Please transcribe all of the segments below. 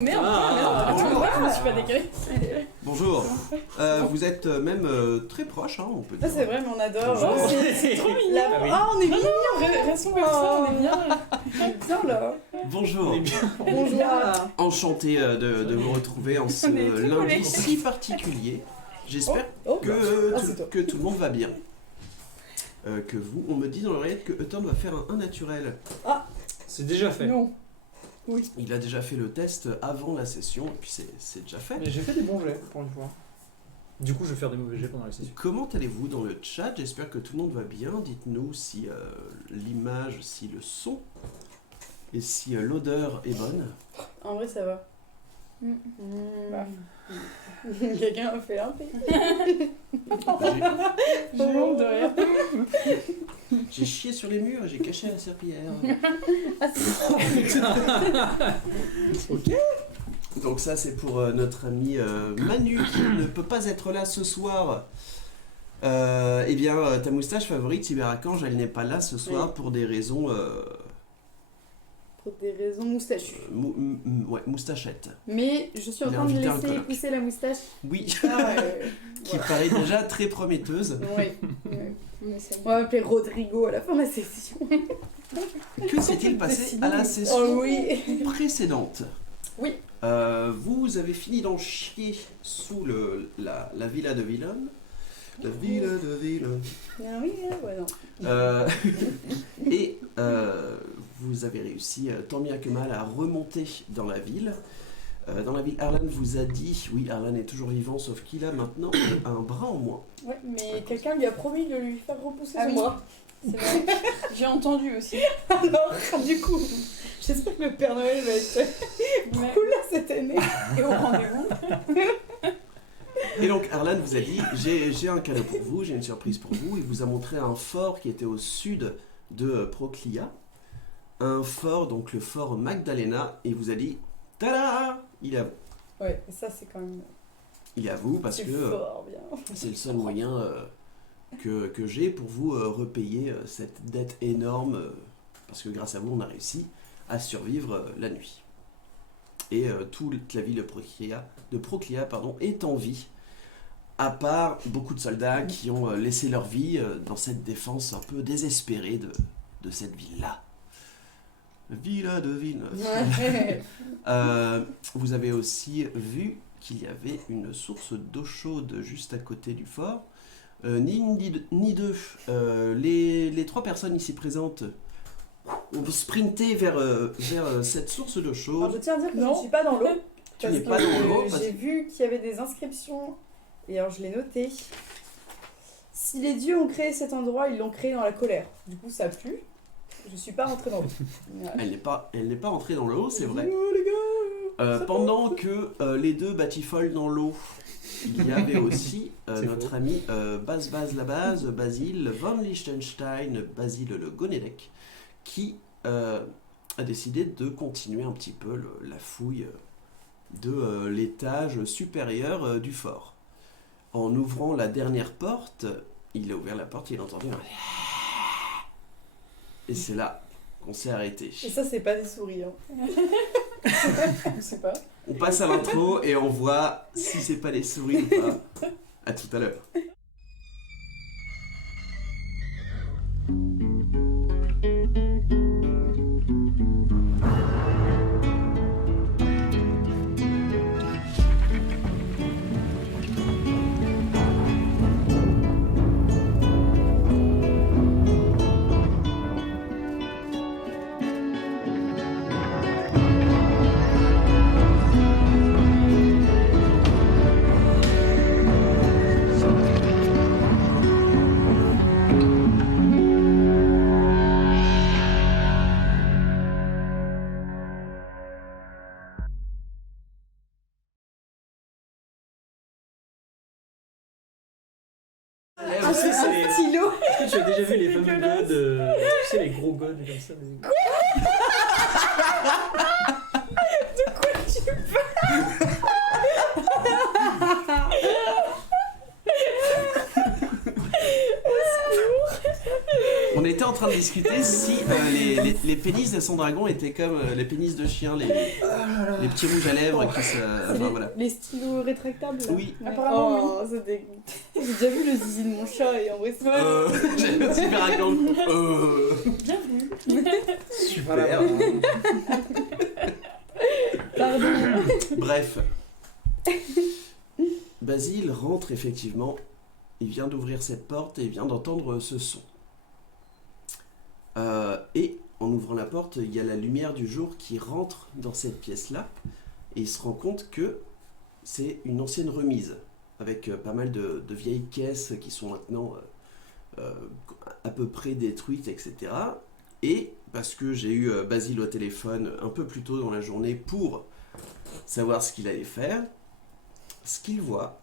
Merde, je me suis pas décalée. Bonjour. Vous êtes même très proches, hein, on peut dire. Ah, c'est vrai, mais on adore. Bonjour. C'est trop mignon. Ah oui. Ah, on est mignons. Restons comme ça, on est bien là. Bonjour. Bonjour. Enchanté de vous retrouver en ce On est très lundi collés. si particulier. J'espère Oh, c'est toi. que tout le monde va bien. Que vous, on me dit dans l'oreillette que Euton va faire un naturel. C'est déjà fait. Non. Il a déjà fait le test avant la session et puis c'est déjà fait. Mais j'ai fait des bons jets pour une fois. Du coup, je vais faire des mauvais jets pendant la session. Comment allez-vous dans le chat? J'espère que tout le monde va bien. Dites-nous si l'image, si le son et si l'odeur est bonne. En vrai, ça va. Bah. Quelqu'un a fait un P. J'ai honte de rire. J'ai chié sur les murs et j'ai caché la serpillière. Ok. Donc ça c'est pour notre ami Manu qui ne peut pas être là ce soir. Eh bien ta moustache favorite Cyberarchange, elle n'est pas là ce soir Oui. pour des raisons Pour des raisons moustachues. ouais, moustachette. Mais je suis en Il a train de invité un laisser coloc. pousser la moustache. Oui, Ah, qui paraît déjà très prometteuse. Oui. On va m'appeler Rodrigo à la fin de la session. Que s'est-il passé à la session Oh oui. précédente? Oui. Vous avez fini d'en chier sous la villa de Villain. La villa de Villain. Ah oui, ouais, non. Et vous avez réussi tant bien que mal à remonter dans la ville. Dans la ville, Arlan vous a dit, oui, Arlan est toujours vivant, sauf qu'il a maintenant un bras en moins. Ouais, mais quelqu'un lui a promis de lui faire repousser Ah son oui. bras. C'est vrai. J'ai entendu aussi. Alors, du coup, j'espère que le Père Noël va être cool là cette année. Et au rendez-vous. Et donc Arlan vous a dit, j'ai un cadeau pour vous, j'ai une surprise pour vous. Il vous a montré un fort qui était au sud de Proclia. Un fort, donc le fort Magdalena, et il vous a dit, tada, il est à vous. Ouais, ça c'est quand même. Il est à vous parce C'est que fort bien. c'est le seul moyen que j'ai pour vous repayer cette dette énorme, parce que grâce à vous, on a réussi à survivre la nuit. Et toute la ville de Proclia est en vie, à part beaucoup de soldats qui ont laissé leur vie dans cette défense un peu désespérée de cette ville-là. Villa de Villeneuve. Ouais. Vous avez aussi vu qu'il y avait une source d'eau chaude juste à côté du fort. Ni deux. Les trois personnes ici présentes ont sprinté vers cette source d'eau Alors, chaude. je tiens à dire que je Non. ne suis pas dans l'eau. Tu parce n'es que pas dans l'eau, parce- J'ai vu qu'il y avait des inscriptions. Et alors je l'ai noté. Si les dieux ont créé cet endroit, ils l'ont créé dans la colère. Du coup, ça pue. Je suis pas rentrée dans l'eau. Voilà. Elle n'est pas entrée dans l'eau, c'est vrai. Oh, les gars, ça Pendant que les deux batifolent dans l'eau, il y avait aussi C'est notre faux. ami Basil von Liechtenstein, Basil le Gonedec, qui a décidé de continuer un petit peu la fouille de l'étage supérieur du fort. En ouvrant la dernière porte, il a ouvert la porte, il a entendu un... Et c'est là qu'on s'est arrêté. Et ça, c'est pas des souris. Hein. Je sais pas. On passe à l'intro et on voit si c'est pas des souris ou pas. À tout à l'heure. Ah, c'est un stylo. Est-ce que tu as déjà vu les fameux dégueulasse. godes, tu sais, les gros godes comme ça On était en train de discuter si les pénis de son dragon étaient comme les pénis de chien, les petits rouges à lèvres qui se. C'est Enfin les, voilà. les stylos rétractables. Là. Oui. Apparemment, c'est dégoût. J'ai déjà vu le zizi de mon chat et en vrai, c'est J'ai un super accent. Bienvenue. Super. Pardon. Bref. Basile rentre effectivement. Il vient d'ouvrir cette porte et il vient d'entendre ce son. Et en ouvrant la porte, il y a la lumière du jour qui rentre dans cette pièce-là. Et il se rend compte que c'est une ancienne remise, avec pas mal de vieilles caisses qui sont maintenant à peu près détruites, etc. Et parce que j'ai eu Basile au téléphone un peu plus tôt dans la journée pour savoir ce qu'il allait faire, ce qu'il voit,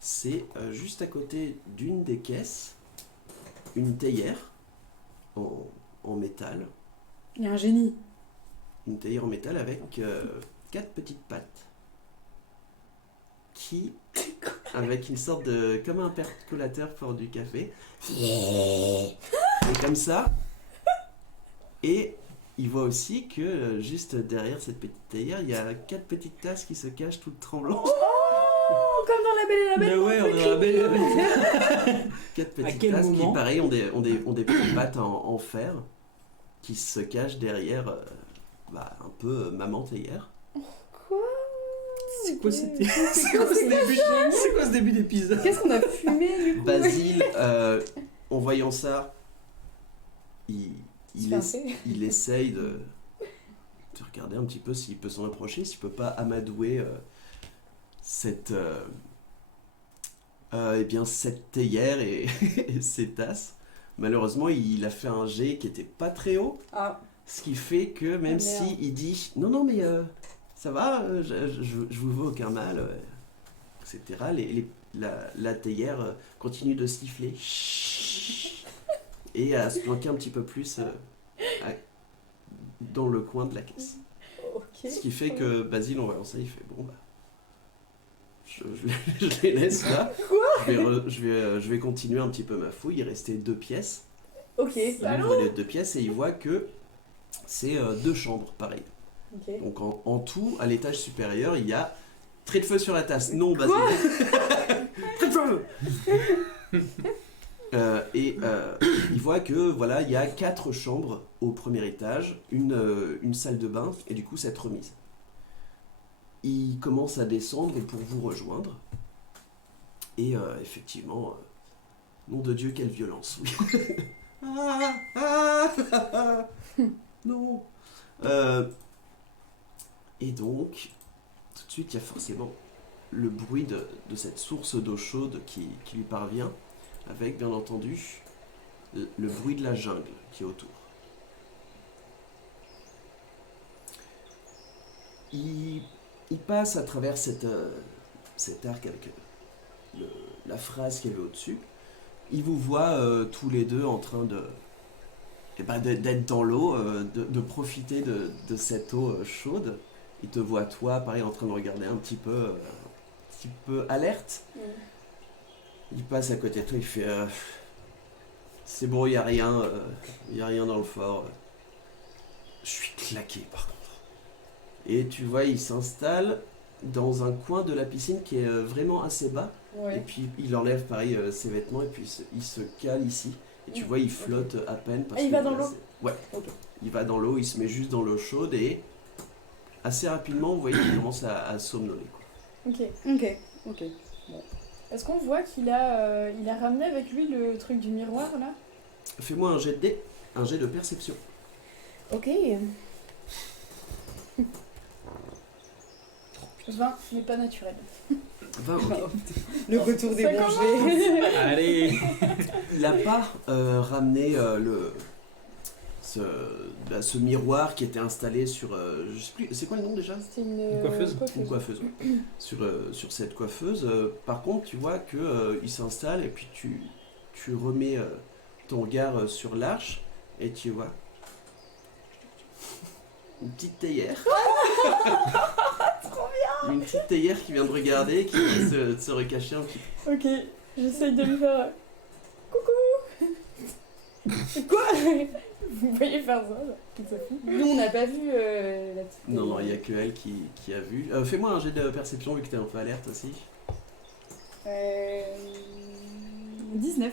c'est juste à côté d'une des caisses, une théière en métal. Il y a un génie. Une théière en métal avec 4 petites pattes qui, avec une sorte de... comme un percolateur pour du café, et comme ça. Et il voit aussi que juste derrière cette petite théière, il y a 4 petites tasses qui se cachent toutes tremblantes. Oh, comme dans La Belle et la Bête. Mais ouais, on est la belle et la bête. 4 À petites quel tasses qui, moment pareil, ont des petites pattes en fer qui se cachent derrière un peu maman théière. Quoi? C'est quoi Ok. c'était C'est quoi ce début d'épisode? Qu'est-ce qu'on a fumé du coup? Basile, en voyant ça, il Pincé. il essaye de regarder un petit peu s'il peut s'en approcher, s'il peut pas amadouer cette théière et, et ces tasses. Malheureusement, il a fait un jet qui était pas très haut, Ah, ce qui fait que même Ah, si merde. il dit non mais ça va, je vous veux aucun mal, etc. La théière continue de siffler et à se planquer un petit peu plus dans le coin de la caisse. ok. Ce qui fait que Basile, en voyant ça, il fait bon bah. Je les laisse là. Je vais continuer un petit peu ma fouille. Il restait 2 pièces. Ok. Il ouvre les 2 pièces et il voit que c'est 2 chambres, pareil. Ok. Donc en tout, à l'étage supérieur, il y a trait de feu sur la tasse. Non, Basile. Trait de feu. Il voit que voilà, il y a 4 chambres au premier étage, une salle de bain et du coup cette remise. Il commence à descendre pour vous rejoindre et effectivement, nom de Dieu, quelle violence, oui. Non. Et donc, tout de suite, il y a forcément le bruit de cette source d'eau chaude qui lui parvient, avec bien entendu le bruit de la jungle qui est autour. Il passe à travers cet arc avec la phrase qu'il y avait au-dessus. Il vous voit tous les deux en train d'être dans l'eau, de profiter de cette eau chaude. Il te voit toi, pareil, en train de regarder un petit peu alerte. Il passe à côté de toi, il fait c'est bon, il n'y a rien dans le fort. Je suis claqué par contre. Et tu vois, il s'installe dans un coin de la piscine qui est vraiment assez bas. Et Ouais. puis il enlève pareil ses vêtements et puis il se cale ici. Et tu vois, il flotte à peine. Parce Ah, il que, va dans l'eau? Ouais. Ok. Il va dans l'eau, il se met juste dans l'eau chaude et assez rapidement, vous voyez qu'il commence à somnoler, quoi. Ok. Ok. Ok. Est-ce qu'on voit qu'il a, il a ramené avec lui le truc du miroir là? Fais-moi un jet de dés, un jet de perception. Ok. 20, mais pas naturel. 20, ok. Le retour des Ça bongés. Allez. Il n'a pas ramené ce miroir qui était installé sur... je sais plus, c'est quoi le nom déjà? C'était une Une coiffeuse. Une coiffeuse, ouais. Sur cette coiffeuse. Par contre, tu vois que il s'installe et puis tu remets ton regard sur l'arche et tu vois une petite théière. Une petite théière qui vient de regarder, qui vient de se recacher un petit peu. Ok, j'essaye de lui faire. Coucou. Quoi? Vous voyez faire ça, là, avec sa fille. Nous, on n'a pas vu la petite. Non, il n'y a que elle qui a vu. Fais-moi un jet de perception vu que t'es un peu alerte aussi. 19.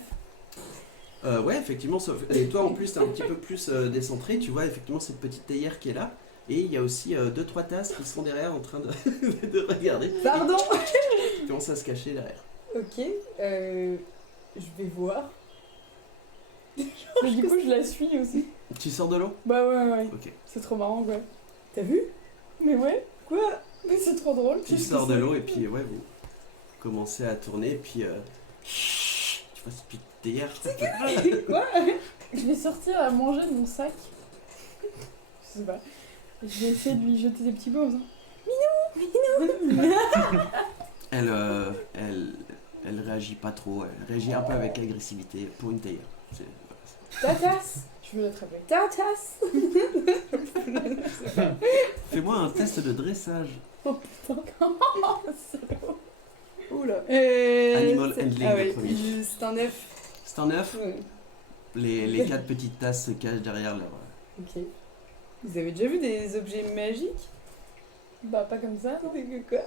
Ouais, effectivement, et toi en plus t'es un petit peu plus décentré, tu vois effectivement cette petite théière qui est là, et il y a aussi 2-3 tasses qui sont derrière en train de, de regarder, Pardon. qui commencent à se cacher derrière. Ok, je vais voir. Mais du coup, je la suis aussi. Tu sors de l'eau? Bah ouais. Ok. C'est trop marrant, quoi. T'as vu? Mais ouais, Quoi? mais c'est trop drôle. Tu sors de l'eau et puis ouais, vous commencez à tourner, et puis tu vois cette petite théière. Quoi? Je vais sortir à manger de mon sac. Je sais pas. Je vais essayer de lui jeter des petits mots en faisant Elle réagit pas trop, elle réagit un peu avec agressivité pour une théière. Ta tasse. Je veux l'attraper. Ta tasse. Fais-moi un test de dressage. Oula. Animal handling, Ah le ouais, premier. c'est un 9. C'est un 9. Ouais. Les 4 petites tasses se cachent derrière leur... Ok. Vous avez déjà vu des objets magiques? Bah, pas comme ça, non. Quoi?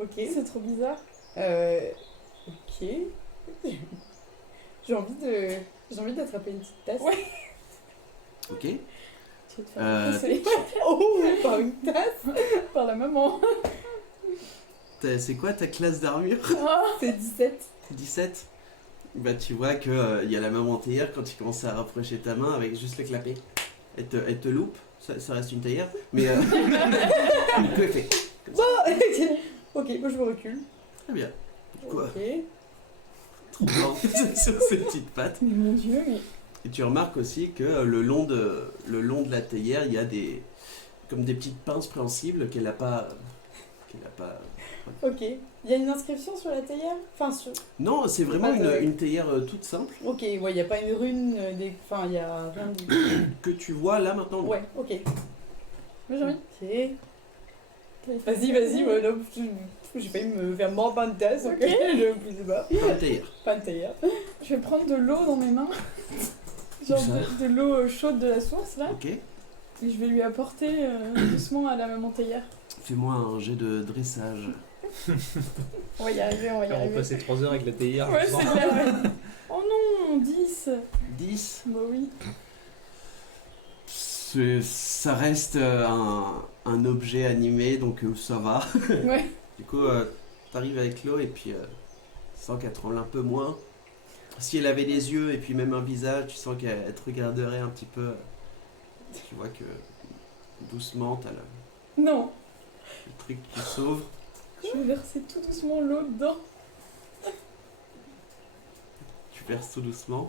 Ok. C'est trop bizarre. Ok. J'ai envie d'attraper une petite tasse. Ouais. Ok. Tu vas te faire Euh, défoncer Oh, par une tasse. par la maman. C'est quoi ta classe d'armure? C'est 17. 17. Bah tu vois que y a la maman théière quand tu commences à rapprocher ta main avec juste le clapet. Elle te loupe, ça reste une théière, mais que elle fait. Comme ça. Ok, moi je me recule. Très bien. Quoi? Ok. Trop fort sur ses petites pattes. Mais mon dieu, mais. Et tu remarques aussi que le long de la théière, il y a comme des petites pinces préhensibles qu'elle n'a pas. Ok. Il y a une inscription sur la théière? Enfin, sur... Non, c'est vraiment Pas de- une théière toute simple Ok, ouais, il n'y a pas une rune, enfin, il n'y a rien de... que tu vois là maintenant. non. Ouais, ok. Mais j'ai envie. Ok. Vas-y, ouais, non, j'ai failli me faire mordre par une tasse, ok? Ok. Je sais pas. Pas une théière. Pas une théière. Je vais prendre de l'eau dans mes mains. Genre ça de l'eau chaude de la source, là. Ok. Et je vais lui apporter doucement à la maman théière. Fais-moi un jet de dressage. On va y arriver, on va y On va arriver. passer 3 heures avec la théière. Ouais, je sens. c'est clair, ouais. Oh non, 10. 10. Bah oui. Ça reste un objet animé, donc ça va. Ouais. Du coup, t'arrives avec l'eau et puis tu sens qu'elle tremble un peu moins. Si elle avait des yeux et puis même un visage, tu sens qu'elle te regarderait un petit peu. Tu vois que doucement, t'as le Non. truc qui s'ouvre. Je vais verser tout doucement l'eau dedans. Tu verses tout doucement.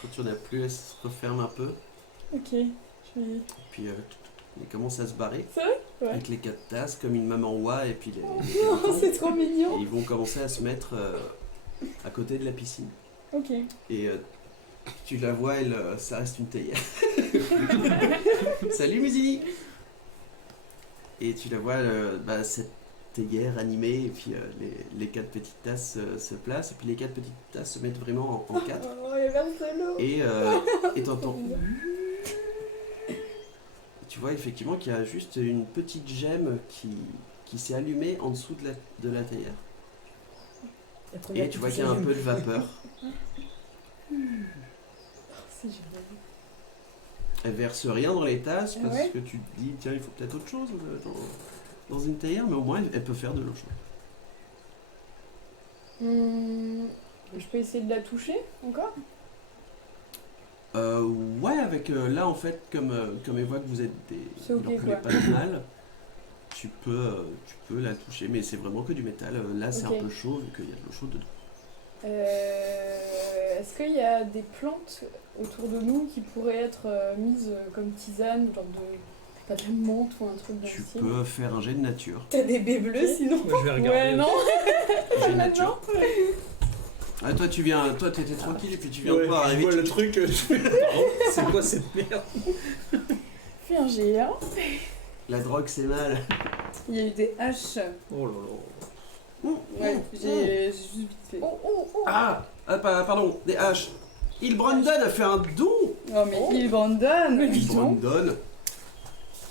Quand tu n'en as plus, elle se referme un peu. Ok. Je vais... Puis elle commence à se barrer. C'est vrai? Ouais. Avec les 4 tasses, comme une maman oie, et puis les Oh, c'est trop et mignon. ils vont commencer à se mettre à côté de la piscine. Ok. Et tu la vois, ça reste une théière. Salut Musini. Et tu la vois, cette théière animée, et puis les 4 petites tasses se placent, et puis les 4 petites tasses se mettent vraiment en 4. Oh, il verse de l'eau. Et t'entends. Tu vois effectivement qu'il y a juste une petite gemme qui s'est allumée en dessous de la théière. Et tu vois qu'il y a un peu de vapeur. C'est génial. Elle verse rien dans les tasses Ah parce ouais que tu te dis tiens il faut peut-être autre chose dans une théière, mais au moins elle peut faire de l'eau chaude. Je peux essayer de la toucher encore? Ouais, avec là en fait comme elle voit que vous êtes C'est ok, il en quoi. pas de mal, tu peux la toucher, mais c'est vraiment que du métal. Là c'est Ok. un peu chaud vu qu'il y a de l'eau chaude dedans. Est-ce qu'il y a des plantes autour de nous qui pourraient être mises comme tisane, genre de, pas de menthe ou un truc d'un Tu style? peux faire un jet de nature. T'as des baies bleues Ok. sinon? Moi, je vais regarder. Ouais, non. Jet de nature. Ah toi t'étais tranquille et puis tu viens de Ouais, voir je arriver. vois le truc, je fais, pardon, c'est quoi cette merde? Fais un géant. La drogue c'est mal. Il y a eu des haches. Oh là là. Ouais, j'ai juste vite fait. Oh. Ah, pardon, des haches. Brandon a fait un don. Oh, mais il Brandon. Mais dis donc. Brandon.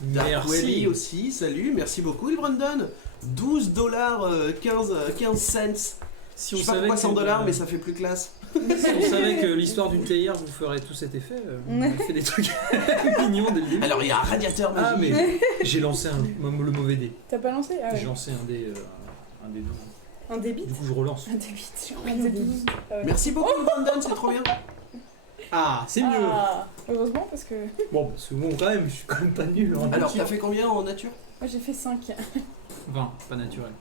Darkwelly aussi, salut, merci beaucoup, Brandon. 12 dollars 15 cents. Si Je sais pas pourquoi 100 dollars, mais ça fait plus classe. Si on savait que l'histoire d'une théière vous ferait tout cet effet, on fait des trucs mignons dès le début. Alors il y a un radiateur Ah, magique. mais j'ai lancé le mauvais dé. T'as pas lancé? Ah J'ai ouais. lancé un dé 12. Un débit. Du coup, je relance. Un débit. Je crois Un que c'est débit. 12. Ah ouais. Merci beaucoup, Brandon, c'est trop bien. Ah, c'est mieux. Ah, heureusement parce que Bon, parce que bon, quand même, je suis quand même pas nul en Alors, nature. t'as fait combien en nature? moi j'ai fait 5. 20, pas naturel.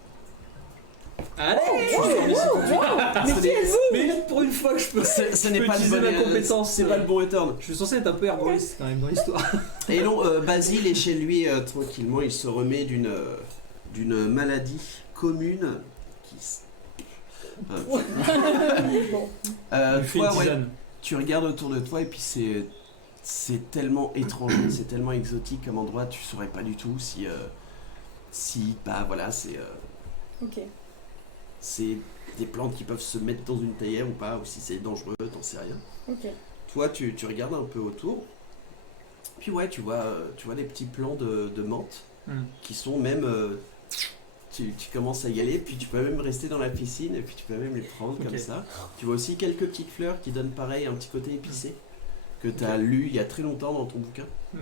Allez, je suis sur mes 58. Mais qui êtes-vous? Mais pour une fois que je peux. Ce n'est peux pas le utiliser bon ma compétence. c'est pas le bon return. Je suis censé être un peu herboriste quand même dans l'histoire. Et non, Basile est chez lui tranquillement, il se remet d'une maladie commune qui Bon. Il fait toi, une ouais, tisane. tu regardes autour de toi et puis c'est tellement étranger, c'est tellement exotique comme endroit, tu saurais pas du tout si bah voilà, Ok. c'est des plantes qui peuvent se mettre dans une théière ou pas, ou si c'est dangereux, t'en sais rien. Ok. Toi, tu regardes un peu autour, puis ouais, tu vois des petits plants de menthe qui sont même. Tu commences à y aller, puis tu peux même rester dans la piscine, et puis tu peux même les prendre Ok. comme ça. Tu vois aussi quelques petites fleurs qui donnent pareil un petit côté épicé, que tu as Ok. lu il y a très longtemps dans ton bouquin. Ouais.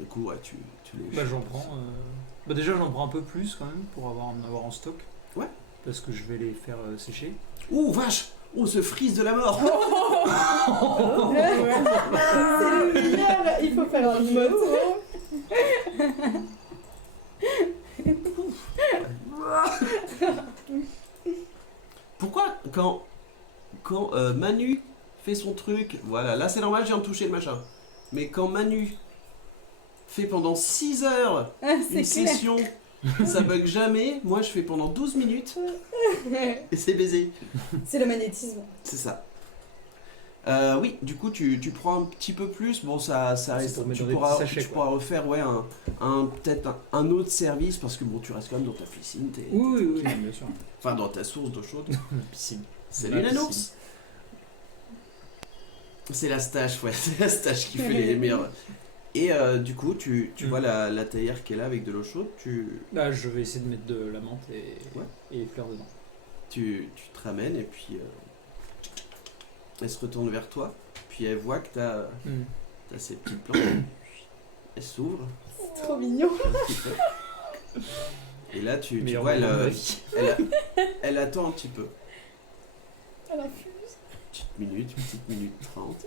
Du coup, ouais, tu les. Bah, j'en prends. Bah, déjà, j'en prends un peu plus quand même pour en avoir en stock. Ouais. Parce que je vais les faire sécher. Ouh, vache! On se frise de la mort! C'est le meilleur. Il faut faire un moto. Pourquoi quand Manu fait son truc, voilà, là c'est normal, je viens de toucher le machin. Mais quand Manu fait pendant 6 heures Ah, une c'est clair. session, ça bug jamais, moi je fais pendant 12 minutes et c'est baisé. C'est le magnétisme. C'est ça. Oui, du coup tu prends un petit peu plus, bon ça reste, pour mettre tu dans des pourras, petits sachets, tu quoi. pourras refaire ouais, peut-être un autre service parce que bon tu restes quand même dans ta piscine, Oui, bien sûr. enfin dans ta source d'eau chaude. La piscine. Salut La l'anours. piscine. C'est la stache, ouais, c'est la stache qui fait les meilleurs. Et du coup tu vois la théière qui est là avec de l'eau chaude, Là, je vais essayer de mettre de la menthe et les fleurs dedans. tu te ramènes et puis elle se retourne vers toi, puis elle voit que t'as ces petites plantes, elle s'ouvre C'est trop mignon. un petit peu. Et là tu Meilleur vois moment de ma vie. elle attend un petit peu, À la fuse. petite minute 30.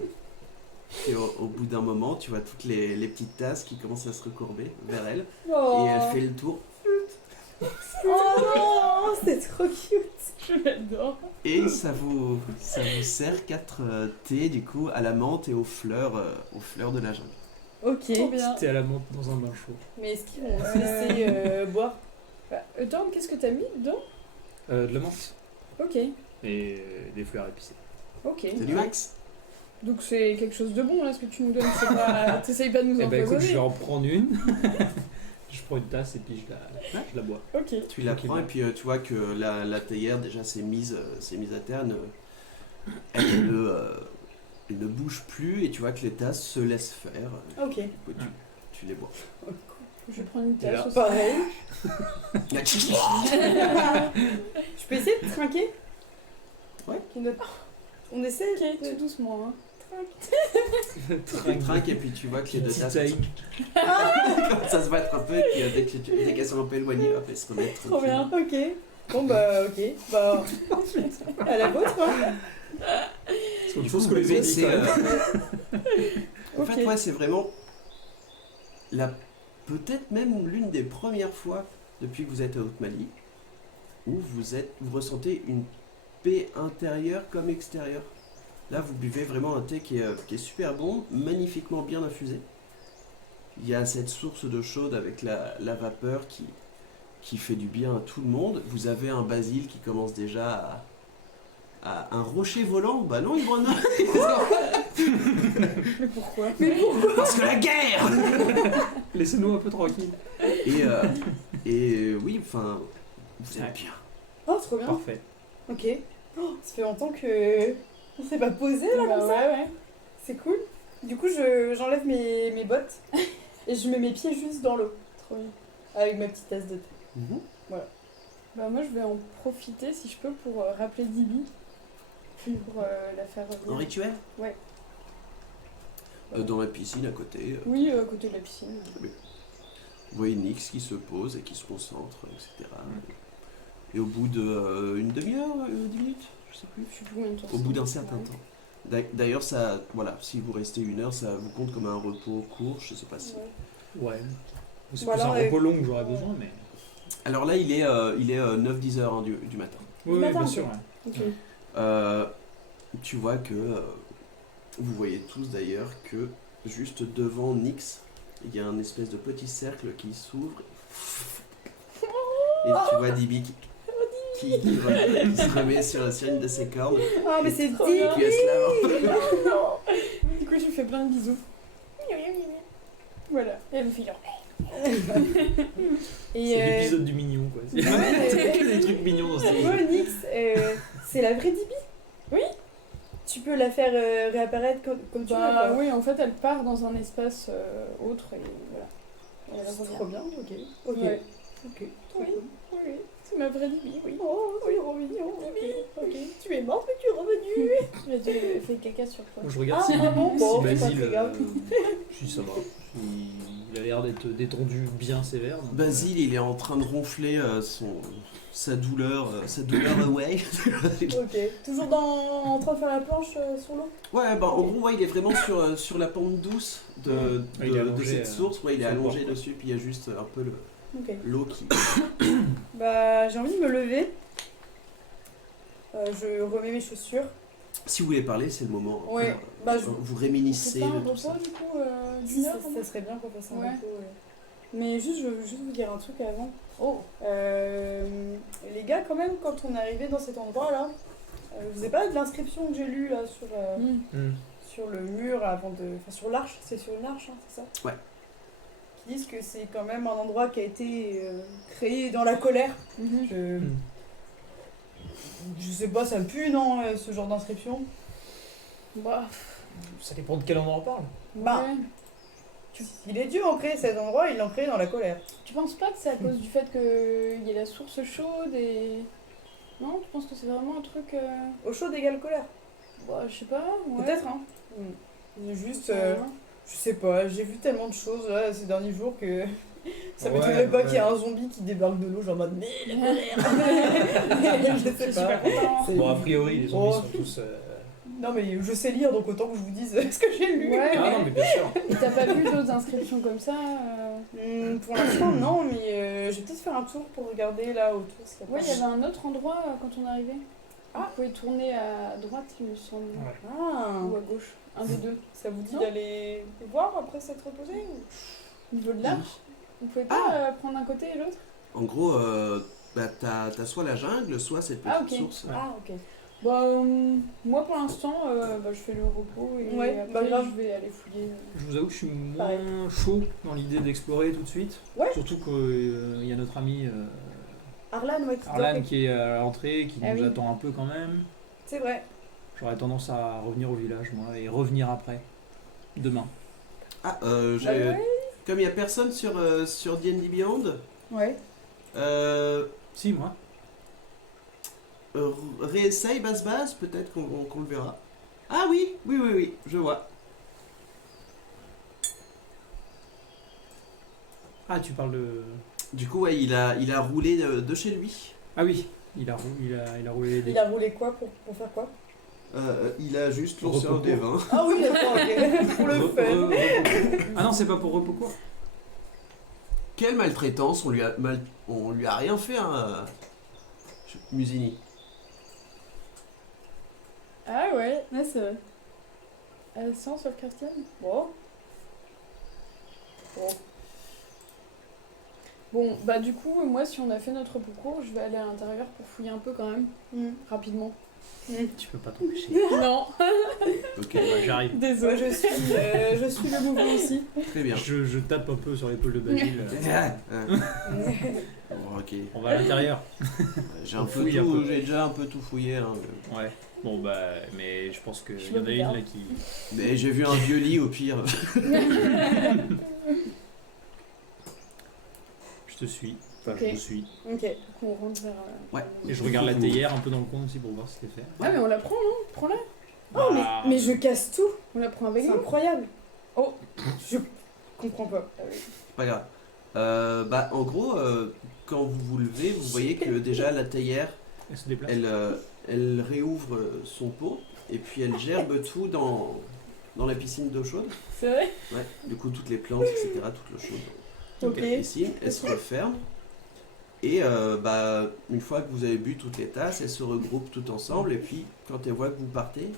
Et au bout d'un moment tu vois toutes les petites tasses qui commencent à se recourber vers elle Oh. et elle fait le tour Oh non, c'est trop cute. Je l'adore. et ça vous sert 4 thés du coup à la menthe et aux fleurs de la jungle. Ok. Trop bien. C'était à la menthe dans un bain chaud. Mais est-ce qu'ils vont se laisser boire? Bah, Dorn, qu'est-ce que t'as mis dedans? De la menthe Ok. et des fleurs épicées. Ok. C'est du max. Donc c'est quelque chose de bon là ce que tu nous donnes, c'est pas... T'essayes pas de nous Eh ben écoute, je empoisonner. vais en prendre une. Je prends une tasse et puis je la bois. Ok. Tu la prends et puis tu vois que la théière déjà s'est mise à terre, elle ne bouge plus et tu vois que les tasses se laissent faire. Ok. Du coup, tu les bois. Je vais prendre une Et là, tasse aussi. Pareil. Je peux essayer de trinquer? Ouais. On essaie. Ok, tout doucement. Hein. Tu trinques et puis tu vois que les deux tasses taille. commencent à se battre un peu et puis dès qu'elles sont un peu éloignées, hop, elles se remettent Trop bien. Ok. Bon bah ok. Bah à la vôtre hein. C'est autre Du chose coup, que les bébé, autres. c'est, en Ok. fait, ouais, c'est vraiment peut-être même l'une des premières fois depuis que vous êtes à Haute-Mali où vous ressentez une paix intérieure comme extérieure. Là, vous buvez vraiment un thé qui est super bon, magnifiquement bien infusé. Il y a cette source d'eau chaude avec la vapeur qui fait du bien à tout le monde. Vous avez un basil qui commence déjà à un rocher volant. Bah non, il en a. Mais pourquoi? Parce que la guerre. Laissez-nous un peu tranquille. Et oui, enfin, vous êtes Ouais. bien. Oh trop bien. Parfait. Ok. Oh, ça fait longtemps que On s'est pas posé là Bah comme ça. ouais. C'est cool. Du coup, j'enlève mes bottes et je mets mes pieds juste dans l'eau. Trop bien. Avec ma petite tasse de thé. Mhm. Bah moi je vais en profiter si je peux pour rappeler Dibi. Pour la faire En revenir. rituel Ouais. Dans la piscine à côté. Oui, à côté de la piscine. Vous voyez Nyx qui se pose et qui se concentre, etc. Et au bout d'une demi-heure, 10 minutes, je sais plus. Je sais plus combien de temps. Au bout d'un c'est. certain Ouais. temps. D'ailleurs, ça, voilà, si vous restez 1 heure, ça vous compte comme un repos court, je sais pas si. Ouais. Ouais. C'est Ou plus un alors, repos long que j'aurais besoin, mais. Alors là, il est 9-10 heures hein, du matin. Oui, oui, matin, bien ok. sûr. Ouais. Ok. Tu vois que vous voyez tous d'ailleurs que juste devant Nyx, il y a un espèce de petit cercle qui s'ouvre. Et tu vois Dibi qui se remet sur une de ses cornes. Ah, mais c'est Trop dit. bien. Puis elle se lave. Du coup je lui fais plein de bisous. Voilà. Et elle me fait genre. Et C'est l'épisode du mignon, quoi. C'est que des trucs mignons dans cette Moi, Nyx, c'est la vraie Dibi. Oui. Tu peux la faire réapparaître comme tu veux. Bah quoi. oui, en fait elle part dans un espace autre et voilà. Et elle C'est revient. trop bien, ok. Ok. Ouais. Ok. Trop Oui. cool. Oui, c'est ma vraie Dibi, oui. Oh, c'est trop mignon. Ok. Tu es morte, mais tu es revenue. J'ai fait caca sur toi. Moi, je regarde Ah, si, vraiment Bon, si c'est pas Basile. très grave. Si ça va. Il a l'air d'être détendu bien sévère. donc, Basile, il est en train de ronfler sa douleur away. Ok. Toujours en train de faire la planche sur l'eau. Ouais, bah en gros, ouais, il est vraiment sur la pente douce de Il est allongé, cette source. Ouais, il est sur le allongé bord, quoi. dessus, puis il y a juste un peu Ok. l'eau qui. Bah, j'ai envie de me lever. Je remets mes chaussures. Si vous voulez parler, c'est le moment. Ouais, bah, vous C'est réminiscez pas un de tout repos ça. du coup d'une heure Ça serait bien qu'on fasse un Ouais. repos. Ouais. Mais juste, je veux juste vous dire un truc avant. Oh. Les gars, quand même, quand on est arrivé dans cet endroit-là, je vous ai parlé de l'inscription que j'ai lue là sur le mur avant de. Enfin, sur l'arche, c'est sur une arche, hein, c'est ça Ouais. Qui disent que c'est quand même un endroit qui a été créé dans la colère. Mhm. Je sais pas, ça pue, non, ce genre d'inscription Bah, Ça dépend de quel endroit on parle. Bah, ouais. si les dieux ont créé cet endroit, ils l'ont créé dans la colère. Tu penses pas que c'est à cause du fait qu'il y ait la source chaude et. Non, tu penses que c'est vraiment un truc. Eau chaude égale colère. Bah, je sais pas. Ouais. Peut-être, hein. J'ai juste. Ouais. Je sais pas, j'ai vu tellement de choses là ces derniers jours que ça Ouais, m'étonnerait pas ouais. qu'il y ait un zombie qui débarque de l'eau, genre en mode mais la colère. Je Je sais suis super pas. content. C'est- Bon, a priori, les zombies Oh. sont tous. Non mais je sais lire donc autant que je vous dise ce que j'ai lu. Ouais. Ah non, mais bien sûr. Et t'as pas vu d'autres inscriptions comme ça Pour l'instant non, mais je vais peut-être faire un tour pour regarder là autour. s'il y a Ouais, pas- il y avait un autre endroit quand on est arrivé. Ah. Vous pouvez tourner à droite, il me semble. Ouais. Ah, Ou à gauche. Un des deux. ça vous dit Non. d'aller voir après s'être reposé ou... Au niveau de l'arche. Vous pouvez pas prendre un côté et l'autre En gros, bah, t'as soit la jungle, soit cette petite Ah, ok. source. Ouais. Ah ok. Bah, moi pour l'instant, bah, je fais le repos et Ouais, après bah, grave. je vais aller fouiller. Je vous avoue que je suis Pareil. moins chaud dans l'idée d'explorer tout de suite. Ouais. Surtout qu'il y a notre ami Arlan, ouais, qui Arlan dort. qui est à l'entrée, qui Ah nous oui. attend un peu quand même. C'est vrai. J'aurais tendance à revenir au village, moi, et revenir après. Demain. Ah, Ouais. comme il n'y a personne sur D&D Beyond, Ouais. Si, moi. réessaye base, peut-être qu'on le verra. Ah oui, je vois. Ah, tu parles de. Du coup, ouais, il a roulé de chez lui. Ah oui, il a roulé les dés. Il a roulé quoi pour faire quoi? Il a juste lancé un Repos des court. 20. Ah oui, d'accord, ok. Pour le fun. Repos. Ah non, c'est pas pour repos quoi. Quelle maltraitance, on lui a rien fait, hein, Musini. Ah ouais, c'est vrai. Elle sent sur le Christian. Bon. Bon. Bon, bah du coup, moi si on a fait notre repos court, je vais aller à l'intérieur pour fouiller un peu quand même, rapidement. Tu peux pas t'empêcher. Non, Ok, Bah, j'arrive. désolé. Je suis le mouvement aussi. très bien. Je tape un peu sur l'épaule de Basile. Bon, ok. On va à l'intérieur. J'ai On fouille un peu. J'ai déjà un peu tout fouillé. Hein. Ouais. Bon bah, mais je pense qu'il Je y en a me une regarde. là qui. Mais j'ai vu un vieux lit au pire. Je te suis. Enfin, Ok. je vous suis. Ok. On rentre vers. Ouais. Et je regarde la théière un peu dans le coin aussi pour voir ce qu'elle fait. Ah, mais on la prend, non? Prends-la. Oh, Bah, mais je casse tout. On la prend avec C'est nous. incroyable. Oh. Je comprends pas. C'est pas grave. Bah, en gros, quand vous vous levez, vous voyez que déjà la théière, Elle se déplace. elle réouvre son pot et puis elle gerbe tout dans la piscine d'eau chaude. C'est vrai? Ouais. Du coup, toutes les plantes, etc., toute l'eau chaude dans Ok. la piscine, elle se referme. Et bah, une fois que vous avez bu toutes les tasses, elles se regroupent toutes ensemble. Et puis, quand elles voient que vous partez,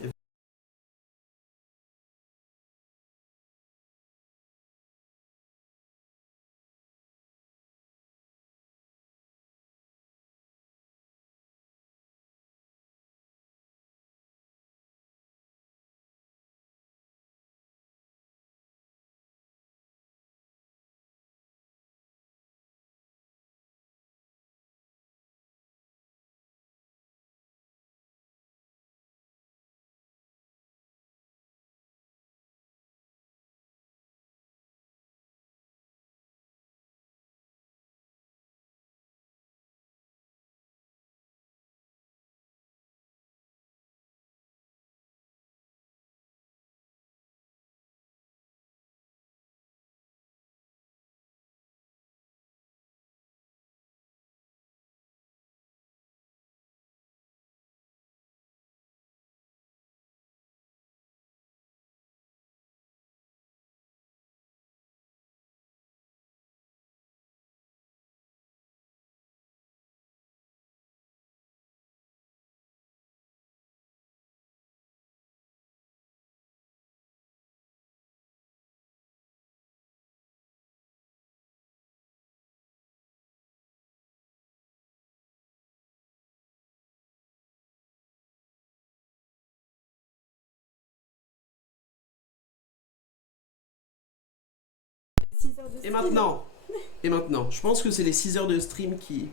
et maintenant, je pense que c'est les 6 heures de stream qui...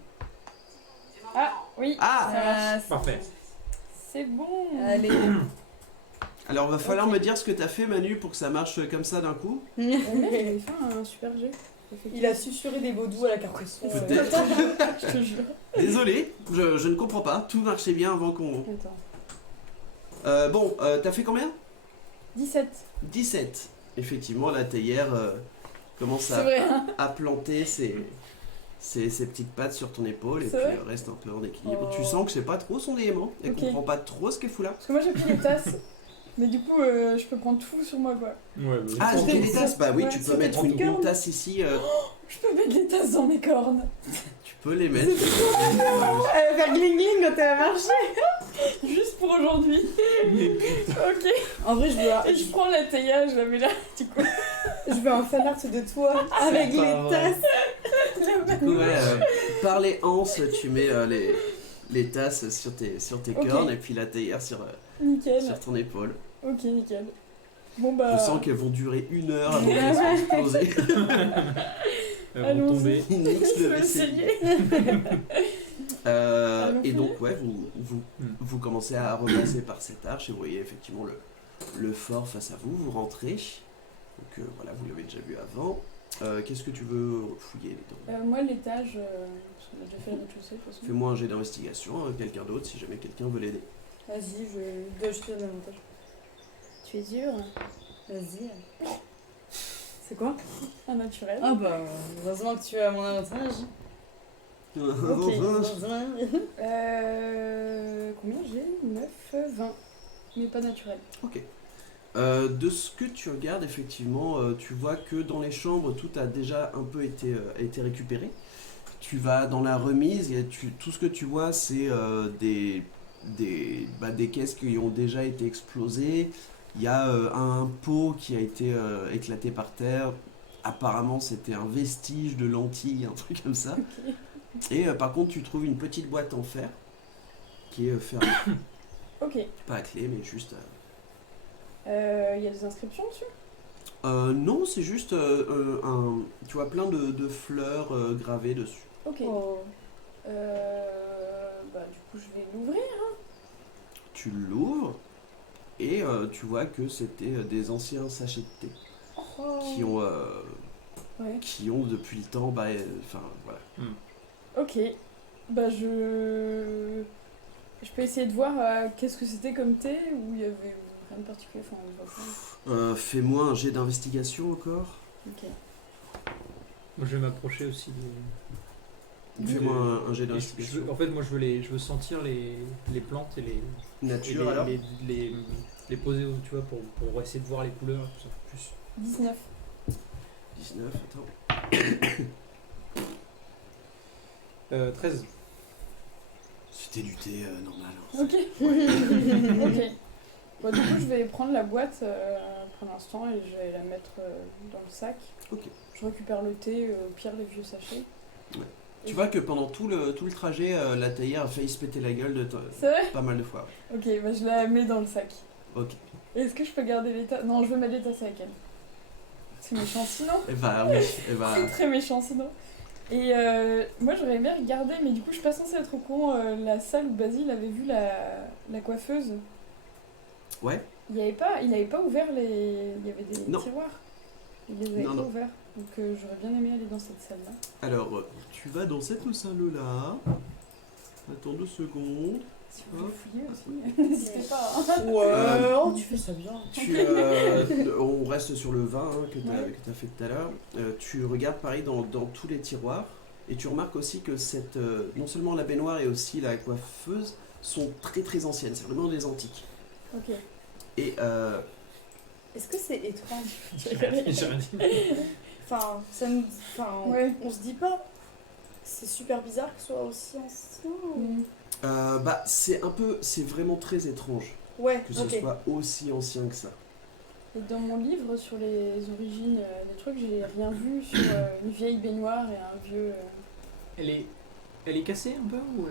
Ah, oui. Ah Ça marche. Parfait. C'est bon. Allez. Alors, va falloir Ok. me dire ce que t'as fait, Manu, pour que ça marche comme ça d'un coup. Le mec, il avait fait un super jeu. Il a susurré des mots doux à la Carcassonne. Peut-être. Je te jure. Désolé, je ne comprends pas. Tout marchait bien avant qu'on... Attends. Bon, t'as fait combien 17. 17. Effectivement, la théière commence C'est vrai. à planter ses petites pattes sur ton épaule et C'est puis vrai reste un peu en équilibre. Oh. Tu sens que c'est pas trop son élément. Elle Ok. comprend pas trop ce qu'elle fout là. Parce que moi j'ai pris les tasses. Mais du coup, je peux prendre tout sur moi quoi. Ouais, Ah, C'était- j'ai des tasses. Bah oui, ouais, tu peux c'était mettre trop une cornes. tasse ici. Je peux mettre les tasses dans mes cornes. Tu peux les mettre. Elle va faire gling gling quand elle va marcher. Juste pour aujourd'hui. Ok. En vrai, Et je prends la théière, je la mets là. Du coup, je veux un fan art de toi avec pas les vrai. tasses. Du coup, ouais, par les anses, tu mets les tasses sur tes Ok. cornes et puis la théière sur nickel. ton épaule. Ok, nickel. Bon bah. Je sens qu'elles vont durer 1 heure avant qu'elles soient explosées. Elles Allons-y. vont tomber. Nique Je le vais vaisselier. essayer. Allons Et faire. donc, ouais, vous commencez à repasser par cette arche et vous voyez effectivement le fort face à vous. Vous rentrez. Donc voilà, vous l'avez déjà vu avant. Qu'est-ce que tu veux fouiller dedans? Moi, l'étage, parce qu'on a déjà fait le rez-de-chaussée de toute façon. Fais-moi un jet d'investigation, quelqu'un d'autre, si jamais quelqu'un veut l'aider. Vas-y, je te donne l'avantage. Tu es dur. Vas-y. C'est quoi? Un naturel. Ah bah, heureusement que tu as mon avantage. Ok. Combien j'ai 9, 20. Mais pas naturel. Ok. De ce que tu regardes, effectivement, tu vois que dans les chambres, tout a déjà un peu été récupéré. Tu vas dans la remise, et tout ce que tu vois, c'est des caisses qui ont déjà été explosées. Il y a un pot qui a été éclaté par terre. Apparemment, c'était un vestige de lentilles, un truc comme ça. Ok. Et par contre, tu trouves une petite boîte en fer qui est fermée. Ok. Pas à clé, mais juste... Il y a des inscriptions dessus? non, c'est juste tu vois, plein de fleurs gravées dessus. Ok. Oh. Du coup, je vais l'ouvrir. Tu l'ouvres et tu vois que c'était des anciens sachets de thé Oh. Ouais. qui ont depuis le temps, enfin voilà. Ok. Je peux essayer de voir qu'est-ce que c'était comme thé ou il y avait rien de particulier. Enfin, on voit pas. Fais-moi un jet d'investigation encore. Ok. Moi, je vais m'approcher aussi Fais-moi un jet Et d'investigation. en fait, moi, je veux sentir les plantes et les Nature alors. les poser, tu vois, pour essayer de voir les couleurs et tout ça. Plus. 19. 19, attends. 13. C'était du thé normal. Ok. Ok. Bon, du coup, je vais prendre la boîte pour l'instant et je vais la mettre dans le sac. Ok. Je récupère le thé, au pire les vieux sachets. Ouais. Et Tu vois que pendant tout le trajet, la théière a failli se péter la gueule C'est vrai? pas mal de fois. Ok, je la mets dans le sac. Ok. Est-ce que je peux garder les tasses? Non, je veux mettre les tasses avec elle. C'est méchant sinon. Et bah oui, et bah... C'est très méchant sinon. Et moi j'aurais aimé regarder, mais du coup je suis pas censée être au courant, la salle où Basile avait vu la coiffeuse. Ouais. Il avait pas ouvert les... Il y avait des Non. tiroirs. Il les avait Non, pas non. ouverts. Donc j'aurais bien aimé aller dans cette salle-là. Alors, tu vas dans cette salle-là. Attends 2 secondes. Si vous voulez fouiller Ah, aussi, n'hésitez pas. Hein. Ouais, oh, tu fais ça bien. On reste sur le vin que tu as, Ouais. fait tout à l'heure. Tu regardes pareil dans tous les tiroirs et tu remarques aussi que non seulement la baignoire et aussi la coiffeuse sont très très anciennes. C'est vraiment des antiques. Ok. Et Est-ce que c'est étrange? J'ai rien dit. Enfin, Ouais. on se dit pas. C'est super bizarre que ce soit aussi ancien. Mm. c'est vraiment très étrange Ouais, que ce ok. soit aussi ancien que ça. Et dans mon livre sur les origines des trucs, j'ai rien vu sur une vieille baignoire et un vieux. Elle est cassée un peu ou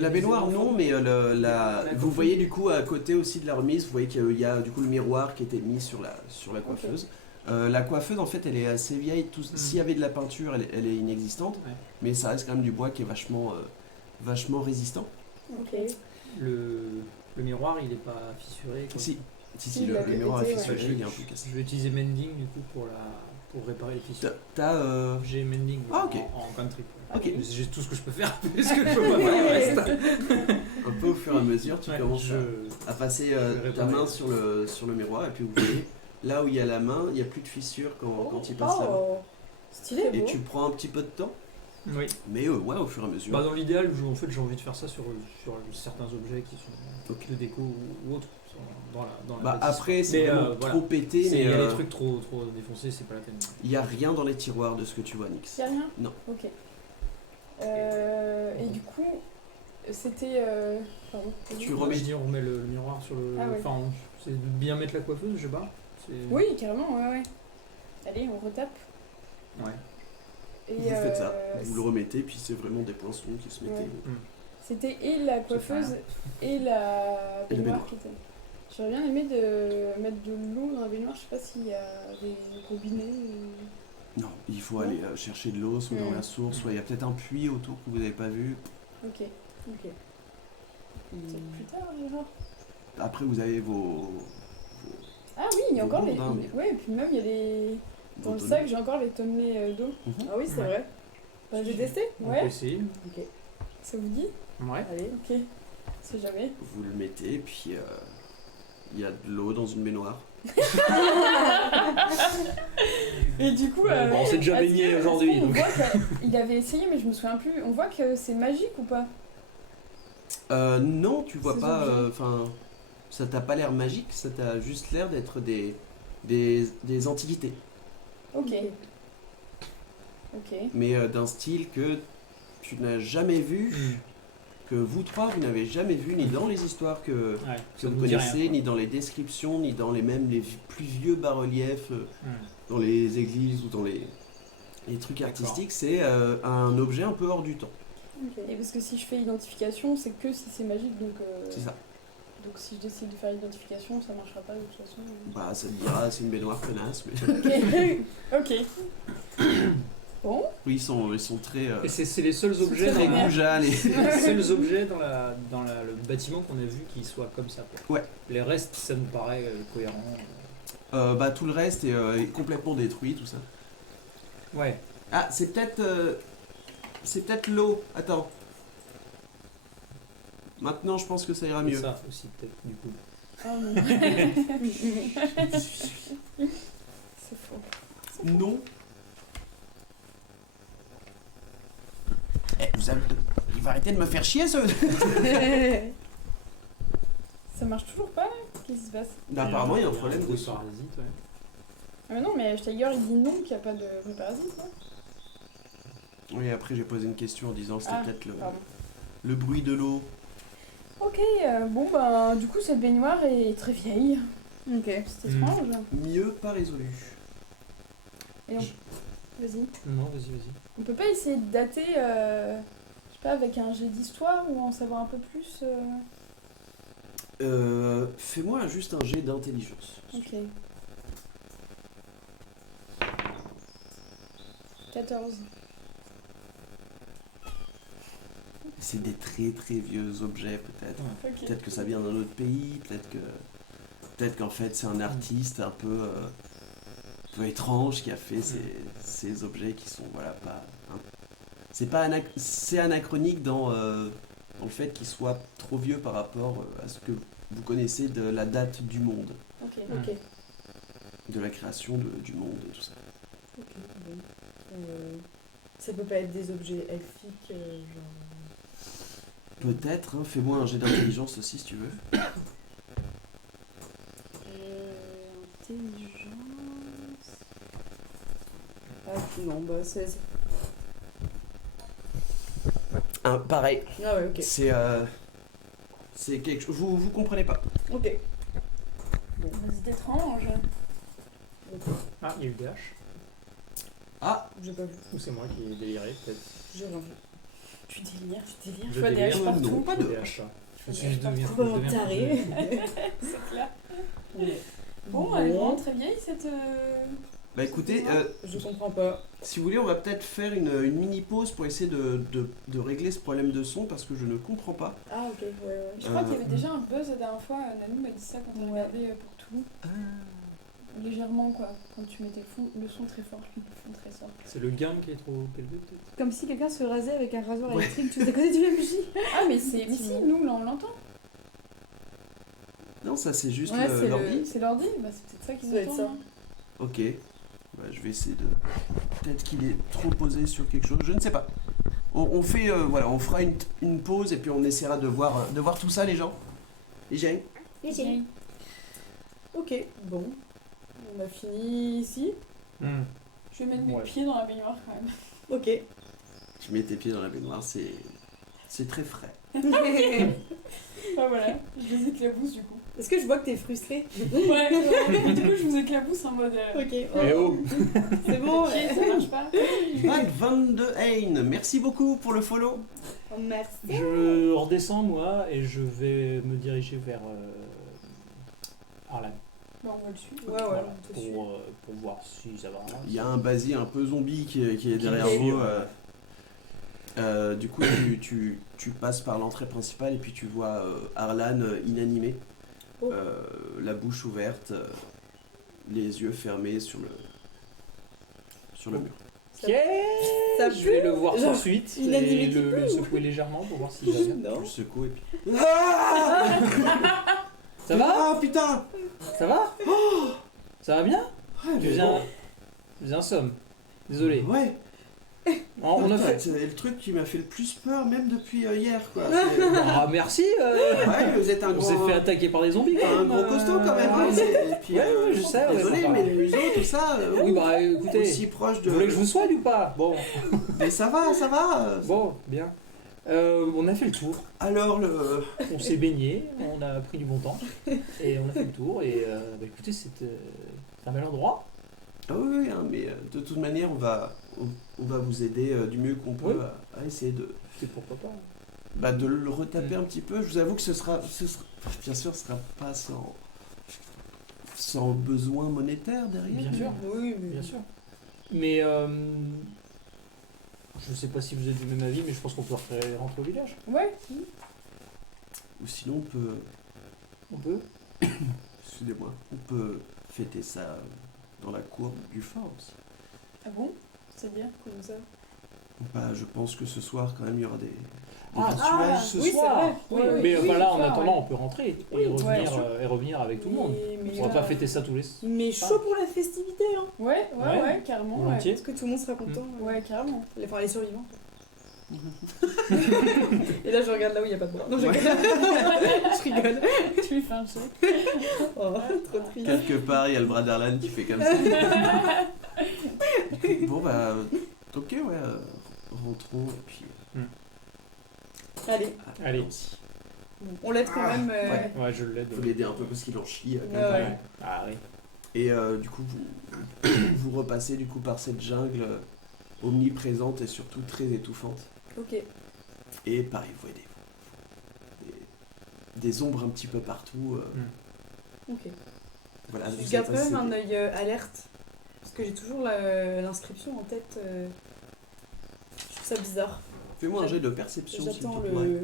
La baignoire non, mais vous coiffeuse. voyez du coup à côté aussi de la remise, vous voyez qu'il y a du coup le miroir qui était mis sur la coiffeuse. La coiffeuse en fait elle est assez vieille, s'il y avait de la peinture elle est inexistante, Ouais. mais ça reste quand même du bois qui est vachement résistant. Ok. Le miroir, il est pas fissuré. Quoi. Si, Si, il le a miroir est pété, fissuré, ouais. il est un peu cassé. Je vais utiliser mending du coup pour réparer les fissures. T'as J'ai mending Ah, ok. en cantrip. Ok. J'ai tout ce que je peux faire, parce que je peux pas faire le reste. un peu au fur et à mesure, tu Ouais, commences je- à passer vais ta réparer. main sur le miroir et puis vous voyez là où il y a la main, il n'y a plus de fissure quand il passe là. Oh, stylé. Et tu prends un petit peu de temps, Oui. mais ouais, au fur et à mesure. Bah, dans l'idéal, en fait, j'ai envie de faire ça sur certains objets qui sont Ok. de déco ou autres. Dans la Bah bâtisse. après, c'est Mais, vraiment voilà. trop pété, Il mais y a des trucs trop défoncés, c'est pas la peine. il n'y a rien dans les tiroirs de ce que tu vois, Nix. Y'a rien? Non. Ok. Et du coup, c'était. Pardon. Tu remets- Je dis, on remet le miroir sur le. Ah ouais. Enfin, c'est de bien mettre la coiffeuse, je sais pas. Oui, carrément, ouais. Allez, on retape. Ouais. Et, Vous faites ça, vous le remettez, puis c'est vraiment des poinçons qui se mettaient. Ouais. C'était et la coiffeuse et la Et la baignoire baignoire. qui était. J'aurais bien aimé de mettre de l'eau dans la baignoire, je sais pas s'il y a des robinets ou... Non, il faut aller chercher de l'eau, soit dans la source, soit il y a peut-être un puits autour que vous n'avez pas vu. Ok. Ok. Peut-être plus tard, Gérard. Après, vous avez vos Ah oui, il y a Vos encore les... gourdes, hein, mais- Ouais, et puis même il y a les... Dans le tonneaux. sac, j'ai encore les tonnelets d'eau. Mhm. Ah oui, c'est Ouais. vrai. Bah, j'ai testé. On Ouais. peut essayer. Ok. Ça vous dit? Ouais. Allez. Ok. C'est jamais. Vous le mettez, puis il y a de l'eau dans une baignoire. Et du coup... Bon, on s'est déjà est-ce baigné que- aujourd'hui, est-ce qu'on donc. voit il avait essayé, mais je me souviens plus. On voit que c'est magique ou pas? Non, tu vois Ces pas. objets. Enfin, ça t'a pas l'air magique, ça t'a juste l'air d'être des antiquités, Ok. Ok. mais d'un style que tu n'as jamais vu, que vous trois vous n'avez jamais vu ni dans les histoires que Ouais, que ça vous me dit rien, connaissez, quoi. ni dans les descriptions, ni dans les plus vieux bas-reliefs, dans les églises ou dans les trucs D'accord. artistiques. C'est un objet un peu hors du temps. Ok. Et parce que si je fais identification, c'est que si c'est magique, donc... C'est ça. Donc si je décide de faire l'identification, ça marchera pas de toute façon. Bah, ça te dira, c'est une baignoire connasse, mais. Ok. Bon. Oui, ils sont très. Et c'est les seuls objets, Très vénères. goujats, les. les seuls objets dans le bâtiment qu'on a vu qui soient comme ça. Quoi. Ouais. Les restes, ça nous paraît cohérent. Bah, tout le reste est complètement détruit, tout ça. Ouais. Ah, c'est peut-être. C'est peut-être l'eau. Attends. Maintenant, je pense que ça ira mieux. Ça aussi, peut-être, du coup. Oh non. C'est faux. Non. Il va arrêter de me faire chier, ce. Ça marche toujours pas là? Qu'est-ce qui se passe? Bah, apparemment, il y a un problème de dessus. parasite, ouais. Ah mais non, mais Steiger il dit non, qu'il n'y a pas de parasite, non? Oui, après, j'ai posé une question en disant que c'était Ah, peut-être pardon. le bruit de l'eau. Ok, bon bah du coup cette baignoire est très vieille. Ok. C'est étrange. Mieux pas résolu. Et on... Je- Vas-y. Non, vas-y. On peut pas essayer de dater, je sais pas, avec un jet d'histoire ou en savoir un peu plus Fais-moi juste un jet d'intelligence. Ok. 14. C'est des très très vieux objets, peut-être. Ok. Peut-être que ça vient d'un autre pays, peut-être qu'en fait c'est un artiste un peu étrange qui a fait ces objets qui sont voilà pas. C'est pas c'est anachronique dans le fait qu'ils soient trop vieux par rapport à ce que vous connaissez de la date du monde, Ok. Ok. de la création du monde et tout ça. Ok, bon. Ça peut pas être des objets elfiques, genre. Peut-être, hein, fais-moi un jet d'intelligence aussi si tu veux. Intelligence. Ah non, bah c'est. Pareil, Ah ouais, ok. c'est quelque chose. Vous comprenez pas. Ok. C'est étrange. Ah, il y a eu des haches. Ah, J'ai pas vu. Ou c'est moi qui ai déliré, peut-être. J'ai rien vu. Tu délires, tu délires. Je Je vois des délire. haches partout. Non, pas Des de. haches. Je Des suis haches devenu partout. Oh, taré. C'est clair. Bon, elle est vraiment très vieille cette. Bah écoutez, Je comprends pas. si vous voulez, on va peut-être faire une mini pause pour essayer de régler ce problème de son parce que je ne comprends pas. Ah ok, ouais. Je crois qu'il y avait déjà un buzz la dernière fois. Nanou m'a dit ça quand on Ouais. regardait pour tout. Légèrement quoi. Quand tu mettais le son très fort, le son très fort. C'est le gain qui est trop élevé, peut-être. Comme si quelqu'un se rasait avec un rasoir Ouais. électrique, tu sais côté du MJ. Ah mais c'est. Mais si, nous là on l'entend. Non, ça c'est juste Ouais, c'est l'ordi. C'est l'ordi. Bah c'est peut-être ça qu'ils Ça doit être entendent. ça. hein. Ok. Ouais, je vais essayer de. Peut-être qu'il est trop posé sur quelque chose, je ne sais pas. On fait, voilà, on fera une pause et puis on essaiera de voir tout ça, les gens. Et Jane. Ok. Ok, bon. On a fini ici. Je vais mettre mes Ouais. pieds dans la baignoire quand même. Ok. Tu mets tes pieds dans la baignoire, c'est très frais. Ah voilà, je les éclabousse du coup. Est-ce que je vois que t'es frustrée? Ouais, du coup je vous éclabousse en mode. Ok. Mais oh C'est bon. Ok, ça marche pas. Back 22 Hein, merci beaucoup pour le follow. Oh, merci. Je redescends, moi, et je vais me diriger vers Arlan. Bah on va le suivre. Ouais, ouais, Voilà, on te suit. pour voir si ça va. Il y a un basier un peu zombie qui est derrière est vous. sûr. Du coup, tu passes par l'entrée principale et puis tu vois Arlan inanimé, Oh. la bouche ouverte, les yeux fermés sur le mur. Ça Je vais le voir tout de Genre, suite inanimé et qui le peut, secouer légèrement pour voir s'il va bien. Tu Non. le secoues et puis. Ah Ça va Ah putain Ça va Ça va bien Ouais, Tu viens somme. Désolé. Ouais. Non, on a fait. C'est le truc qui m'a fait le plus peur, même depuis hier, quoi. Ah, merci Ouais, vous êtes un On s'est grand. fait attaquer par des zombies quand Un même. gros costaud quand même. Hein, et puis, Ouais, ouais, je sais, ouais, désolé, c'est mais pas- le museau, tout ça. Oui, bah écoutez, Aussi proche de. vous voulez que je vous soigne ou pas? Bon, Mais ça va, ça va. bon, bien. On a fait le tour, Alors, on s'est baigné, on a pris du bon temps, et on a fait le tour, et bah, écoutez, c'est un bel endroit. Ah oui, oui, hein, mais de toute manière, on va vous aider du mieux qu'on peut Oui. à essayer de. C'est pourquoi pas. de le retaper un petit peu. Je vous avoue que bien sûr, ce sera pas sans besoin monétaire derrière. Bien sûr. Oui, mais... Bien sûr. Mais je sais pas si vous êtes du même avis, mais je pense qu'on peut rentrer au village. Ouais. Ou sinon, On peut. excusez-moi, on peut fêter ça dans la cour du fort aussi. Ah bon? C'est-à-dire, comment ça? Je pense que ce soir, quand même, il y aura des Ah, rituels ce oui, soir. c'est vrai. Mais Oui, là, en ça, attendant, ouais. on peut rentrer Oui, et revenir avec tout le monde. Mais, On va pas fêter ça tous les... mais chaud pour la festivité, hein. Ouais, Ouais. carrément. Volontiers. Est-ce que tout le monde sera content? Ouais, carrément. Enfin, les survivants. Et là, je regarde là où il n'y a pas de bras. Non, je rigole. Je rigole. Tu lui fais un chèque. Oh, trop triste. Quelque part, il y a le bras d'Arlan qui fait comme ça. Bon, ok, ouais, rentrons, et puis... Allez, Allez. on l'aide quand même. Ouais, je l'aide. Faut l'aider un peu parce qu'il en chie. Ouais. Ah oui. Et du coup, vous repassez du coup par cette jungle omniprésente et surtout très étouffante. Ok. Et pareil, vous voyez des ombres un petit peu partout. Ok. Voilà, Je vous garde êtes quand même assez- un œil alerte. Parce que j'ai toujours l'inscription en tête. Je trouve ça bizarre. Fais-moi un jet de perception, s'il J'attends te plaît.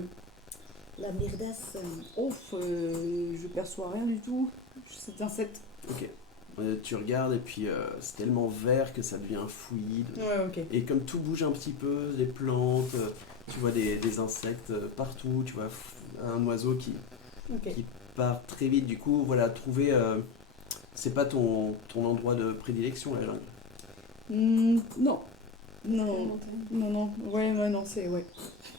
la merdasse. Ouf, je perçois rien du tout. C'est un 7. Ok. Tu regardes et puis c'est tellement vert que ça devient fluide. Ouais, ok. Et comme tout bouge un petit peu, les plantes, tu vois des insectes partout, tu vois un oiseau qui Ok. part très vite. Du coup, voilà, trouver... c'est pas ton endroit de prédilection, la jungle. Non. Non. Non. Ouais, non, c'est. Ouais.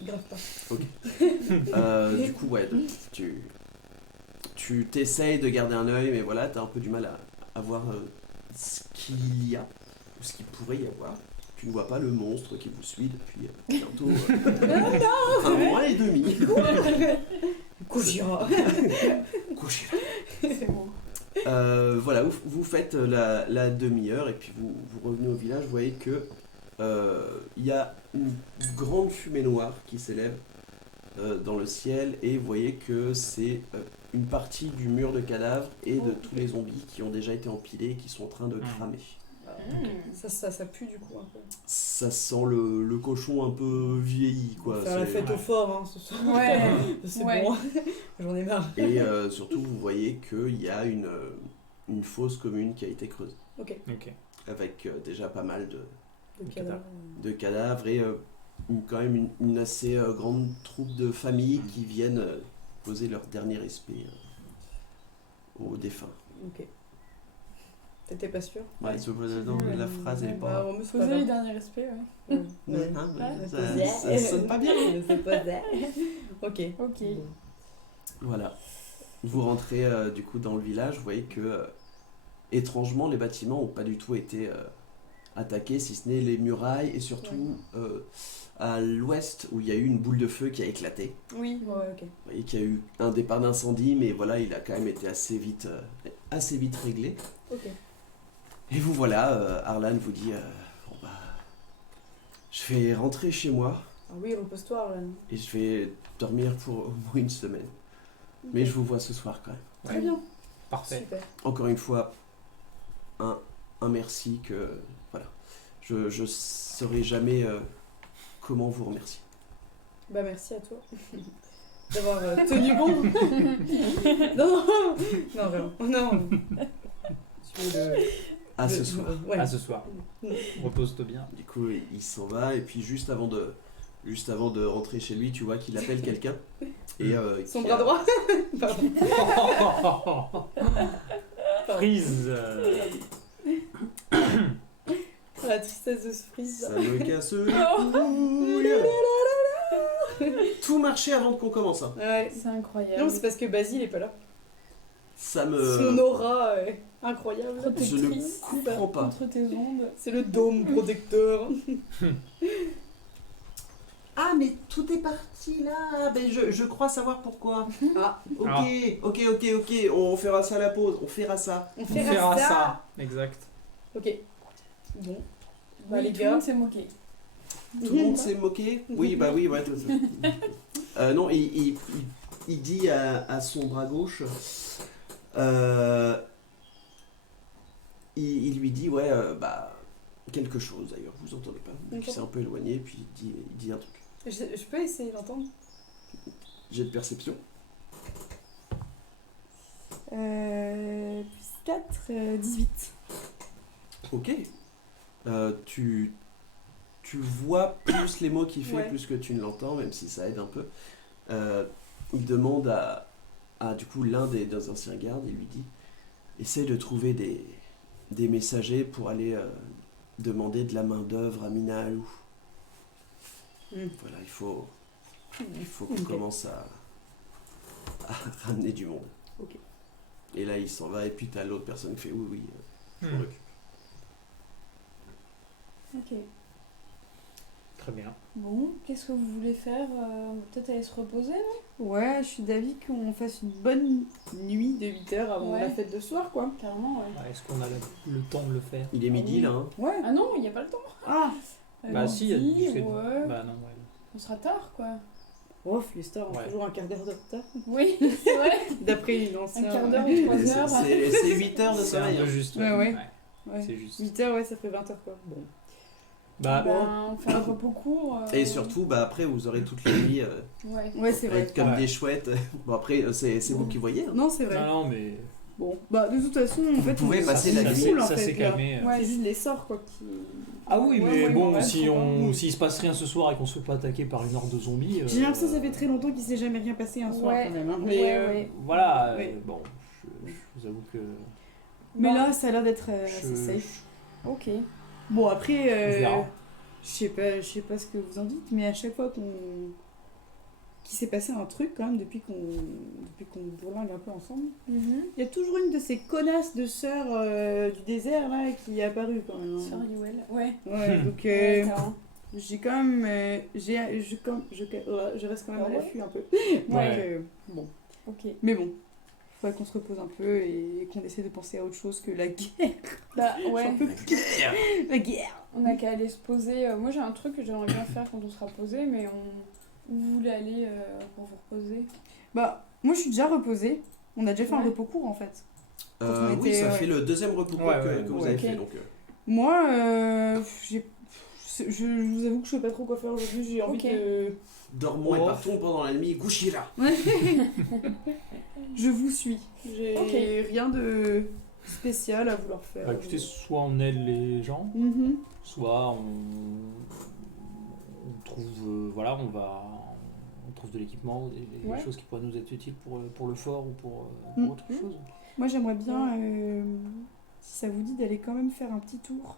Grave pas. Du coup, ouais, tu t'essayes de garder un œil, mais voilà, t'as un peu du mal à voir ce qu'il y a, ou ce qu'il pourrait y avoir. Tu ne vois pas le monstre qui vous suit depuis bientôt un mois et demi. Gojira. Gojira. C'est bon. Voilà, vous faites la demi-heure et puis vous revenez au village. Vous voyez que il y a une grande fumée noire qui s'élève dans le ciel et vous voyez que c'est une partie du mur de cadavres et de tous les zombies qui ont déjà été empilés et qui sont en train de cramer. Ça pue du coup un peu. Ça sent le cochon un peu vieilli, On quoi. va faire la c'est- fête au fort, hein, ce soir. Ouais. C'est Ouais. bon. J'en ai marre. Et surtout, vous voyez qu'il y a une fosse commune qui a été creusée Ok. Ok. avec déjà pas mal De cadavres. de cadavres et quand même une assez grande troupe de familles qui viennent poser leur dernier respect aux défunts. Ok. T'étais pas sûr? Ouais, non, la phrase elle est Bah, pas... on me Poser les derniers respects, ouais. Ouais. Hein, Ouais. ça sonne pas bien. Ça posait. Ok. Ok. Voilà. Vous rentrez du coup dans le village, vous voyez que étrangement les bâtiments n'ont pas du tout été attaqués, si ce n'est les murailles et surtout à l'ouest où il y a eu une boule de feu qui a éclaté. Oui, ouais, ok. Vous voyez qu'il y a eu un départ d'incendie, mais voilà, il a quand même été assez vite réglé. Ok. Et vous voilà, Arlan vous dit bon bah, je vais rentrer chez moi Ah oui, repose-toi, là. et je vais dormir pour au moins une semaine. Mais je vous vois ce soir quand même. Très bien. Parfait. Super. Encore une fois, un merci que voilà, je saurai jamais comment vous remercier. Bah merci à toi d'avoir tenu bon. Non, vraiment. Non. Tu veux À ce soir. Ouais. À ce soir. Repose-toi bien. Du coup, il s'en va et puis juste avant de rentrer chez lui, tu vois qu'il appelle quelqu'un et Son qui bras a- droit. Pardon. Prise. La tristesse de ce freeze. Ça me casse les couilles. Tout marchait avant qu'on commence. Hein. Ouais. C'est incroyable. Non, c'est parce que Basile est pas là. Ça Son me... aura incroyable. Je ne Protectrice comprends pas. contre tes ondes. C'est le dôme protecteur. Ah, mais tout est parti là. Ben, je crois savoir pourquoi. Ah, ok, Ah. ok. On fera ça à la pause. On fera ça. On On fera fera ça. ça. Exact. Ok. Bon. Bah Oui, les tout le gars. monde s'est moqué. Tout le monde s'est moqué. Oui, bah oui, ouais. Non, il dit à son bras gauche, il lui dit, ouais, quelque chose d'ailleurs, vous entendez pas. Il s'est un peu éloigné, puis il dit un truc. Je peux essayer d'entendre. Jet de perception. Plus 4, 18. Ok. Tu vois plus les mots qu'il fait, Ouais. plus que tu ne l'entends, même si ça aide un peu. Il demande à du coup l'un des anciens gardes, il lui dit, essaie de trouver des messagers pour aller demander de la main d'œuvre à Minaalou. Voilà, il faut qu'on commence à ramener du monde. Ok. Et là il s'en va, et puis t'as l'autre personne qui fait oui, je m'en occupe. Ok. Très bien. Bon, qu'est-ce que vous voulez faire? On va peut-être aller se reposer, non? Ouais, je suis d'avis qu'on fasse une bonne nuit de 8 heures avant Ouais. la fête de soir, quoi. Carrément, ouais. Est-ce qu'on a le temps de le faire? Il est midi oui. là, hein. Ouais. Ah non, il n'y a pas le temps. Ah, Bah si, il y a midi, jusqu'à- ouais. Bah non, ouais. On sera tard, quoi. ouf, les stars ont Ouais. toujours un quart d'heure de retard. Oui, c'est vrai. D'après une Un ancienne. quart d'heure ou 3 C'est- heures. C'est 8 heures de C'est un sommeil. peu hein. juste. Ouais. Ouais, c'est juste. 8 heures, ouais, ça fait 20 heures, quoi. Bon. Bah, Ben, on fait un repos court. Et surtout, après, vous aurez toute la nuit Ouais. Ouais, c'est vrai. être comme Ouais. des chouettes. Bon, après, c'est vous qui voyez. hein. Non, c'est vrai. non, mais Bon, bah, de toute façon, en fait, pouvez on- passer on la est nuit. full, en ça fait, s'est là. calmé. Ouais, c'est juste les sorts, quoi, qui... Ah oui, Ouais, mais ouais, bon, ouais, si ouais. s'il se passe rien ce soir et qu'on se fait pas attaquer par une horde de zombies. J'ai l'impression que ça fait très longtemps qu'il s'est jamais rien passé un soir, Ouais. quand même. Hein. Ouais, Mais, ouais. Voilà, Ouais. bon, je vous avoue que. mais Bon. là, ça a l'air d'être assez je- safe. Ok. Bon, après, On verra. je sais pas ce que vous en dites, mais à chaque fois qu'il s'est passé un truc, quand même, depuis qu'on bourlingue un peu ensemble, il y a toujours une de ces connasses de sœurs du désert, là, qui est apparue, quand même. hein. Sœur Yuel. Ouais. Ouais, donc Ouais, carrément. j'ai quand même... je reste quand même Ah à ouais. l'affût un peu. Ouais. Donc, bon. Ok. Mais bon, faudrait qu'on se repose un peu et qu'on essaie de penser à autre chose que la guerre. Bah ouais. J'en peux plus. La guerre. On a qu'à aller se poser. Moi j'ai un truc que j'aimerais bien faire quand on sera posé, mais où vous voulez aller pour vous reposer? Bah, moi je suis déjà reposée. On a déjà fait un Ouais. repos court en fait. Quand on Oui, était, ça ouais. fait le deuxième repos Ouais, que vous avez ok. fait. Donc, Moi, je vous avoue que je sais pas trop quoi faire aujourd'hui. J'ai envie Ok. de. dormons et Oh. partons pendant la nuit. Gouchira. Je vous suis. J'ai Ok. rien de spécial à vouloir faire. Bah, écoutez, soit on aide les gens, Mhm. soit on trouve, voilà, on trouve de l'équipement, des Ouais. choses qui pourraient nous être utiles pour le fort ou pour Mm. autre chose. Moi j'aimerais bien, si ça vous dit, d'aller quand même faire un petit tour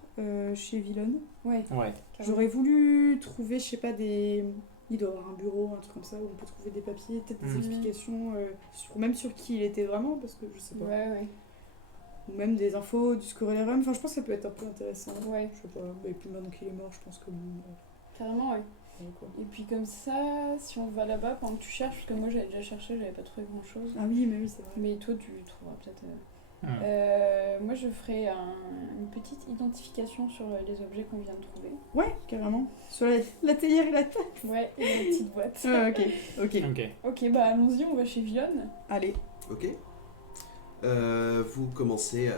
chez Villon. Ouais. Ouais. J'aurais voulu trouver, je sais pas, des. Il doit y avoir un bureau, un truc comme ça, où on peut trouver des papiers, peut-être des Mhm. explications, même sur qui il était vraiment, parce que je sais pas. Ouais, ouais. Ou même des infos du Scorelarium. Enfin, je pense que ça peut être un peu intéressant. Ouais. Je sais pas. Et puis maintenant qu'il est mort, je pense que bon. Carrément, ouais. Quoi. Et puis comme ça, si on va là-bas, pendant que tu cherches, parce que moi j'avais déjà cherché, j'avais pas trouvé grand-chose. Ah oui, mais oui, c'est vrai. Mais toi tu trouveras peut-être... Hmm. moi je ferai une petite identification sur les objets qu'on vient de trouver. Ouais, carrément. Sur la théière et la table. Ouais, et la petite boîte. Ah, ok, ok. Ok. Ok, bah allons-y, on va chez Villon. Allez. Ok. Vous commencez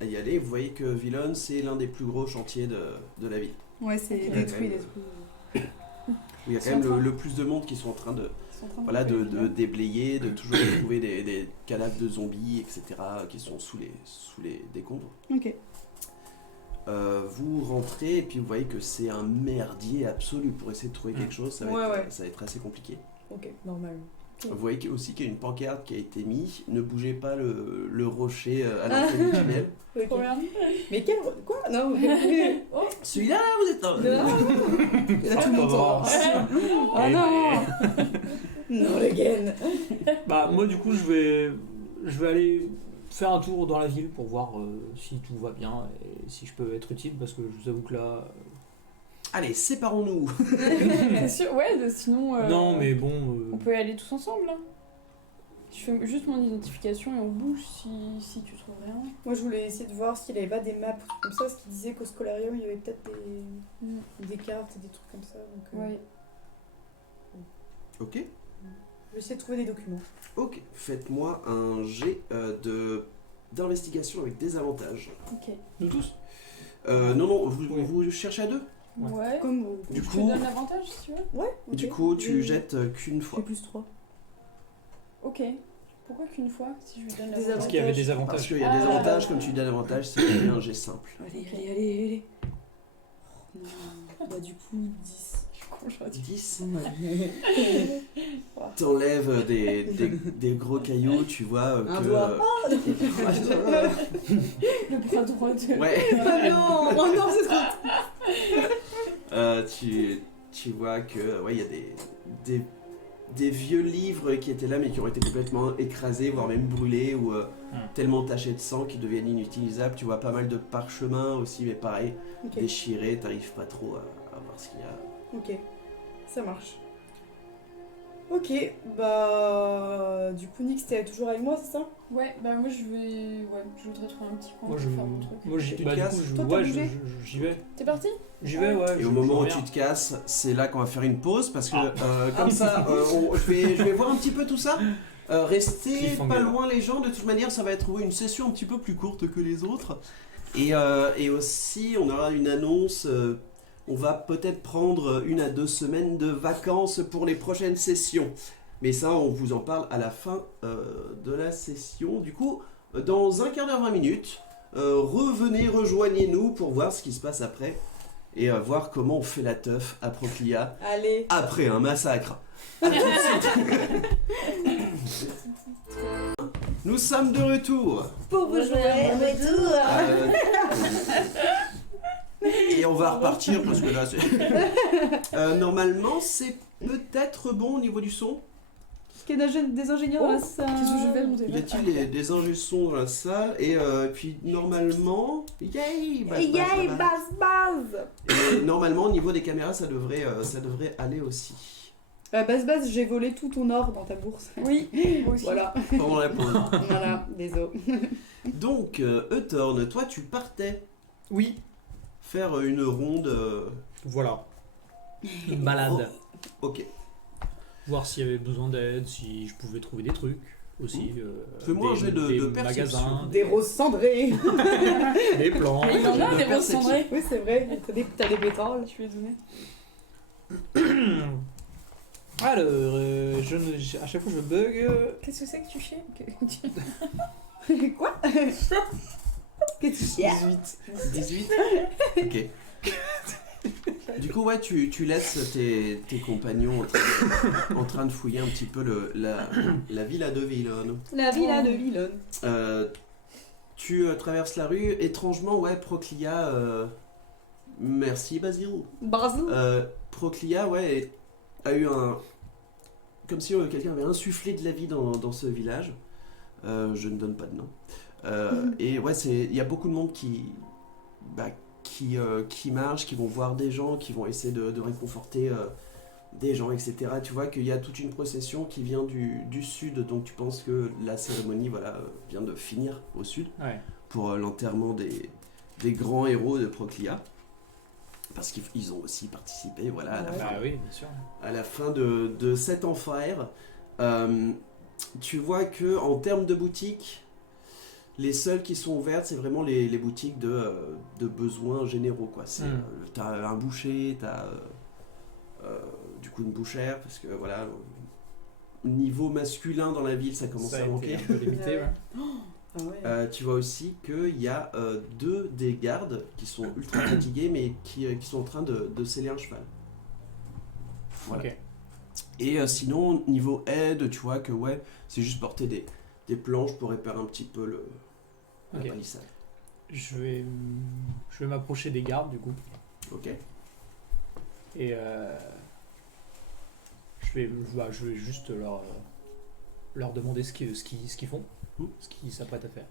à y aller. Vous voyez que Villon, c'est l'un des plus gros chantiers de la ville. Ouais, c'est Ok. détruit, Ouais, détruit. Il y a Ils quand sont même en train- le plus de monde qui sont en train de, Ils sont en train de voilà, couper de Villon. déblayer, de toujours trouver des cadavres de zombies, etc., qui sont sous les décombres. Ok. Vous rentrez et puis vous voyez que c'est un merdier absolu pour essayer de trouver quelque chose. Ça va, Ouais, être, ouais. ça va être assez compliqué. Ok, normal. Vous voyez aussi qu'il y a une pancarte qui a été mise. Ne bougez pas le rocher à l'entrée du tunnel. Ok. Trop bien. Mais quel. Quoi Non, Celui-là, vous êtes un... Là, tout le monde s'en va. Oh Eh non Non, again. Bah moi du coup je vais aller faire un tour dans la ville pour voir si tout va bien et si je peux être utile parce que je vous avoue que là Allez, séparons-nous. C'est sûr, ouais, sinon... non mais bon On peut y aller tous ensemble, là. Je fais juste mon identification et on bouge si tu trouves rien. Moi, je voulais essayer de voir s'il n'y avait pas des maps comme ça, parce qu'il disait qu'au Scolarium, il y avait peut-être des cartes et des trucs comme ça. Donc, Ouais. Ok. Je vais essayer de trouver des documents. Ok, faites-moi un jet d'investigation avec des avantages. Ok. Nous tous. Non, Oui. vous cherchez à deux. Ouais. Comme vous. Du Je coup, te donne l'avantage si tu veux. Ouais, ok. du coup, tu Je- jettes qu'une Je fois. fais plus 3. Ok. Pourquoi qu'une fois si je lui donne Des l'avantage Parce qu'il y avait des Parce avantages. qu'il y a des Ah. avantages, comme tu dis, l'avantage, c'est qu'il y a un jet simple. Allez, Ok. allez. Oh, non. Bah, du coup, 10. Je suis con, j'aurais dû. 10. Ouais. T'enlèves des gros cailloux, tu vois Un que... doigt. Le bras droit de. Ouais. Oh non, c'est trop. Tu vois que ouais, il y a des vieux livres qui étaient là mais qui ont été complètement écrasés, voire même brûlés ou tellement tachés de sang qu'ils deviennent inutilisables. Tu vois pas mal de parchemins aussi, mais pareil, Ok, déchirés, t'arrives pas trop à voir ce qu'il y a. ok. Ça marche. Ok, bah. Du coup, Nick, t'es toujours avec moi, c'est ça? Ouais, bah moi je vais. Ouais, je voudrais trouver un petit coin Moi, pour faire mon truc. j'y Tu te bah, du casses coup, Toi, t'as ouais, bougé j'y vais. T'es parti? J'y vais, ouais. Et au moment où tu te casses, c'est là qu'on va faire une pause parce que Ah. comme ça, je vais voir un petit peu tout ça. Restez Cliffhanger. pas loin les gens, de toute manière ça va être une session un petit peu plus courte que les autres. Et aussi on aura une annonce, on va peut-être prendre 1 à 2 semaines de vacances pour les prochaines sessions. Mais ça on vous en parle à la fin de la session. Du coup, dans un quart d'heure, 20 minutes, revenez, rejoignez-nous pour voir ce qui se passe après. Et voir comment on fait la teuf à Proclia Allez. après un massacre. À tout de suite. Nous sommes de retour. Pour vous jouer, retour. Et on va repartir parce que là, c'est... normalement, c'est peut-être bon au niveau du son. Est-ce qu'il y a des ingénieurs dans la salle? Qu'est-ce que je fais de mon Y téléphone? a-t-il des ingé son dans la salle? Et puis normalement, yay, base, Yay, base. base. Et normalement, au niveau des caméras, ça devrait aller aussi. Base, j'ai volé tout ton or dans ta bourse. Oui, moi aussi. Voilà, Pendant la pause. voilà, désolé. Donc, Euthorn, toi, tu partais Oui. faire une ronde. Voilà. Une balade. Ok. Voir s'il y avait besoin d'aide, si je pouvais trouver des trucs aussi. Fais-moi un jet de perception. magasins, Des roses cendrées. des plans. Mais il en a De des roses perception. cendrées. Oui, c'est vrai, t'as des pétales. Je lui ai donné. Alors, à chaque fois je bug. Qu'est-ce que c'est que tu chies? Quoi? Qu'est-ce que tu chies? 18. Ok. Du coup, ouais, tu laisses tes compagnons en train de fouiller un petit peu la villa de Villon. La villa de Villon. Tu traverses la rue, étrangement, ouais, Proclia. Merci, Basile. Basile. Proclia, ouais, a eu un. Comme si quelqu'un avait insufflé de la vie dans ce village. Je ne donne pas de nom. Et ouais, il y a beaucoup de monde qui marchent, qui vont voir des gens, qui vont essayer de réconforter des gens, etc. Tu vois qu'il y a toute une procession qui vient du sud, donc tu penses que la cérémonie vient de finir au sud pour l'enterrement des grands héros de Proclia. Parce qu'ils ont aussi participé à la fin. Bah oui, bien sûr. À la fin de cet enfer, tu vois que en termes de boutiques, les seules qui sont ouvertes, c'est vraiment les boutiques de besoins généraux, quoi. T'as un boucher, t'as du coup une bouchère, parce que voilà, niveau masculin dans la ville, ça commence à manquer. Un peu limité, ouais. Ah ouais. Tu vois aussi qu'il y a 2 des gardes qui sont ultra fatigués, mais qui sont en train de sceller un cheval. Voilà. Ok. Et sinon, niveau aide, tu vois que ouais, c'est juste porter des planches pour réparer un petit peu la Ok. palissade. Je vais m'approcher des gardes du coup. Ok. Et je vais juste leur demander ce qu'ils font, ce qu'ils s'apprêtent à faire.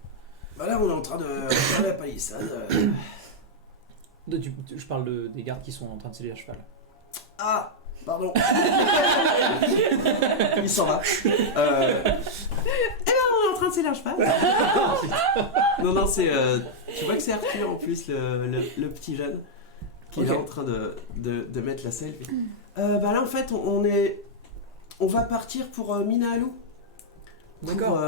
Bah là, on est en train de faire la palissade. Je parle des gardes qui sont en train de sceller un cheval. Ah, pardon. Il s'en va. On est en train de sceller un cheval. Non, c'est. Tu vois que c'est Arthur en plus, le petit jeune, qui est là en train de mettre la selle. Bah là, en fait, on est On va partir pour Minahalu. D'accord.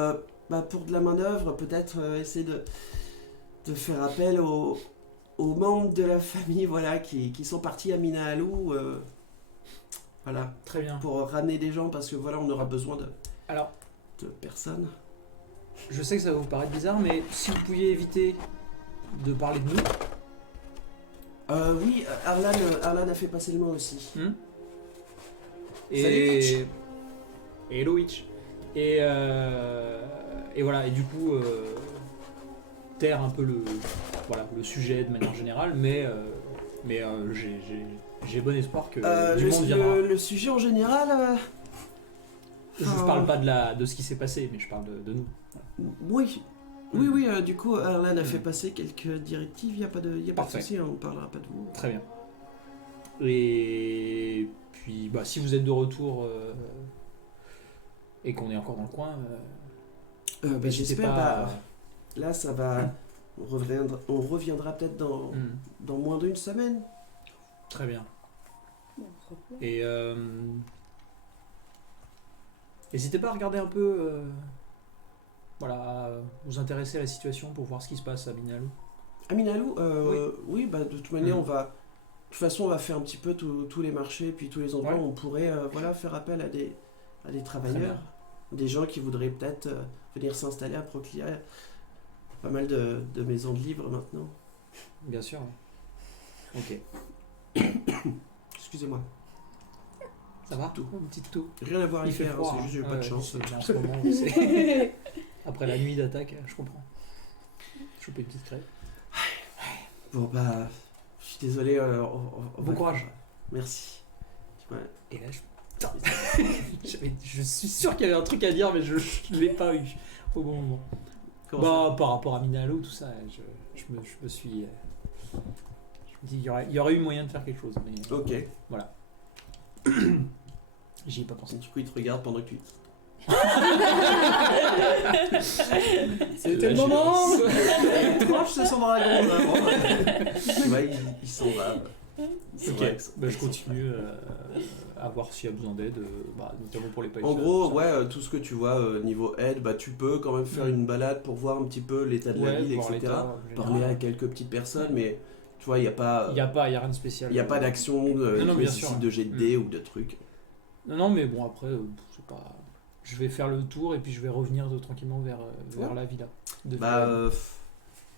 Pour de la main-d'œuvre, peut-être essayer de faire appel aux membres de la famille voilà, qui sont partis à Minahalu. Voilà, Très bien. pour ramener des gens parce que voilà, on aura besoin Alors, de personnes. je sais que ça va vous paraître bizarre, mais si vous pouviez éviter de parler de nous. Oui, Arlan a fait passer le mot aussi. Et... Salut, Witch. Et hello Witch. Et voilà, et du coup, taire un peu le sujet de manière générale, mais j'ai bon espoir que du monde viendra. Le sujet en général. Je parle pas de ce qui s'est passé, mais je parle de nous. Oui. Oui, du coup, Arlan a fait passer quelques directives, il n'y a pas de Parfait. souci, on ne parlera pas de vous. Très bien. Et puis, si vous êtes de retour et qu'on est encore dans le coin, n'hésitez J'espère, pas là ça va, on reviendra peut-être dans moins d'une semaine. Très bien. Bon, on se retrouve. Et n'hésitez pas à regarder un peu, à vous intéresser à la situation pour voir ce qui se passe à Minahalu. À Minahalu, oui, de toute manière, Mm. de toute façon, on va faire un petit peu tous les marchés, puis tous les endroits où on pourrait faire appel à des travailleurs, des gens qui voudraient peut-être venir s'installer à Proclia. Pas mal de maisons de libre maintenant. Bien sûr. Ok. Excusez-moi. Ça va Tout. Une petite toux. Rien à voir à Il fait faire, froid. c'est juste j'ai eu pas de chance. En ce moment, c'est- Après la nuit d'attaque, je comprends. Choper une petite crêpe. Bon je suis désolé. Bon courage. Merci. Ouais. Et là, je suis sûr qu'il y avait un truc à dire, mais je l'ai pas eu au bon moment. Comment Par rapport à Minahalu, tout ça, je me suis. Je me dis, il y aurait eu moyen de faire quelque chose, mais ça Ok. j'y ai pas pensé. Du coup, il te regarde pendant que tu. C'était le moment. Tranche ce son dragon vraiment. Ouais, il s'en va. C'est Ok, vrai que je continue à voir s'il y a besoin d'aide, notamment pour les paysans. En gros, tout ce que tu vois niveau aide, tu peux quand même faire une balade pour voir un petit peu l'état de la ville, etc. Parler à quelques petites personnes, mais tu vois, il n'y a pas. Il y a rien de spécial. Il n'y a pas d'action qui bien nécessite sûr. de jet de dés ou de trucs. Non, mais bon, après, c'est pas. Je vais faire le tour et puis je vais revenir tranquillement vers la villa.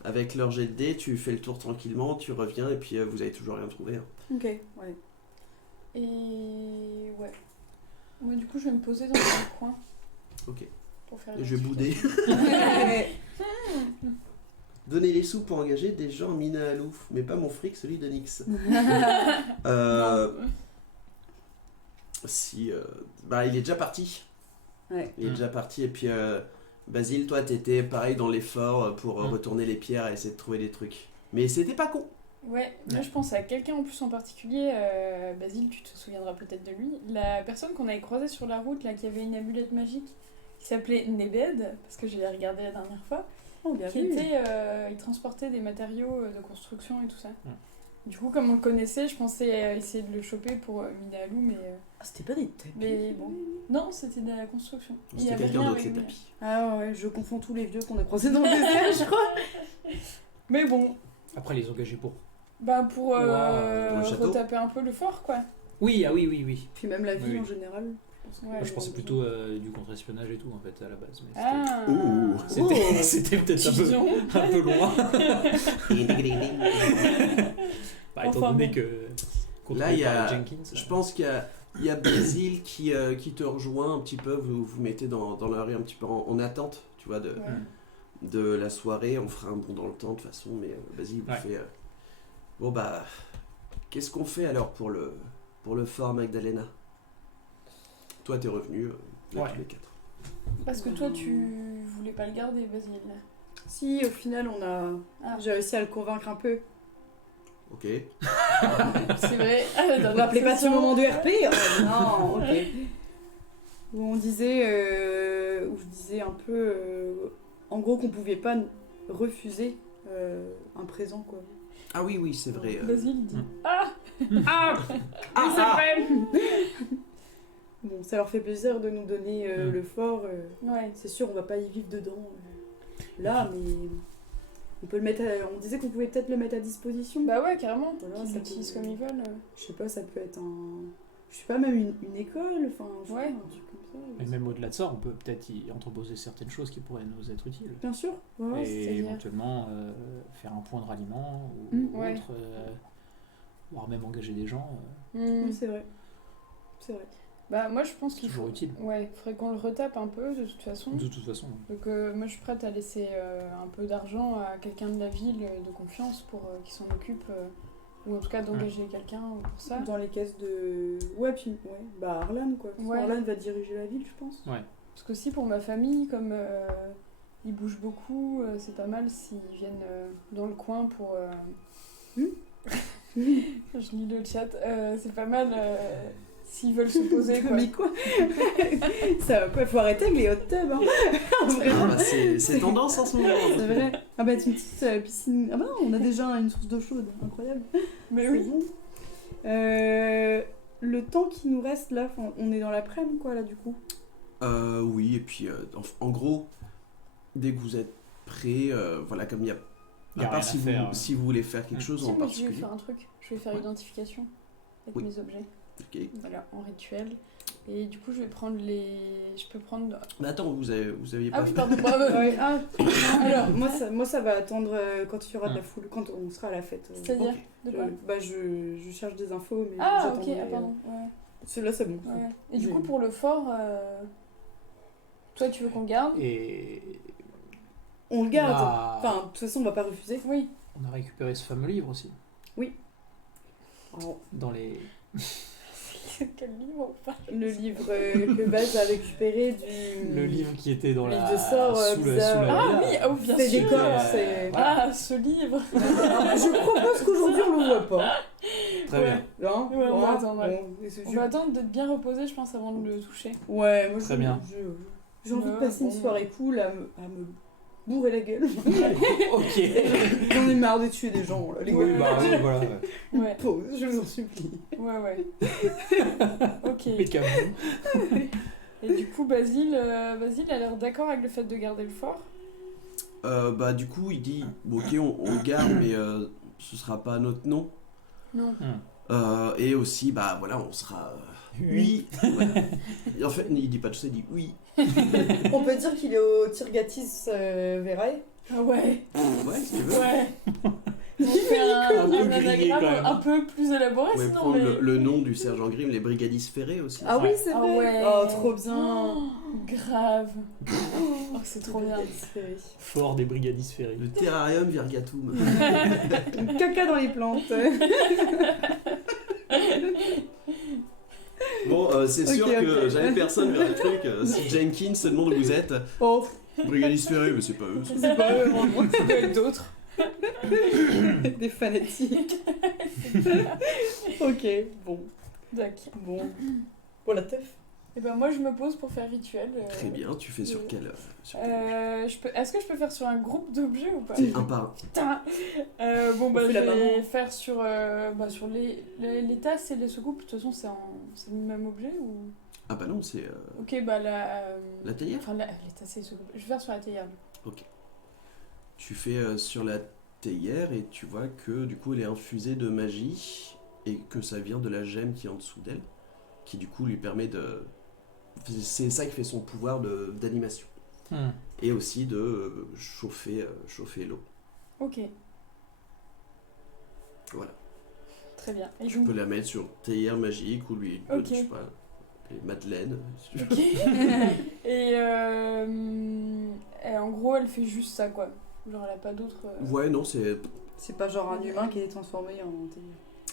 Avec leur jet de dés, tu fais le tour tranquillement, tu reviens et puis vous avez toujours rien trouvé. Hein. Ok, ouais. Et ouais. Moi, du coup, je vais me poser dans un coin. Ok. Pour faire Et je vais bouder. Donner les sous pour engager des gens à Minahalu, mais pas mon fric, celui de Nyx. Si, il est déjà parti. Ouais. Il est déjà parti et puis Basile, toi t'étais pareil dans l'effort pour retourner les pierres et essayer de trouver des trucs. Mais c'était pas con. Ouais, moi je pense à quelqu'un en plus en particulier, Basile, tu te souviendras peut-être de lui, la personne qu'on avait croisée sur la route, là, qui avait une amulette magique, qui s'appelait Nebed, parce que je l'ai regardé la dernière fois, il transportait des matériaux de construction et tout ça. Du coup, comme on le connaissait, je pensais essayer de le choper pour Minahalu, mais... c'était pas des tapis. Mais bon, non, c'était de la construction. Il y C'était avait quelqu'un rien d'autre avec les lui. tapis. Ah ouais, je confonds tous les vieux qu'on a croisés dans le désert, je crois. Mais bon, Après, les engager pour. pour Wow, le château. retaper un peu le fort, quoi. Oui, oui. Puis même la ville Oui. en général. Ouais, Moi, je pensais plutôt du contre-espionnage et tout, en fait, à la base. Mais Ah Ouh. c'était peut-être Vision. un peu loin. Étant Enfin, donné bon. que. Là, il y a- Jenkins. Je pense qu'il y a Basile qui te rejoint un petit peu, vous mettez dans la rue un petit peu en attente, tu vois, Ouais. de la soirée. On fera un bond dans le temps de toute façon, mais Basile vous fait... Bon qu'est-ce qu'on fait alors pour le fort Magdalena? Toi t'es revenu, là, tous les quatre. Parce que toi, tu voulais pas le garder, Basile. Si, au final, j'ai réussi à le convaincre un peu. Ok. C'est vrai. Vous vous rappelez pas de ce moment de RP? Non, ok. Où je disais un peu, en gros, qu'on pouvait pas refuser un présent, quoi. Ah oui, c'est vrai. Basile dit Mm. Ah, c'est vrai. Bon, ça leur fait plaisir de nous donner le fort. Ouais. C'est sûr, on va pas y vivre dedans. Là, mais on peut le mettre. On disait qu'on pouvait peut-être le mettre à disposition. Bah ouais, carrément. Voilà, Qu'ils ça l'utilisent peut- comme ils veulent. Je sais pas, ça peut être je sais pas, même une école, enfin, je sais Ouais. pas, un truc comme ça. Et même au-delà de ça, on peut peut-être y entreposer certaines choses qui pourraient nous être utiles. Bien sûr. Ouais, Et c'est-à-dire éventuellement faire un point de ralliement ou Ouais. autre, voire même engager des gens, Hmm. oui, c'est vrai. C'est vrai. Bah moi je pense c'est qu'il toujours faut... utile. Ouais, faudrait qu'on le retape un peu de toute façon. De toute façon. Donc moi je suis prête à laisser un peu d'argent à quelqu'un de la ville de confiance pour qu'il s'en occupe, ou en tout cas d'engager quelqu'un pour ça. Dans les caisses de. Ouais, puis. Ouais. Bah, Arlan, quoi. Parce Ouais. qu'Arlan va diriger la ville, je pense. Ouais. Parce qu'aussi pour ma famille, comme ils bougent beaucoup, c'est pas mal s'ils viennent dans le coin pour... Je lis le chat, c'est pas mal s'ils veulent se poser quoi. Mais quoi Ça va quoi, faut arrêter avec les hot tubs, hein. Vraiment. Ah, bah, c'est tendance en ce moment. C'est vrai. Ah bah, c'est une petite piscine. Ah bah, non, on a déjà une source d'eau chaude. Incroyable. Mais C'est oui. bon. Le temps qui nous reste là, on est dans l'après-midi, quoi, là, du coup. Oui, et puis en gros, dès que vous êtes prêt, voilà, comme il y a. Il y a À part rien à si vous, faire. si vous voulez faire quelque chose Si, en moi je vais particulier. faire un truc, je vais faire identification avec Oui. mes objets. Ok. Voilà, en rituel. Et du coup je vais prendre les... Je peux prendre... Mais attends, vous aviez Ah pas oui, fait. pardon, Ouais, ah, Alors, moi, ça va attendre quand il y aura de la foule, quand on sera à la fête. c'est-à-dire Ok. de quoi Je cherche des infos, mais Ah ok, j'attendrai, ah, pardon. Ouais. Celui-là, c'est bon. Ouais. Et du J'ai- coup pour le fort, toi tu veux qu'on garde Et On le garde. Ah. Enfin, de toute façon, on va pas refuser. Oui. on a récupéré ce fameux livre aussi. Alors, Dans les... Quel livre on parle le livre que Baz a récupéré du. Le livre qui était dans Le la... livre de sorts, sous bizarre. la Ah villa. oui, oh, bien C'est sûr. des corps, Euh, c'est. voilà. Ah, ce livre. Je propose qu'aujourd'hui on le voit pas. Très Ouais. bien. Hein Ouais, on va Voilà. attendre, ouais. Bon, et c'est- On va attendre d'être bien reposé, je pense, avant de le toucher. Ouais, moi Très bien. j'ai envie de Ouais, passer une bon. soirée cool à me bourrer la gueule. Ok. J'en ai marre de tuer des gens, là, les Oui, gars. bah oui, voilà. ouais. Ouais, Pause, je vous en supplie. ouais. Ok. Impeccable. Et du coup, Basile a l'air d'accord avec le fait de garder le fort. Bah, du coup, il dit bon, ok, on le garde, mais ce sera pas à notre nom. Non. Et aussi, bah voilà, on sera. Oui. Voilà. Et en fait, il dit pas tout ça, il dit oui. On peut dire qu'il est au Tirgatis Verae. Ah ouais. Ouais, si tu veux. Ouais. On fait Un peu un grillé, quand anagramme même. un peu plus élaboré, Vous pouvez sinon. prendre Mais... le nom du sergent Grimm, les brigadistes ferrés aussi. Ah oui, Ouais. c'est Ah vrai. ouais. Oh, trop bien. Oh, grave. Oh, c'est trop bien. Fort des brigadistes ferrés. Le terrarium Virgatum. Caca dans les plantes. Bon, c'est sûr Ok, que ok. j'avais personne vers le truc. Si Jenkins se demande où vous êtes, Oh, brigadistes ferrés, mais c'est pas eux. ça. c'est pas eux, vraiment. Ça doit être d'autres. Des fanatiques. Ok, bon. D'accord. Bon. Pour la teuf. Et ben moi je me pose pour faire rituel. Très bien, tu fais sur quel. Est-ce que je peux faire sur un groupe d'objets ou pas? C'est un par un. Putain. Bon bah On je fait la vais maman. faire sur les tasses et les soucoupes. De toute façon c'est le même objet ou? Ah bah non, c'est Ok bah la théière. enfin les tasses et les soucoupes. Je vais faire sur la théière. Tu fais sur la théière et tu vois que du coup elle est infusée de magie et que ça vient de la gemme qui est en dessous d'elle, qui du coup lui permet de... C'est ça qui fait son pouvoir d'animation. Et aussi de chauffer l'eau. Ok. Voilà. Très bien. Et Tu peux la mettre sur théière magique ou lui, Ok. je sais pas, les madeleines. Si tu veux. Ok. et en gros elle fait juste ça quoi. Genre elle a pas d'autre. Ouais, non, c'est... C'est pas genre un humain qui est transformé en télé.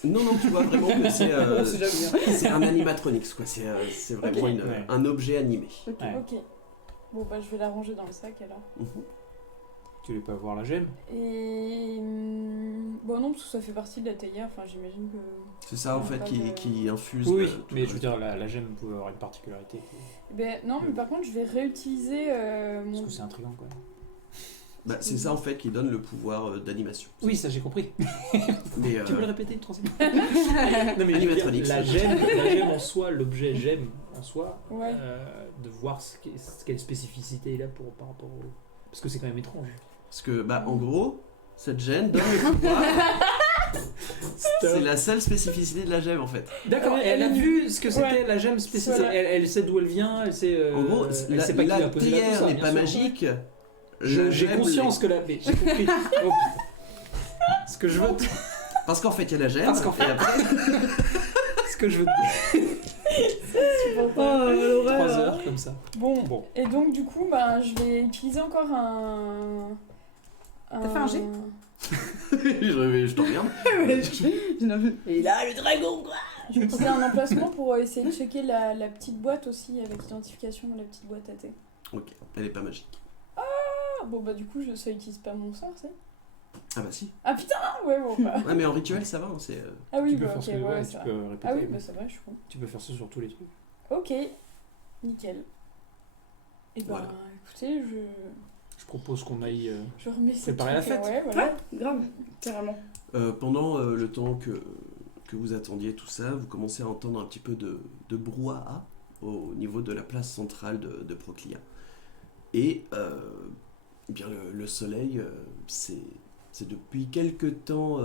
Non, tu vois vraiment que c'est... On sait jamais. c'est un animatronics, quoi. C'est vraiment Ok. un objet animé. Ok. Ouais. Ok. Bon bah je vais la ranger dans le sac alors. Mhm. Tu voulais pas voir la gemme? Et bon non parce que ça fait partie de la théière. Enfin j'imagine que. C'est ça en Ouais, fait pas qui, de- qui infuse. Oui, tout mais le je veux dire, la gemme pouvait avoir une particularité. Ben non mais par contre je vais réutiliser mon. Parce que c'est intriguant, quoi. Bah, c'est ça en fait qui donne le pouvoir d'animation. Oui, ça j'ai compris. Mais Tu peux le répéter une troisième Non mais je veux dire, Animatronics. la gemme en soi, l'objet gemme, en soi, Ouais. de voir quelle spécificité il a par rapport au... Parce que c'est quand même étrange. Parce que, en gros, cette gemme donne le pouvoir. C'est la seule spécificité de la gemme en fait. D'accord, et elle a vu ce que c'était la gemme spécifique. Voilà. Elle sait d'où elle vient, elle sait. En gros, elle sait pas qui a la posé théière tout ça, n'est bien pas sûr. magique. J'ai Gemme conscience que la. Mais j'ai compris. Oh, putain. Ce que je veux. Parce qu'en fait, il y a la gemme. Parce qu'en fait- et après, Ce que je veux te dire. Oh, l'horreur. 3 heures comme ça. Bon. Bon. Et donc, du coup, je vais utiliser encore un. T'as fait un jet je t'en regarde. Et là, le dragon, quoi. Je vais utiliser un emplacement pour essayer de checker la petite boîte aussi avec identification, la petite boîte à thé. Ok, elle est pas magique. Ah, bon, du coup, ça utilise pas mon sort, c'est. Ah bah si. Ah putain, ouais, bon, bah. Ouais, mais en rituel, ça va. C'est. Ah oui, Tu peux bah, faire ok, ce que ouais, ouais, c'est tu vrai. peux répéter. Ah oui, c'est vrai, je suis con. Tu peux faire ça sur tous les trucs. Ok, nickel. Et Voilà. écoutez, Je propose qu'on aille. je remets ces Préparer la trucs, fête. Ouais, voilà. Grave, carrément. Pendant le temps que vous attendiez tout ça, vous commencez à entendre un petit peu de brouhaha au niveau de la place centrale de Proclia. Et bien le soleil, c'est depuis quelque temps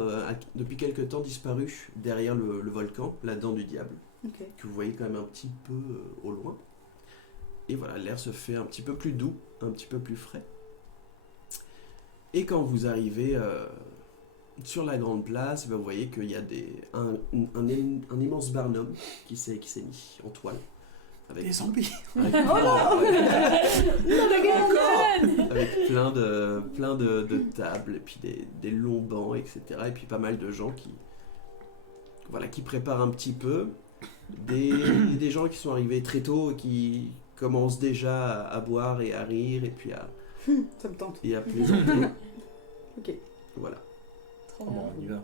disparu derrière le volcan, la dent du diable, Ok. que vous voyez quand même un petit peu au loin. Et voilà, l'air se fait un petit peu plus doux, un petit peu plus frais. Et quand vous arrivez sur la grande place, vous voyez qu'il y a un immense barnum qui s'est mis en toile. Avec, Des zombies. avec, avec plein de tables, et puis des longs bancs, etc. Et puis pas mal de gens qui préparent un petit peu. Des gens qui sont arrivés très tôt et qui commencent déjà à boire et à rire, et puis Ça me tente. et à plaisanter. Ok, Voilà. Trop Oh, bien. bon, on y va.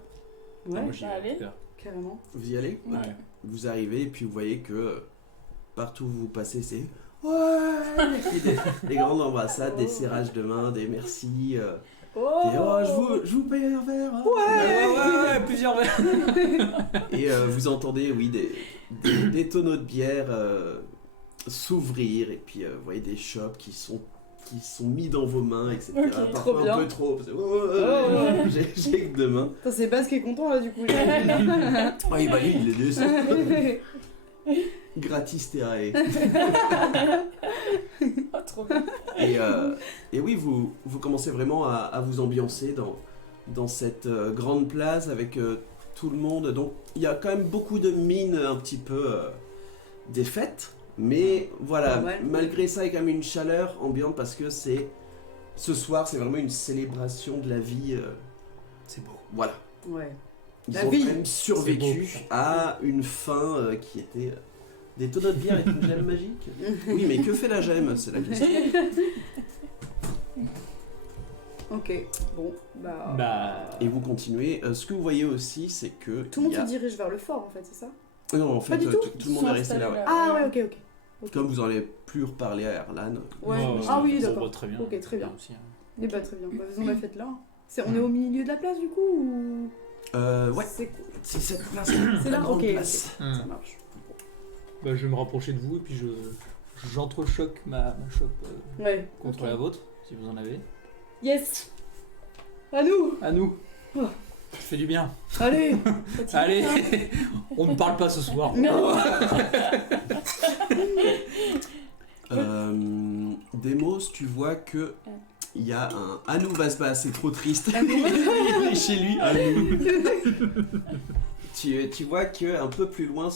ouais, Moi, j'y vais, en allez. tout cas. carrément. Vous y allez? Ouais. Ouais. Vous arrivez et puis vous voyez que partout où vous passez, c'est ouais, et puis des grandes embrassades, des serrages de main, des merci, des je vous paye un verre. Hein. Ouais, plusieurs verres. Et vous entendez, oui, des tonneaux de bière s'ouvrir, et puis vous voyez des shops qui sont mis dans vos mains, etc. Ok, Parfois trop bien. un peu trop. Parce que, j'ai que deux mains. Putain, c'est Bas qui est content là du coup. Oui, bah lui, il est déçu. Gratis terrae. Oh, trop bien. Et oui, vous commencez vraiment à vous ambiancer dans cette grande place avec tout le monde. Donc il y a quand même beaucoup de mines un petit peu défaites. Mais voilà, Normal. malgré ça, il y a quand même une chaleur ambiante parce que ce soir, c'est vraiment une célébration de la vie. C'est beau. Voilà. Ouais. Ils La ont vie. quand même survécu C'est beau. à une fin qui était des tonneaux de bière avec une gemme magique. Oui, mais que fait la gemme? C'est la question. Ok, bon, bah. Bah. Et vous continuez. Ce que vous voyez aussi, c'est que. Tout le monde il y a- se dirige vers le fort en fait, c'est ça? Non, en fait, du tout. tout le monde est resté là. Ouais. Ah ouais, ok, ok. Comme vous n'allez plus reparler à Erlan. Ouais, Ouais, ah oui, bon, d'accord. bah, très bien. Ok, très bien. Aussi, hein. Eh bah très bien, bah, faisons la fête là. On est au milieu de la place du coup ou... Ouais, C'est c'est cette place. C'est la là, grande ok, place. ça marche. Bah, je vais me rapprocher de vous et puis j'entrechoque ma chope Ouais. contre ok. la vôtre, si vous en avez. Yes. À nous. À nous. Oh. Ça fait du bien. Allez. Allez, on ne parle pas ce soir. Demos, tu vois que il y a un Anou Vasba, c'est trop triste. Il est chez lui. Anou. Tu vois que un peu plus loin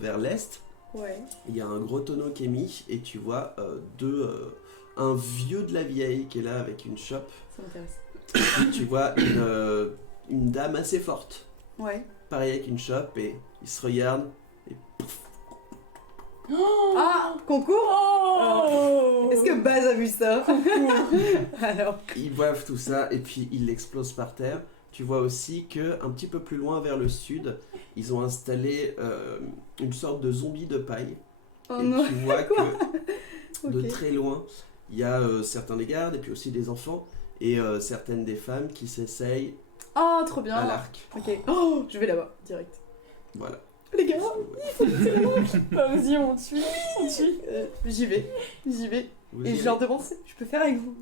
vers l'est, Ouais. il y a un gros tonneau qui est mis et tu vois un vieux de la vieille qui est là avec une chope. Ça m'intéresse. Et tu vois une dame assez forte, Ouais. pareil avec une chope, et ils se regardent. Ah, concours. Oh Est-ce que Baz a vu ça? Alors. Ils boivent tout ça et puis ils l'explosent par terre. Tu vois aussi que un petit peu plus loin vers le sud, ils ont installé une sorte de zombie de paille. Oh et non. tu vois que de Ok. très loin, il y a certains des gardes et puis aussi des enfants et certaines des femmes qui s'essayent Oh, trop bien. à l'arc. Ok. Oh, je vais là-bas, direct. Voilà. Les gars, Bah, vas-y, on te suit. j'y vais. Vous Et y je leur demande si je peux faire avec vous.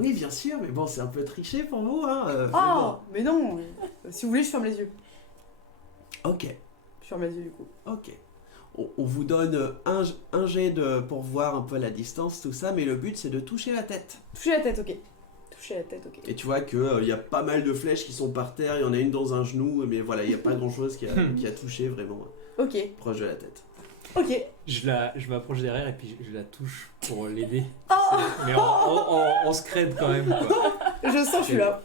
Oui, bien sûr, mais bon, c'est un peu triché pour vous, hein. Ah, mais non. Si vous voulez, je ferme les yeux. Ok, Je ferme les yeux du coup. ok. On vous donne un jet pour voir un peu la distance, tout ça, mais le but c'est de toucher la tête. Toucher la tête, ok. Et tu vois que y a pas mal de flèches qui sont par terre, il y en a une dans un genou, mais voilà, il n'y a pas grand chose qui a touché vraiment Ok, proche de la tête. ok. Je m'approche derrière et puis je la touche pour l'aider. Oh Mais en scred quand même, quoi. Je sens, je suis là.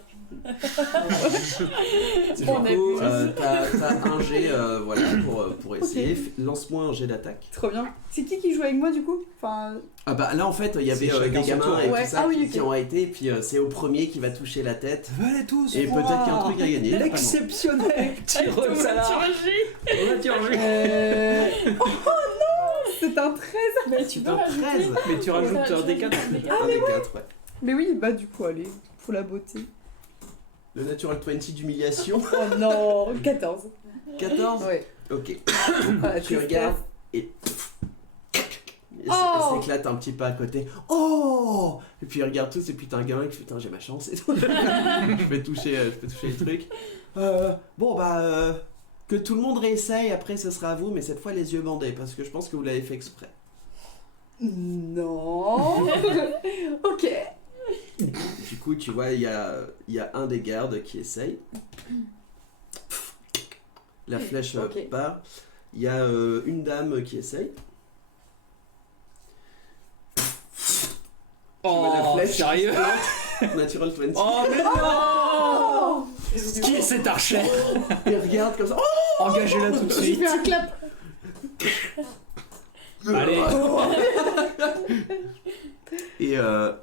Du On est coup, plus. t'as un jet voilà, pour essayer. Lance-moi un jet d'attaque. Trop bien. C'est qui joue avec moi du coup? Enfin, Ah bah là en fait il y avait C'est chacun des son gamins tour. et Ouais. tout ça Ah oui, qui ok. ont été, et puis c'est au premier qui va toucher la tête. Venez tous. Et peut-être qu'il y a un truc à gagner. L'exceptionnel tireur de salade. Oh non, c'est un 13. Mais tu C'est peux un rajouter. 13. Mais tu rajoutes Tu un D4. rajoutes un D4. Un des 4, ouais. Mais oui, bah du coup, allez, pour la beauté. Le natural 20 d'humiliation. Oh non, 14. 14. Ouais. Ok. Ah, Tu regardes et Oh. ça s'éclate un petit peu à côté. Oh. Et puis ils regardent tous et puis t'as un gamin qui fait putain j'ai ma chance et tout. je vais toucher les trucs. Bon bah que tout le monde réessaye, après ce sera à vous, mais cette fois les yeux bandés parce que je pense que vous l'avez fait exprès. Non. Ok. Du coup tu vois il y a un des gardes qui essaye. La flèche Ok. part. Il y a une dame qui essaye. Tu vois la Oh, flèche sérieux? Natural 20. Oh, mais non! Oh. Qui est cet archer? Et regarde comme ça. Oh. Engagez-la tout de J'ai suite. fait un clap. Allez.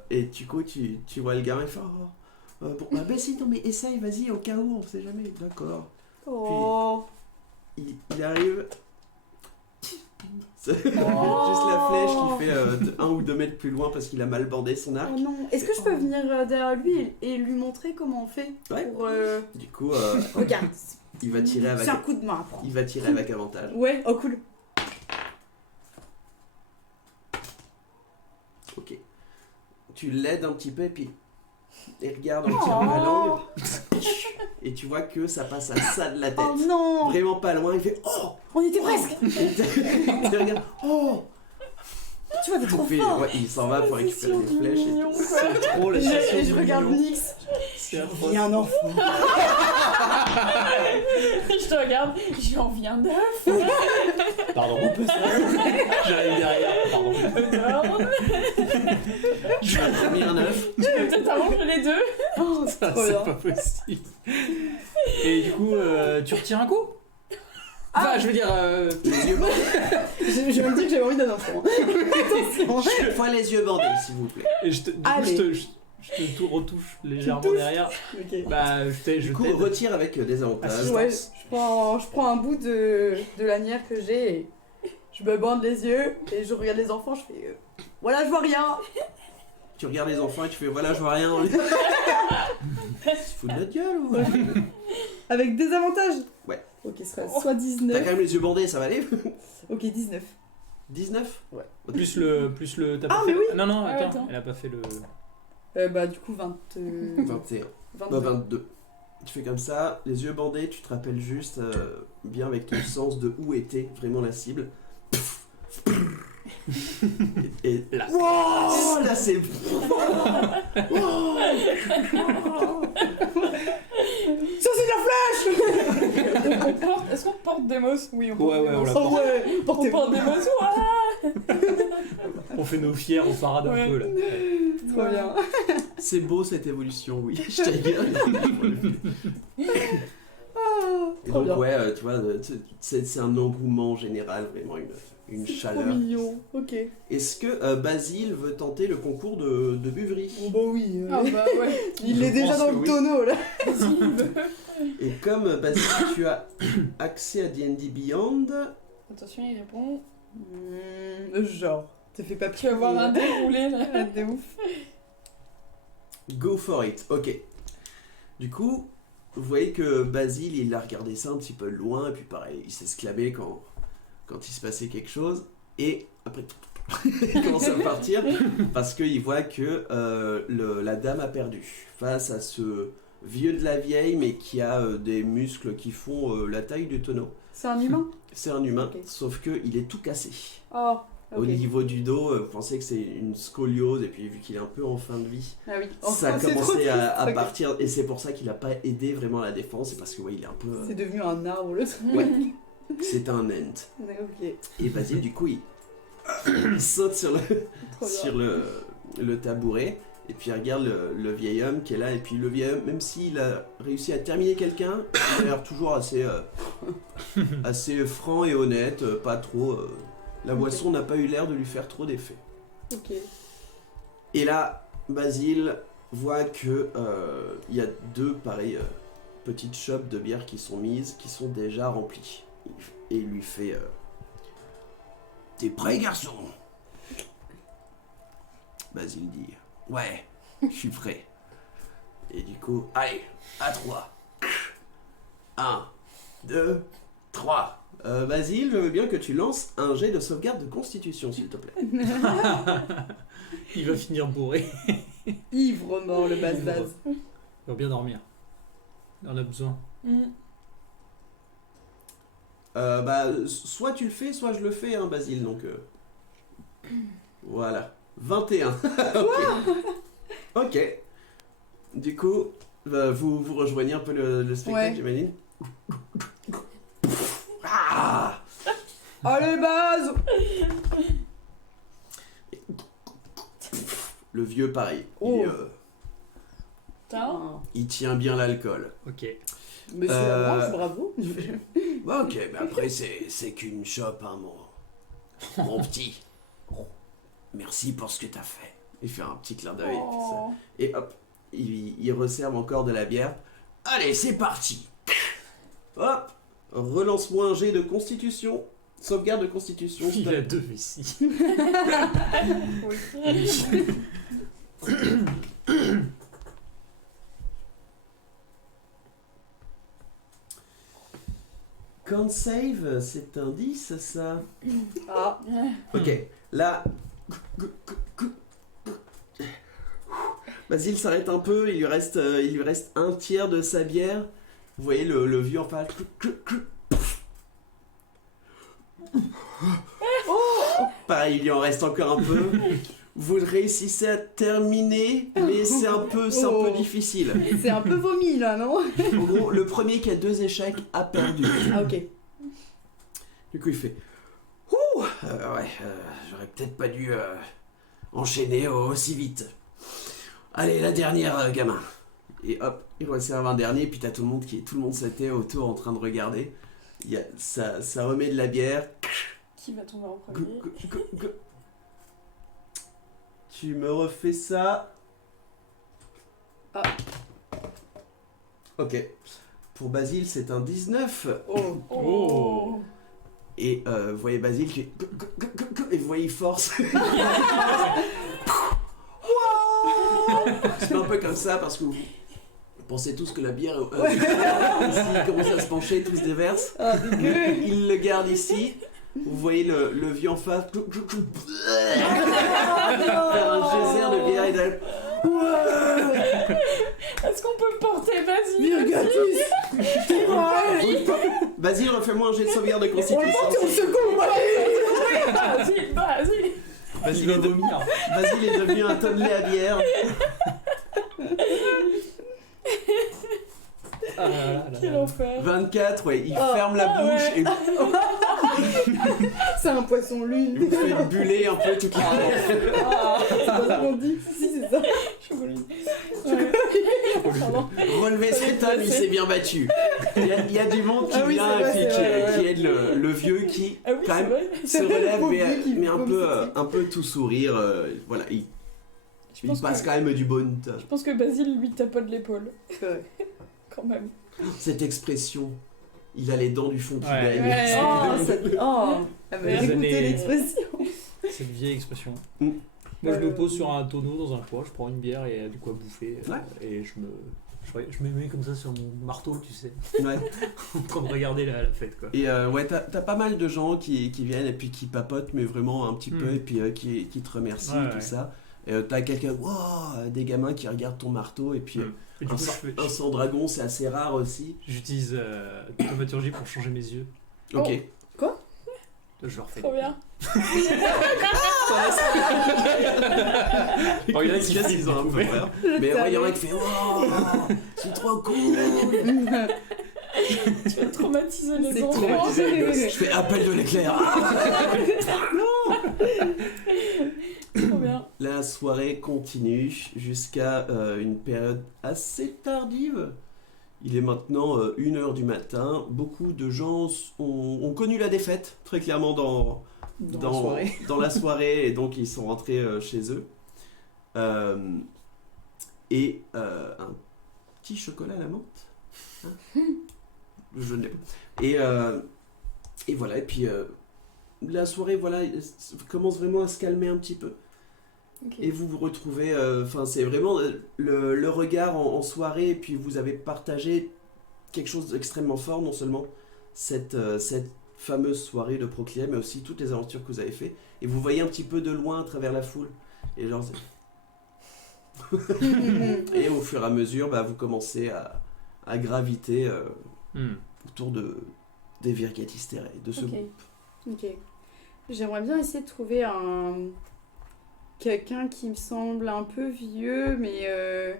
Et du coup, tu vois le gamin faire. Bon, bah si, non, mais essaye, vas-y, au cas où, on sait jamais. D'accord. Oh. Il arrive. C'est juste la flèche qui fait 1 ou 2 mètres plus loin parce qu'il a mal bandé son arc. Oh non. Est-ce que je peux venir derrière lui et lui montrer comment on fait Ouais. pour Du coup, Regarde. il va tirer avec. C'est un coup de main à prendre. Il va tirer avec avantage. Ouais. Oh cool. Ok. Tu l'aides un petit peu et puis. Et regarde en tirant la langue. Et tu vois que ça passe à ça de la tête. Oh non. Vraiment pas loin, il fait Oh. On était presque. Tu regardes Oh. Tu vois, t'es trop Il fait- fort. ouais, il s'en va pour récupérer les flèches. Et tout. C'est trop la station Et du je regarde million. Nix. C'est affreux. Il y a un enfant. Je te regarde, j'en viens neuf. Pardon. J'arrive derrière. Pardon. Je vais mis un œuf. Tu peux peut-être arranger les deux. Oh, Ça, trop c'est bien. pas possible. Et du coup, tu retires un coup? Enfin, je veux dire. Les yeux bandés. Je me dis que j'avais envie d'un enfant. Attention. Chaque fois les yeux bandés, s'il vous plaît. Et du coup, Allez. je te retouche légèrement touches derrière. Ok. Bah, je Du coup, t'aide. retire avec des avantages. Ouais, je prends un bout de lanière que j'ai et je me bande les yeux et je regarde les enfants, je fais voilà, je vois rien. Tu regardes les enfants et tu fais Voilà, je vois rien. Tu te fous de notre gueule ou Avec des avantages. Ouais. Ok, ce sera Oh. soit T'as 19. quand même les yeux bandés, ça va aller Ok, 19. 19 Ouais. Plus le. T'as Ah, pas mais fait... oui. Non, non, Ah, attends, attends. elle a pas fait le. Bah du coup 20, 21. 22. 22. Tu fais comme ça, les yeux bandés, tu te rappelles juste bien avec ton sens de où était vraiment la cible. Et Là. wow, là c'est. Ça c'est de la flèche. Est-ce qu'on porte des mos? Oui, on porte Ouais, des ouais, on mos. la Oh porte. ouais, On portez porte des mos, On fait nos fiers, on parade un Ouais. peu là. trop bien. C'est beau cette évolution, oui. Je t'aille. Ah, Et trop donc, bien. ouais, tu vois, c'est un engouement général, vraiment une Trop chaleur. mignon. Ok. Est-ce que Basile veut tenter le concours de buverie Bon bah oui. Ah bah ouais. Il est Je déjà pense dans que le oui. tonneau là. Et comme Basile, tu as accès à D&D Beyond, Attention, il répond. Genre, te fais pas Tu vas voir un dé rouler là. Ah, de ouf. go for it. Ok. Du coup, vous voyez que Basile, il a regardé ça un petit peu de loin, et puis pareil, il s'exclamait quand il se passait quelque chose, et après, il commence à partir, parce qu'il voit que la dame a perdu, face à ce vieux de la vieille, mais qui a des muscles qui font la taille du tonneau. C'est un humain? C'est un humain, Ok. sauf qu'il est tout cassé. Oh, ok. Au niveau du dos, vous pensez que c'est une scoliose, et puis vu qu'il est un peu en fin de vie, Ah oui. ça a Oh, c'est trop commencé à triste. Ok. partir, et c'est pour ça qu'il n'a pas aidé vraiment la défense, c'est parce que ouais, il est un peu... C'est devenu un arbre le truc. Ouais, c'est un ent. Ok, Et Basile, du coup, il saute sur trop sur bien. le tabouret, et puis il regarde le vieil homme qui est là, et puis le vieil homme, même s'il a réussi à terminer quelqu'un, il a l'air toujours assez franc et honnête, pas trop... la boisson n'a pas eu l'air de lui faire trop d'effet. Ok. Et là, Basile voit que il y a deux pareilles petites chopes de bière qui sont mises, qui sont déjà remplies. Et il lui fait T'es prêt, garçon? Basile dit Ouais, je suis prêt. Et du coup, allez, à 3. 1, 2, 3. Basile, je veux bien que tu lances un jet de sauvegarde de constitution, s'il te plaît. Il va finir bourré. Ivre mort, le base-base. Il va bien dormir. On a besoin. Soit tu le fais, soit je le fais, hein, Basile, donc... Voilà. 21. Ok. Du coup, vous rejoignez un peu le spectacle, Ouais. j'imagine. Ah Allez, base! Le vieux, pareil. Oh. Putain. Il tient bien l'alcool. Ok. Monsieur Avance, bravo. Bah, ok, mais après, c'est qu'une chope, hein, mon petit. Merci pour ce que t'as fait. Il fait un petit clin d'œil. Oh. Et hop, il resserve encore de la bière. Allez, c'est parti. Hop, relance-moi un jet de constitution. Sauvegarde de constitution. Il a 2 vessies. Oui. Can't save, c'est un 10, ça. Ah, Ok, là... Basile s'arrête un peu, il lui reste un tiers de sa bière. Vous voyez le vieux en face. Pareil, il lui en reste encore un peu. Vous réussissez à terminer, mais c'est un peu difficile. c'est un peu vomi là, non? En gros, le premier qui a 2 échecs a perdu. Ah, ok. Du coup, il fait Ouh, j'aurais peut-être pas dû enchaîner aussi vite. Allez, la dernière, gamin. Et hop, il resserve un dernier, puis t'as tout le monde s'était autour en train de regarder. Ça remet de la bière. Qui va tomber en premier? Tu me refais ça. Ah. Ok. Pour Basile, c'est un 19. Oh. Oh. Et vous voyez Basile qui... Et vous voyez, il force. C'est un peu comme ça parce que vous pensez tous que la bière... ici, il commence à se pencher, tout se déverse. Ah, dégueu. Il le garde ici. Vous voyez le vieux en face faire un geyser de bière et de... Est-ce qu'on peut porter Basile? Virgatus. Basile, refais-moi un jet de sauvegarde de On le constitution. porte au secours, Basile, Basile. Basile va vomir. Basile est devenu un tonnelet à bière. Ah là là là Quel là. enfer. 24, ouais, il Oh, ferme la bouche ouais. et C'est un poisson lune. vous fait buller un peu toute la... C'est pas ça qu'on dit? Si, c'est ça. Chocolat. Ouais. Pardon. Relever cet homme, il s'est bien battu. Il y a du monde qui Ah oui, vient c'est vrai, et puis c'est vrai, qui ouais. aide le vieux qui, Ah oui, quand c'est même, vrai. se C'est vrai, le relève, pauvre vieux qui mais vomit ses un peu tout sourire. Voilà, il Je pense passe que- quand même du bon temps. Je pense que Basile lui tapote l'épaule, Ouais. quand même. Cette expression, il a les dents du fond qui Ouais. baignent. Ouais. Oh, ça... Oh. Ah, bah, Les écoutez années- l'expression. Cette vieille expression. Mm. Moi, je me pose sur un tonneau dans un coin, je prends une bière et du quoi bouffer. Ouais. Et je Je me mets comme ça sur mon marteau, tu sais, Ouais. en train de regarder la fête, quoi. Et ouais, t'as pas mal de gens qui viennent et puis qui papotent, mais vraiment un petit peu, et puis qui te remercient, Ouais, tout ouais. ça. Et t'as quelqu'un, wow, des gamins qui regardent ton marteau, et puis Et du coup, un sang dragon, c'est assez rare aussi. j'utilise thaumaturgie pour changer mes yeux. Ok. Je le refais. Trop bien. Oh, il y en a qui Qu'est-ce flippent, qu'ils ont un peu ouais. peur. Mais ouais, il y en a qui fait, wow, c'est trop cool. Tu vas traumatiser les C'est enfants. traumatiser les gosses. Je fais appel de l'éclair. Trop bien. La soirée continue jusqu'à une période assez tardive. Il est maintenant 1h du matin. Beaucoup de gens ont connu la défaite, très clairement, dans la soirée. dans la soirée, et donc ils sont rentrés chez eux. Et un petit chocolat à la menthe. Hein je ne l'ai pas. Et voilà, et puis la soirée voilà, commence vraiment à se calmer un petit peu. Ok. Et vous vous retrouvez, enfin c'est vraiment le regard en soirée, et puis vous avez partagé quelque chose d'extrêmement fort, non seulement cette fameuse soirée de Proclia, mais aussi toutes les aventures que vous avez fait, et vous voyez un petit peu de loin à travers la foule, et genre et au fur et à mesure, bah, vous commencez à graviter autour des Virgatisterae, de ce Ok. groupe. Ok. J'aimerais bien essayer de trouver quelqu'un qui me semble un peu vieux, mais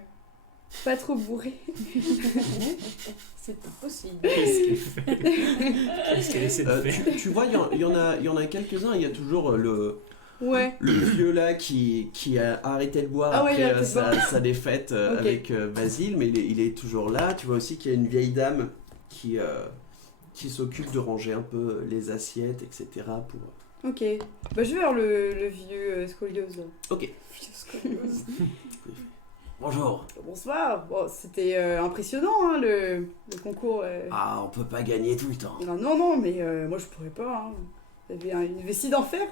pas trop bourré. C'est pas possible. Qu'est-ce qu'elle fait Qu'est-ce qu'elle essaie de faire Tu vois, il y en a quelques-uns, il y a toujours Ouais. le vieux là qui a arrêté de boire Ah ouais, il a après arrêté de boire. sa défaite Ok. avec Basile, mais il est toujours là. Tu vois aussi qu'il y a une vieille dame qui s'occupe de ranger un peu les assiettes, etc. pour... Ok. Bah, je vais vers le vieux scoliose. Là. Ok. Vieux scoliose. Bonjour. Bonsoir. Bon, c'était impressionnant, hein, le concours. Ah, on peut pas gagner tout le temps. Non, mais moi je pourrais pas. Hein. Vous avez une vessie d'enfer.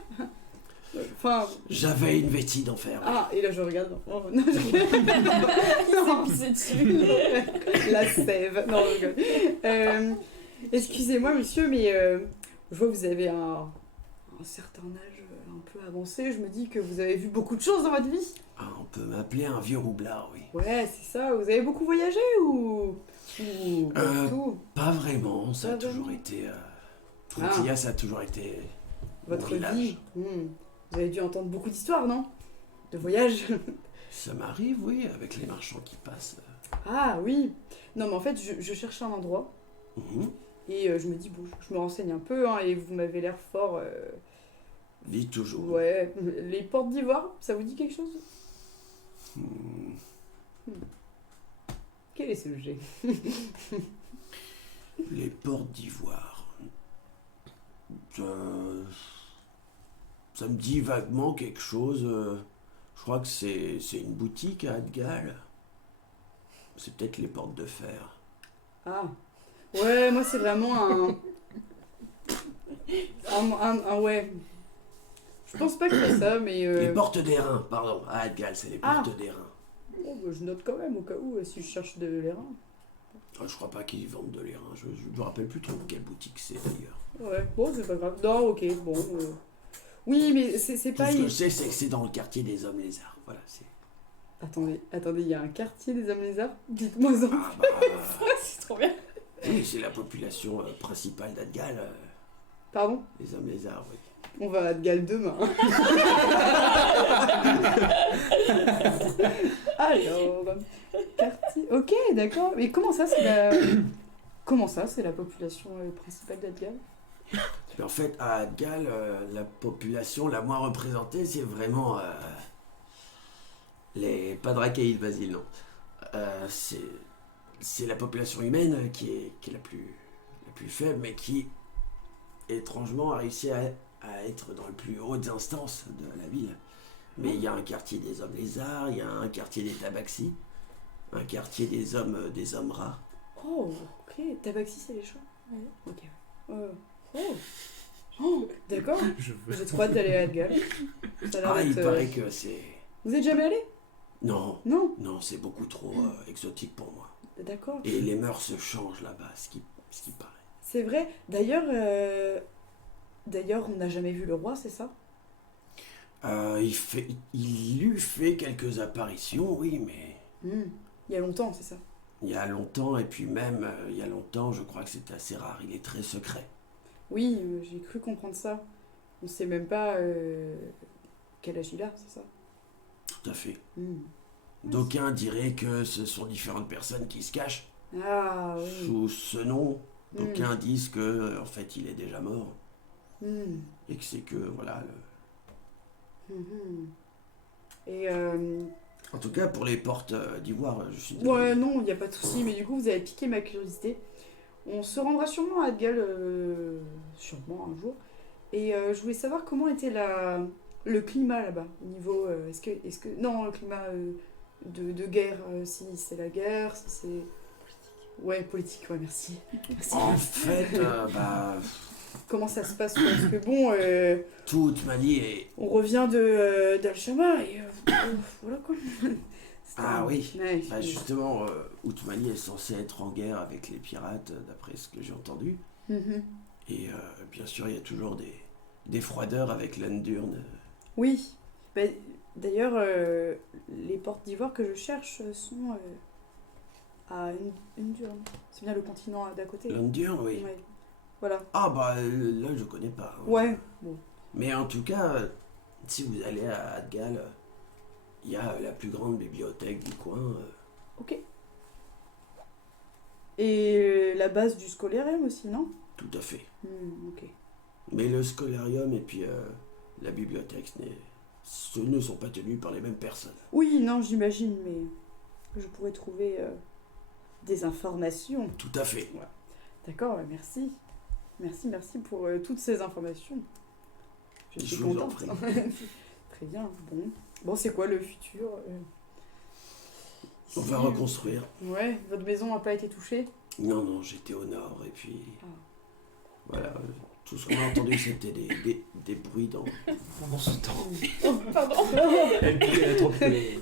Enfin. J'avais une vessie d'enfer. oui. Ah, et là je regarde. Oh, non, je rigole. Il s'est pissé dessus. La sève. Non, je rigole. Excusez-moi, monsieur, mais je vois que vous avez un certain âge un peu avancé. Je me dis que vous avez vu beaucoup de choses dans votre vie. Ah, on peut m'appeler un vieux roublard, oui. Ouais, c'est ça. Vous avez beaucoup voyagé ou pas du tout. Pas vraiment, ça a Pas toujours vraiment. été... Proclia, ça a toujours été... Votre mon village. vie. Vous avez dû entendre beaucoup d'histoires, non? De voyages. Ça m'arrive, oui, avec les marchands qui passent. Ah oui. Non, mais en fait, je cherchais un endroit. Mhm. Et je me dis, bon, je me renseigne un peu, hein, et vous m'avez l'air fort... Vite toujours. Ouais, les portes d'ivoire, ça vous dit quelque chose? Hmm. Quel est ce sujet? Les portes d'ivoire. Ça me dit vaguement quelque chose. Je crois que c'est une boutique à Adgal. C'est peut-être les portes de fer. Ah. Ouais, moi c'est vraiment ouais. Je pense pas que c'est ça, mais... Les portes d'airain, pardon. À Adgal, c'est les Ah. portes d'airain. Oh, bah, je note quand même au cas où, si je cherche de l'airain. Ah, je crois pas qu'ils vendent de l'airain. Je me rappelle plus trop de quelle boutique c'est d'ailleurs. Ouais, bon, c'est pas grave. Non, ok, bon... Oui, mais c'est Tout pas... ce que je sais, c'est que c'est dans le quartier des hommes lézards. Voilà, c'est... Attendez, il y a un quartier des hommes lézards? Dites-moi ça. Ah, bah, C'est trop bien. oui, c'est la population principale d'Adgal. Pardon? Les hommes lézards, oui. On va à Adgal demain. Alors, quartier... Ok, d'accord. Mais comment ça, c'est la... Comment ça, c'est la population principale d'Adgal? Mais en fait, à Adgal, la population la moins représentée, c'est vraiment les Padracaïdes, Basile, non. C'est la population humaine qui est la plus faible, mais qui, étrangement, a réussi à être dans les plus hautes instances de la ville. Mais il y a un quartier des hommes lézards, il y a un quartier des tabaxis, un quartier des hommes rats. Oh, ok. Tabaxi, c'est les chats? Ouais. Ok. Oh, d'accord. Je veux. J'ai trop hâte d'aller à Adgal. Ça a l'air Ah, il d'être, paraît que c'est... Vous êtes jamais allé? Non, Non. non, c'est beaucoup trop exotique pour moi. D'accord. Et les mœurs se changent là-bas, ce qui paraît. C'est vrai. D'ailleurs, on n'a jamais vu le roi, c'est ça? Il eût fait quelques apparitions, oui, mais Il y a longtemps, c'est ça? il y a longtemps, et puis même il y a longtemps, je crois que c'était assez rare. Il est très secret. Oui, j'ai cru comprendre ça. On sait même pas quel âge il a, c'est ça? Tout à fait. Hmm. D'aucuns diraient que ce sont différentes personnes qui se cachent Ah oui. sous ce nom. D'aucuns disent que en fait il est déjà mort Hmm. et que c'est que voilà. Mhm. Et En tout cas pour les portes d'ivoire, je suis. ouais, non, il n'y a pas de souci, mais du coup, vous avez piqué ma curiosité. On se rendra sûrement à Adgal, sûrement un jour. Et je voulais savoir comment était le climat là-bas, au niveau... est-ce que... Non, le climat de guerre, si c'est la guerre, si c'est... Ouais, politique, ouais, merci. Merci. En fait, Comment ça se passe, quoi? Parce que bon, toute Mali est. on revient d'Al-Shama et voilà quoi. Ah oui. Ouais, Bah justement, Outmani est censé être en guerre avec les pirates, d'après ce que j'ai entendu. Mhm. Et bien sûr, il y a toujours des froideurs avec l'Endurne. Oui. Bah, d'ailleurs, les portes d'ivoire que je cherche sont à Endurne. C'est bien le continent d'à côté. L'Endurne, oui. Ouais. Voilà. Ah bah là, je connais pas. Hein. Ouais. Bon. Mais en tout cas, si vous allez à Adgal, il y a la plus grande bibliothèque du coin. Ok. Et la base du scolaire aussi, non? Tout à fait. Ok. Mais le scolarium et puis la bibliothèque, ce ne sont pas tenus par les mêmes personnes. Oui, non, j'imagine, mais je pourrais trouver des informations. Tout à fait. D'accord, merci. Merci pour toutes ces informations. Je suis vous en contente. prie. Très bien. Bon, c'est quoi le futur On ici, va reconstruire. Ouais, votre maison n'a pas été touchée? Non, j'étais au nord et puis... Ah. Voilà, tout ce qu'on a entendu c'était des bruits Pendant ce temps. Pardon. Elle a trop des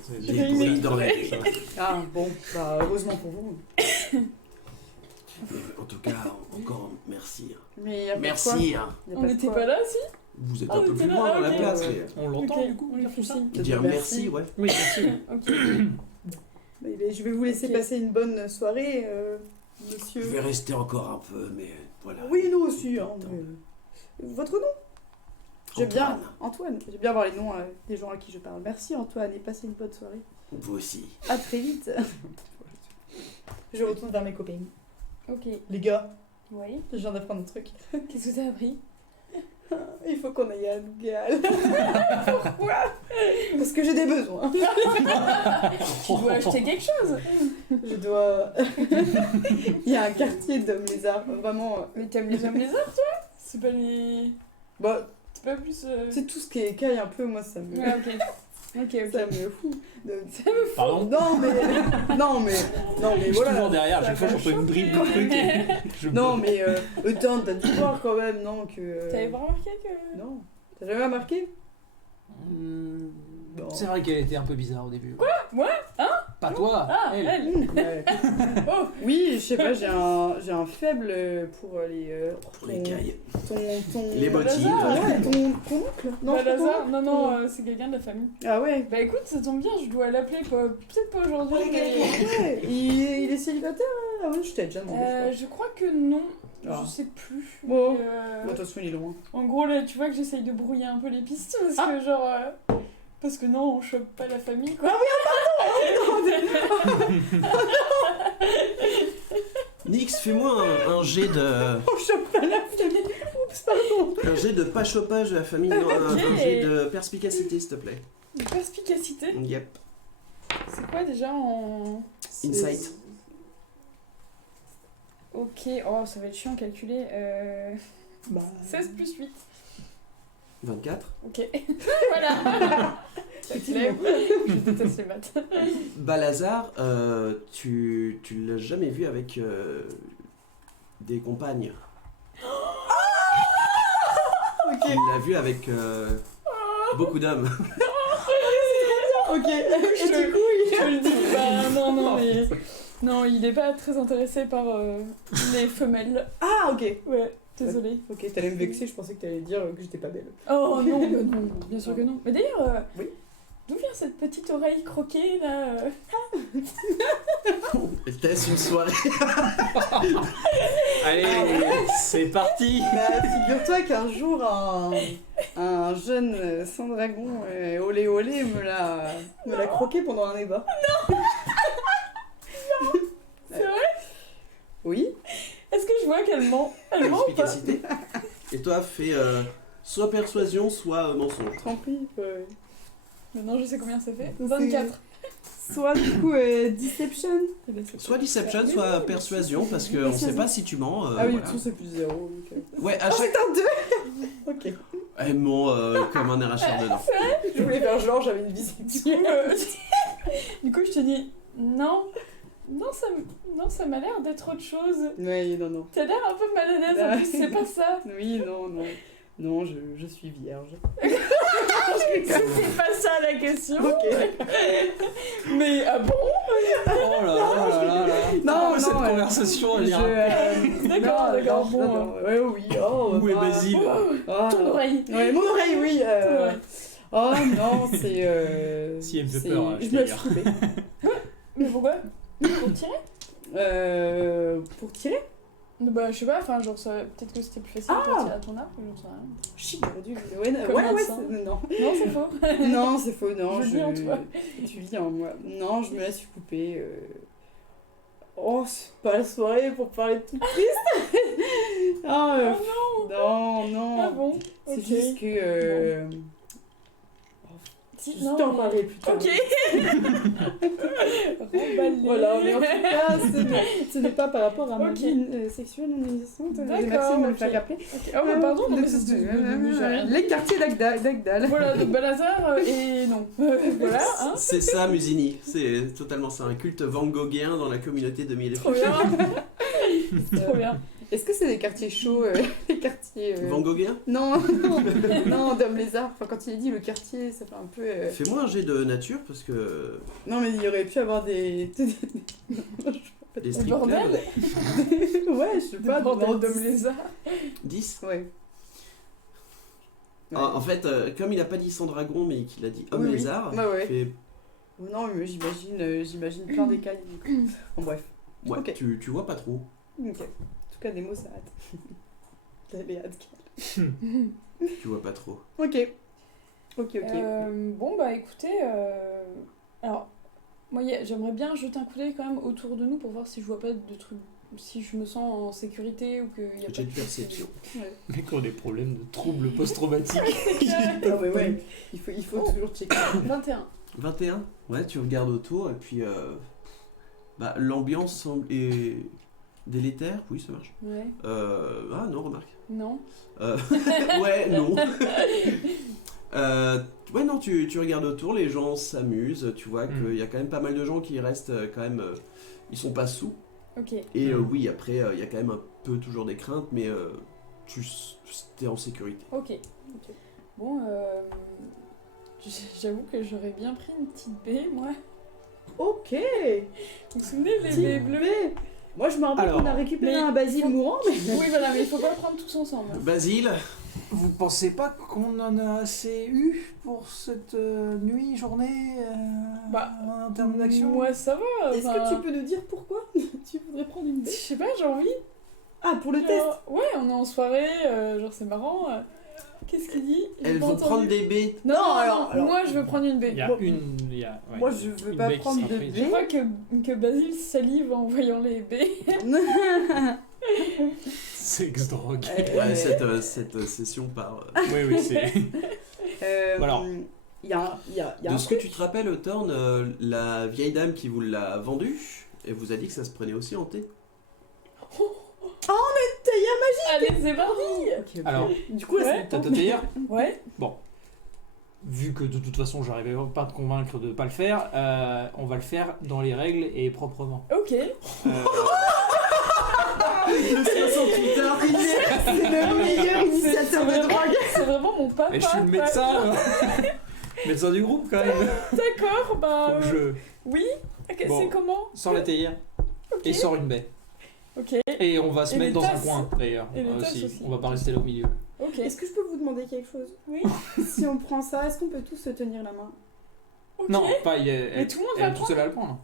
bruits dans la nuit. Ah, bon, bah, heureusement pour vous. En tout cas, encore merci. Mais y a pas de quoi. Merci. Hein. Y a On de n'était quoi. pas là, si? Vous êtes Ah, un peu on plus était là, loin dans la ok. place. Ouais. mais- On l'entend Ok, du coup on dire tout ça réfléchit. Dire merci, ouais. Oui, merci. Ok. Mais je vais vous laisser Ok. passer une bonne soirée, Je monsieur. vais rester encore un peu, mais voilà. Oui, nous aussi. Hein, mais- Votre nom? J'aime bien. Antoine, Antoine. J'aime bien avoir les noms des gens à qui je parle. Merci Antoine et passez une bonne soirée. vous aussi. À très vite. Je retourne vers mes copains. Ok. Les gars, Oui. je viens d'apprendre un truc. Qu'est-ce que t'as appris? Il faut qu'on aille à Adgal. Pourquoi? Parce que j'ai des besoins. Tu dois acheter quelque chose. Je dois... Il y a un quartier d'hommes lézards, vraiment... Mais t'aimes les hommes lézards, toi? C'est pas les... Bah, C'est pas plus... c'est tout ce qui est écaille un peu, moi, ça me... Ouais, ok. Ok. Ça me fout. Pardon. Non, mais Je suis voilà. toujours derrière, à chaque fois Ça j'entends une bride de truc et je Non, mais attends, t'as dû voir quand même, non, que... T'avais pas remarqué que... Non. T'as jamais remarqué? Hmm, Bon. C'est vrai qu'elle était un peu bizarre au début. Quoi? Moi? Hein? Pas toi, Ah, elle. elle. Ouais. Oh, oui, je sais pas, j'ai un faible pour les... Pour les cailles. ton... Les bottines. Ouais, ton oncle? Non, Balazar? ton Non, oncle. non, c'est quelqu'un de la famille. Ah ouais. Bah écoute, ça tombe bien, je dois l'appeler, peut-être pas aujourd'hui, mais... Ouais, il est célibataire? Ah ouais, je t'ai déjà demandé, je crois. Je crois que non, Ah. je sais plus. Bon. mais, Bon, de toute façon, il est loin. en gros, là, tu vois que j'essaye de brouiller un peu les pistes, parce Ah. que genre... parce que non, on chope pas la famille, quoi. Nix, fais-moi un jet de... On chope pas la famille. Oups, pardon. Un jet de pas chopage de la famille, non, un Ok. jet de perspicacité, s'il te plaît. De perspicacité. Yep. C'est quoi déjà en... Insight. Ok, oh, ça va être chiant à calculer. Bah... 16 plus 8. 24. Ok. Voilà. Je déteste les maths. Balazar, tu l'as jamais vu avec des compagnes. Ok, Tu l'as vu avec beaucoup d'hommes. ok. Et du coup, Je le dis, bah non, mais... Non, il est pas très intéressé par les femelles. Ah, ok. Ouais, désolé. Ok, t'allais me vexer, je pensais que t'allais dire que j'étais pas belle. Oh non, bah non, bien sûr que non. Mais d'ailleurs, Oui. d'où vient cette petite oreille croquée là Était-ce une soirée? Allez, c'est parti. Bah, figure-toi qu'un jour, un jeune sans dragon, olé olé, me l'a croqué pendant un débat. C'est vrai? Oui. Est-ce que je vois qu'elle ment? Elle ment ou pas? Efficacité. Et toi, fais soit persuasion, soit mensonge. Tant pis. Maintenant, je sais combien ça fait. C'est- 24. Soit du coup, deception. Soit deception, soit persuasion, parce qu'on sait pas si tu mens. Ah oui, voilà. de toute façon, c'est plus 0. Ouais, à Oh, chaque. c'est un 2. Ok. Elle ment comme un arracheur dedans. Je voulais faire genre, j'avais une vision. Du coup, je te dis non. Non, ça m'a l'air d'être autre chose. Oui, non. T'as l'air un peu mal à l'aise, en plus, c'est pas ça. Oui, non. Non, je suis vierge. C'est pas ça la question. Ok. Mais ah bon? Oh là là. Non, cette non, conversation, elle je, ira. D'accord, bon. non. Ouais, oui. Oh, Où est bah, Basile? ah, Ton oreille. Ouais, mon oreille, oui. Ton oreille. Oh non, c'est. Si, elle me fait c'est- peur, je Je me te suis dire. coupée. Mais pourquoi? Pour tirer? Pour tirer? Bah, je sais pas, enfin, genre, peut-être que c'était plus facile pour tirer à ton arc, j'en sais rien. Chut, j'aurais dû. Ouais, Comme ouais, Vincent. non. Non, c'est faux. Non, c'est faux, non. Je lis en toi. Tu lis en moi. Non, je me la suis coupée. Oh, c'est pas la soirée pour parler de tout triste. Ah, non. Ah bon? C'est Ok. juste que. Si, Je non, t'en mais- parlerai plus tard. Ok. Remballer. Voilà, mais en tout cas, ce n'est pas par rapport à ma Ok. vie sexuelle non existante. D'accord, Merci de me le ok. faire rappeler. Ok. Oh, mais pardon, non, mais c'est j'ai rien dit. Les quartiers d'Agdal. Voilà, donc Balazar et non. Voilà, hein. C'est ça, Musini. C'est totalement ça. Un culte van Goghien dans la communauté de Mille et Trop bien. Trop bien. Est-ce que c'est des quartiers chauds, les quartiers... Van Goghien? Non, d'homme lézard. Enfin, quand il est dit le quartier, ça fait un peu... Fais-moi un jet de nature parce que. Non, mais il y aurait pu avoir des... Les strip bordel. clubs. Ouais, je sais pas, Bordel des d'homme lézard. 10. Ouais. En fait, comme il a pas dit sans dragon, mais qu'il a dit homme Oui, oui. lézard, Bah ouais. fait- Non, mais j'imagine plein d'écailles. Du coup. Bon, bref. ouais, Ok. tu vois pas trop. Ok. En tout cas, des mots, ça hâte. J'avais hâte. Tu vois pas trop. Ok. Bon, bah écoutez, alors, moi j'aimerais bien jeter un coup d'œil quand même autour de nous pour voir si je vois pas de trucs, si je me sens en sécurité ou qu'il y a pas Jet de trucs perception. Ouais. Mec, on a des problèmes de troubles post-traumatiques. Ah, mais ouais. Il faut Oh. toujours checker. 21. 21. Ouais, tu regardes autour et puis. L'ambiance semble est délétère. Oui, ça marche. Ouais. Ah non, remarque. Non. Ouais, non. Ouais, non, tu regardes autour, les gens s'amusent, tu vois qu'il y a quand même pas mal de gens qui restent quand même. Ils sont pas sous. Ok. Et oui, après, il y a quand même un peu toujours des craintes, mais t'es en sécurité. Ok. Bon, j'avoue que j'aurais bien pris une petite baie, moi. Ok. Vous vous souvenez les baies bleues? Moi, je me rappelle Alors, qu'on a récupéré mais un basile faut- mourant, mais... Oui, voilà, mais il faut pas le prendre tous ensemble. Basile, Vous pensez pas qu'on en a assez eu pour cette nuit, journée, Bah, en termes d'action? Moi, ça va. Est-ce que tu peux nous dire pourquoi tu voudrais prendre une Je baie? sais pas, j'ai envie. Ah, pour le Genre, test. Ouais, on est en soirée, genre c'est marrant. Qu'est-ce qu'il dit? J'ai elle pas veut entendu. prendre des baies. Non, alors- moi je veux prendre une baie. Il y a Bon. une. Il y a, ouais, Moi, je veux une pas baie qui prendre sera de prise. baie. Je crois que Basile salive en voyant les baies. Sex-drogue. Ouais, cette session part. Oui, c'est. Alors. Il y a De un ce que truc. tu te rappelles, Thorn, la vieille dame qui vous l'a vendu, elle vous a dit que ça se prenait aussi en thé. Allez, c'est parti. Ok. Alors, Du coup, là, Ouais. c'est le temps. hier, Ouais. vu que de toute façon j'arrivais pas à te convaincre de pas le faire, on va le faire dans les règles et proprement. Ok. Le 68 heures, C'est le meilleur initiateur C'est de vraiment- drogue. C'est vraiment mon papa. Et je suis le médecin, médecin du groupe quand même. D'accord, bah. Faut que je. Oui. Ok, Bon. c'est comment? Sans la théière. et sort une baie. Ok. Et on va se Et mettre les dans un tasses. coin d'ailleurs. Et les tasses aussi. On va pas rester là au milieu. Ok. Est-ce que je peux vous demander quelque chose? Oui. Si on prend ça, est-ce qu'on peut tous se tenir la main? Ok. Non, pas Mais elle, tout le monde elle va est le toute seule à le prendre.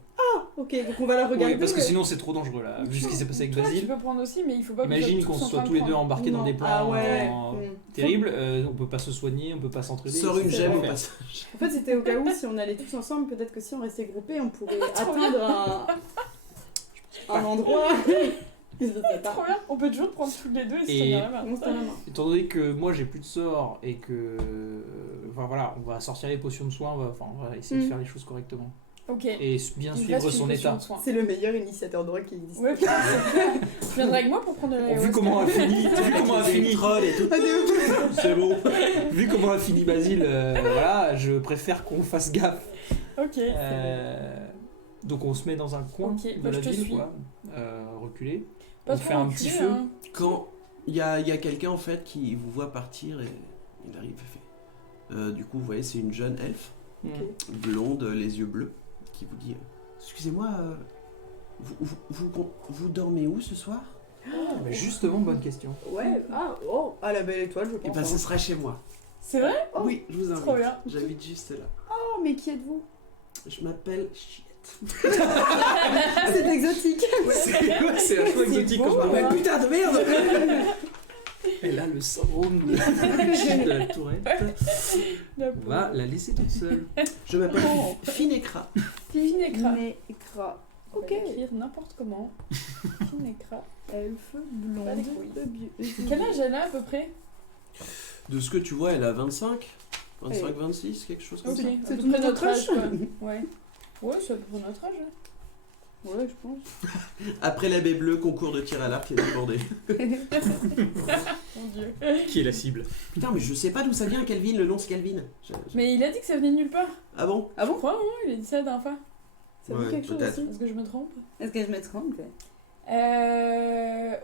Ok, donc on va la regarder. Oui, parce que sinon c'est trop dangereux là. Vu ce qui s'est passé avec Toi, tu Basile. peux prendre aussi, mais il faut pas que Imagine vous qu'on soyez soit tous les deux embarqués dans des plans Ah ouais. terribles. On peut pas se soigner, on peut pas s'entraider. Sors une c'est gemme au l'enfer. passage. En fait, c'était au cas où, si on allait tous ensemble, peut-être que si on restait groupés, on pourrait Trop atteindre un endroit. Je sais Trop pas. bien. On peut toujours prendre tous les deux et se Et- tenir la main. On se tient la main. Étant donné que moi j'ai plus de sorts et que. Enfin voilà, on va sortir les potions de soins, on va essayer de faire les choses correctement. Ok. Et bien Il suivre reste son une potion état. de soin. C'est le meilleur initiateur de drogue qui existe. Ouais, putain, c'est clair. Tu viendras avec moi pour prendre de la Vu comment a fini, Troll et tout. c'est bon. Vu comment a fini Basile, voilà, je préfère qu'on fasse gaffe. Ok. Donc on se met dans un coin Ok, de bah, la je te ville, suis. quoi, reculé. Pas On trop fait un reculé, petit feu. hein. Quand il y a quelqu'un en fait qui vous voit partir et il arrive et fait. Du coup, vous voyez, c'est une jeune elfe, blonde, les yeux bleus, qui vous dit excusez-moi, vous dormez où ce soir? Mais justement, bonne question. Ouais, ah, la belle étoile, je Et pense. ben, ce sera chez moi. C'est vrai? Oh. Oui, je vous invite. Trop bien. J'habite juste là. Oh, mais qui êtes-vous? Je m'appelle Chiette. C'est exotique. C'est un choix exotique beau, comme ça. ouais. Mais putain de merde. Elle a le syndrome de la tourette. La On va la laisser toute seule. Je m'appelle Oh. Finekra. Finekra. Nécra. Ok. Ok. Écrire n'importe comment. Finekra. Elfe Pas blonde. les couilles. de bio- Quel âge elle a à peu près? De ce que tu vois, elle a 25, Ouais. 26, quelque chose comme Ok. ça. À C'est peu tout près notre notre âge, âge. quoi. Ouais. Ouais, c'est à peu près notre âge. hein. Ouais, je pense. Après l'abbé bleu, concours de tir à l'arc est débordé. Mon dieu. Qui est la cible? Putain, mais je sais pas d'où ça vient, Calvin, le nom c'est Calvin. Mais il a dit que ça venait de nulle part. Ah bon? Ah bon? Je crois, non? Il a dit ça la dernière fois. Ça veut Ouais, quelque chose peut-être. aussi? Est-ce que je me trompe? Est-ce que je me trompe?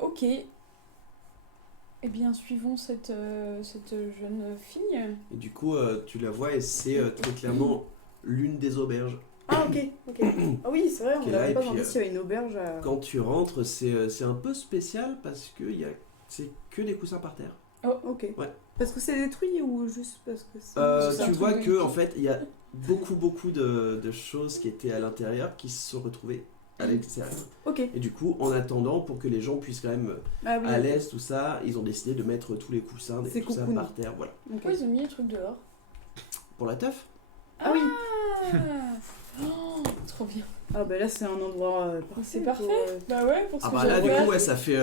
Ok. Eh bien, suivons cette jeune fille. Et du coup, tu la vois et c'est très clairement l'une des auberges. Ah, ok. Ah oui, c'est vrai, on Qui est là, n'avait et pas puis, demandé s'il y avait une auberge à... Quand tu rentres, c'est un peu spécial parce que c'est que des coussins par terre. Oh, ok. Ouais. Parce que c'est détruit ou juste parce que c'est... C'est un Tu truc vois de que Mickey. en fait, il y a beaucoup de choses qui étaient à l'intérieur qui se sont retrouvées à l'extérieur. Ok. Et du coup, en attendant, pour que les gens puissent quand même Ah oui. à l'aise, tout ça, ils ont décidé de mettre tous les coussins, des C'est coussins cocoon. par terre, voilà. Ok. Pourquoi ils ont mis les trucs dehors? Pour la teuf. Ah oui. Oh, trop bien. Ah bah là, c'est un endroit parfait. C'est pour, parfait. Bah ouais, pour ce Ah que bah j'ai là, du offert. coup, ouais, ça fait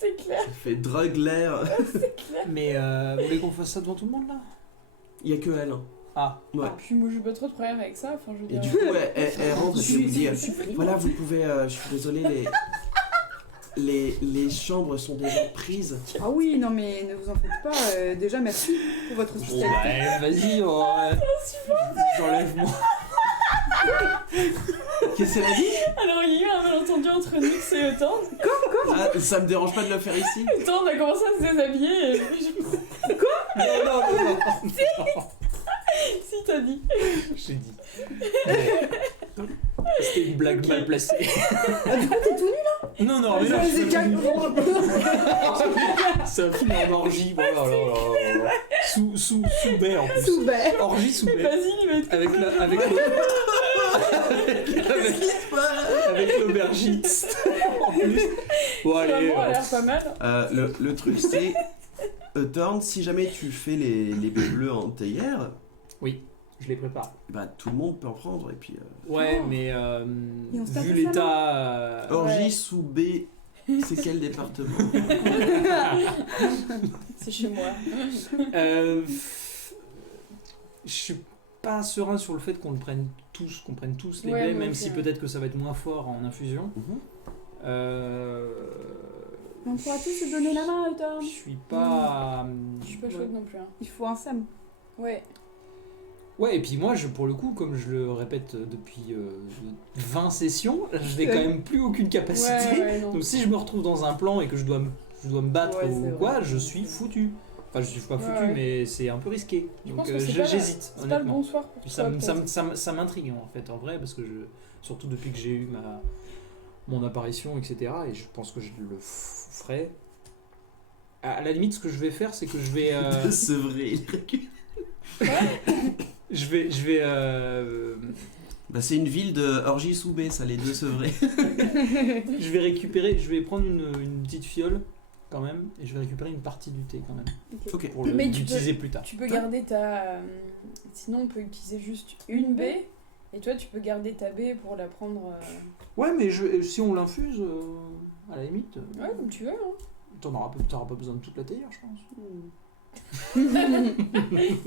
C'est clair, drug l'air. c'est clair. Mais vous voulez qu'on fasse ça devant tout le monde là? Il y a que elle. Hein. Ah, Ouais. Puis moi, j'ai pas trop de problème avec ça. Enfin, je veux Et dire. du coup, elle rentre et puis vous dit je suis pris. voilà, vous pouvez, je suis désolé, les chambres sont déjà prises. Ah oui, non mais ne vous en faites pas. Déjà, merci pour votre bon hospitalité. bah vas-y, j'enlève moi. Qu'est-ce qu'elle a dit? Alors, il y a eu un malentendu entre Nix et Eutan. Ah, ça me dérange pas de le faire ici. Eutan, on a commencé à se déshabiller. Et... Non. Si, t'as dit. J'ai dit. C'était une blague mal placée. Ah, du coup, t'es tout nu? Non, mais là, Je les ai déjà- c'est un film en orgie. Bon, là. Sous baie en plus. Sous baie. Orgie sous baie. Vas-y, il va être Avec l'aubergiste. En plus. Bon, allez. Vraiment, a l'air pas mal. Le truc c'est, Thorn, si jamais tu fais les baies bleues en théière, Je les prépare. bah tout le monde peut en prendre et puis Ouais, Oh. mais Et on se tape vu ça, l'état. orgie sous baie, c'est quel département? C'est chez moi. Je suis pas serein sur le fait qu'on prenne tous les Ouais, baies, moi même aussi, si ouais. peut-être que ça va être moins fort en infusion. On pourra tous se donner la main, Je Eutorn. suis pas. Je suis pas chaude non plus. Hein. Il faut un Sam. Ouais. Ouais, et puis moi, pour le coup, comme je le répète depuis 20 sessions, je n'ai quand même plus aucune capacité. Ouais, non. Donc si je me retrouve dans un plan et que je dois me battre Ouais, ou c'est quoi, vrai. je suis foutu. Enfin, je suis pas foutu, Ouais. mais c'est un peu risqué. Je Donc pense que c'est pas- j'hésite, C'est pas le honnêtement. bon soir pour Ça toi. me- peut-être. ça m'intrigue en fait, en vrai, parce que surtout depuis que j'ai eu mon apparition, etc. Et je pense que je le ferai. À la limite, ce que je vais faire, c'est que je vais... C'est vrai, il recule. je vais Bah, c'est une ville de Orgy-Soubé, ça, les deux sevrais. je vais récupérer, je vais prendre une petite fiole quand même, et je vais récupérer une partie du thé quand même, Ok. pour Mais tu l'utiliser plus tard. Tu peux garder ta... Sinon, on peut utiliser juste une baie. Et toi, tu peux garder ta baie pour la prendre... Ouais, mais si on l'infuse, à la limite, Ouais, comme tu veux. Hein. t'auras pas besoin de toute la théière, je pense.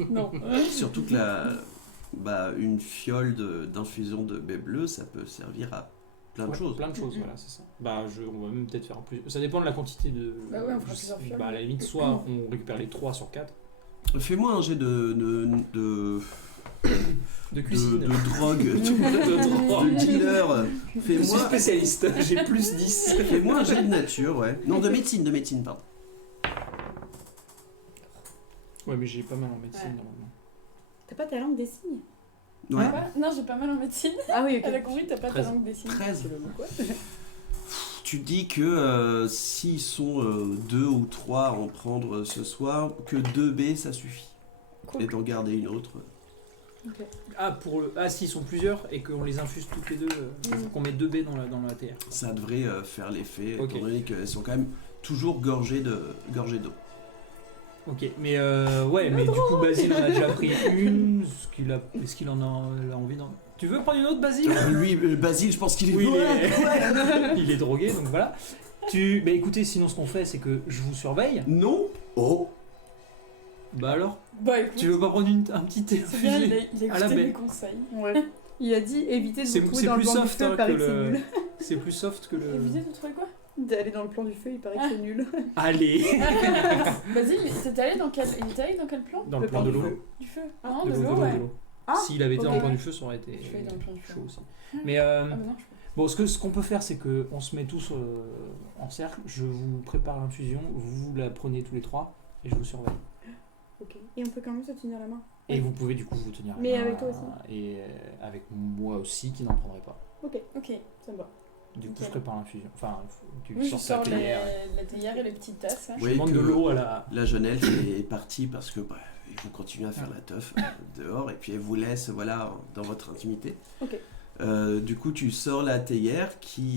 Non. Surtout que une fiole d'infusion de baie bleue, ça peut servir à plein de Ouais, choses. Plein de choses, voilà, c'est ça. On va même peut-être faire plus. Ça dépend de la quantité de. Bah ouais, on fera plusieurs fioles. Bah, à la limite, soit on récupère les 3 sur 4. Fais-moi un jet de De cuisine. de drogue, De de dealer. Je suis Fais-moi spécialiste, j'ai plus 10. fais-moi un jet de nature, ouais. Non, de médecine, pardon. Ouais, mais j'ai pas mal en médecine Ouais. normalement. T'as pas ta langue des signes? Ouais. Quoi Non, j'ai pas mal en médecine. Ah oui, ok. Elle a compris, t'as pas ta 13. langue des signes. 13. Quoi? Tu dis que s'ils sont 2 ou 3 à en prendre ce soir, que 2 baies ça suffit. Cool. Et d'en garder une autre. S'ils sont plusieurs et qu'on les infuse toutes les deux, qu'on met 2 baies dans la théière. Ça devrait faire l'effet, Ok. étant donné qu'elles sont quand même toujours gorgées d'eau. Ok, mais mais du coup Basile en a déjà pris une. Est-ce qu'il en a envie d'en. Tu veux prendre une autre, Basile? Lui, Basile, je pense qu'il est... Oui, Ouais. il est drogué, donc voilà. Bah écoutez, sinon ce qu'on fait, c'est que je vous surveille. Non. Oh. Bah alors, Bah écoute, tu veux pas prendre un petit thé c'est bien, infusé il a à la écouté baie. mes conseils. Ouais. Il a dit éviter de C'est vous retrouver dans le plus plan du soft feu, il hein, paraît que que c'est le. nul. C'est plus soft que le. Éviter de trouver quoi D'aller dans le plan du feu, il paraît que c'est nul. Allez. Vas-y, mais il est allé dans quel plan Dans le plan de l'eau. Du feu. Non, De de l'eau, l'eau, de ouais. l'eau. Ah, S'il avait été ok. dans le plan du feu, ça aurait été Je suis allée dans le plan du feu. chaud aussi. Mais Ah bah non, je peux. bon, ce qu'on peut faire, c'est qu'on se met tous en cercle. Je vous prépare l'infusion, vous la prenez tous les 3 et je vous surveille. Ok. Et on peut quand même se tenir la main. Et vous pouvez du coup vous tenir. la Mais main, avec toi aussi. Et avec moi aussi qui n'en prendrai pas. Ok, Ok. ça me va. Du coup, Nickel. je prépare l'infusion. Enfin, tu Oui, je sors ta sors théière. la théière et les petites tasses. hein. Je Oui, demande que de l'eau à la. La jeune elfe est partie parce que ils vont continuer à faire la teuf dehors et puis elle vous laisse dans votre intimité. Ok. Du coup, tu sors la théière,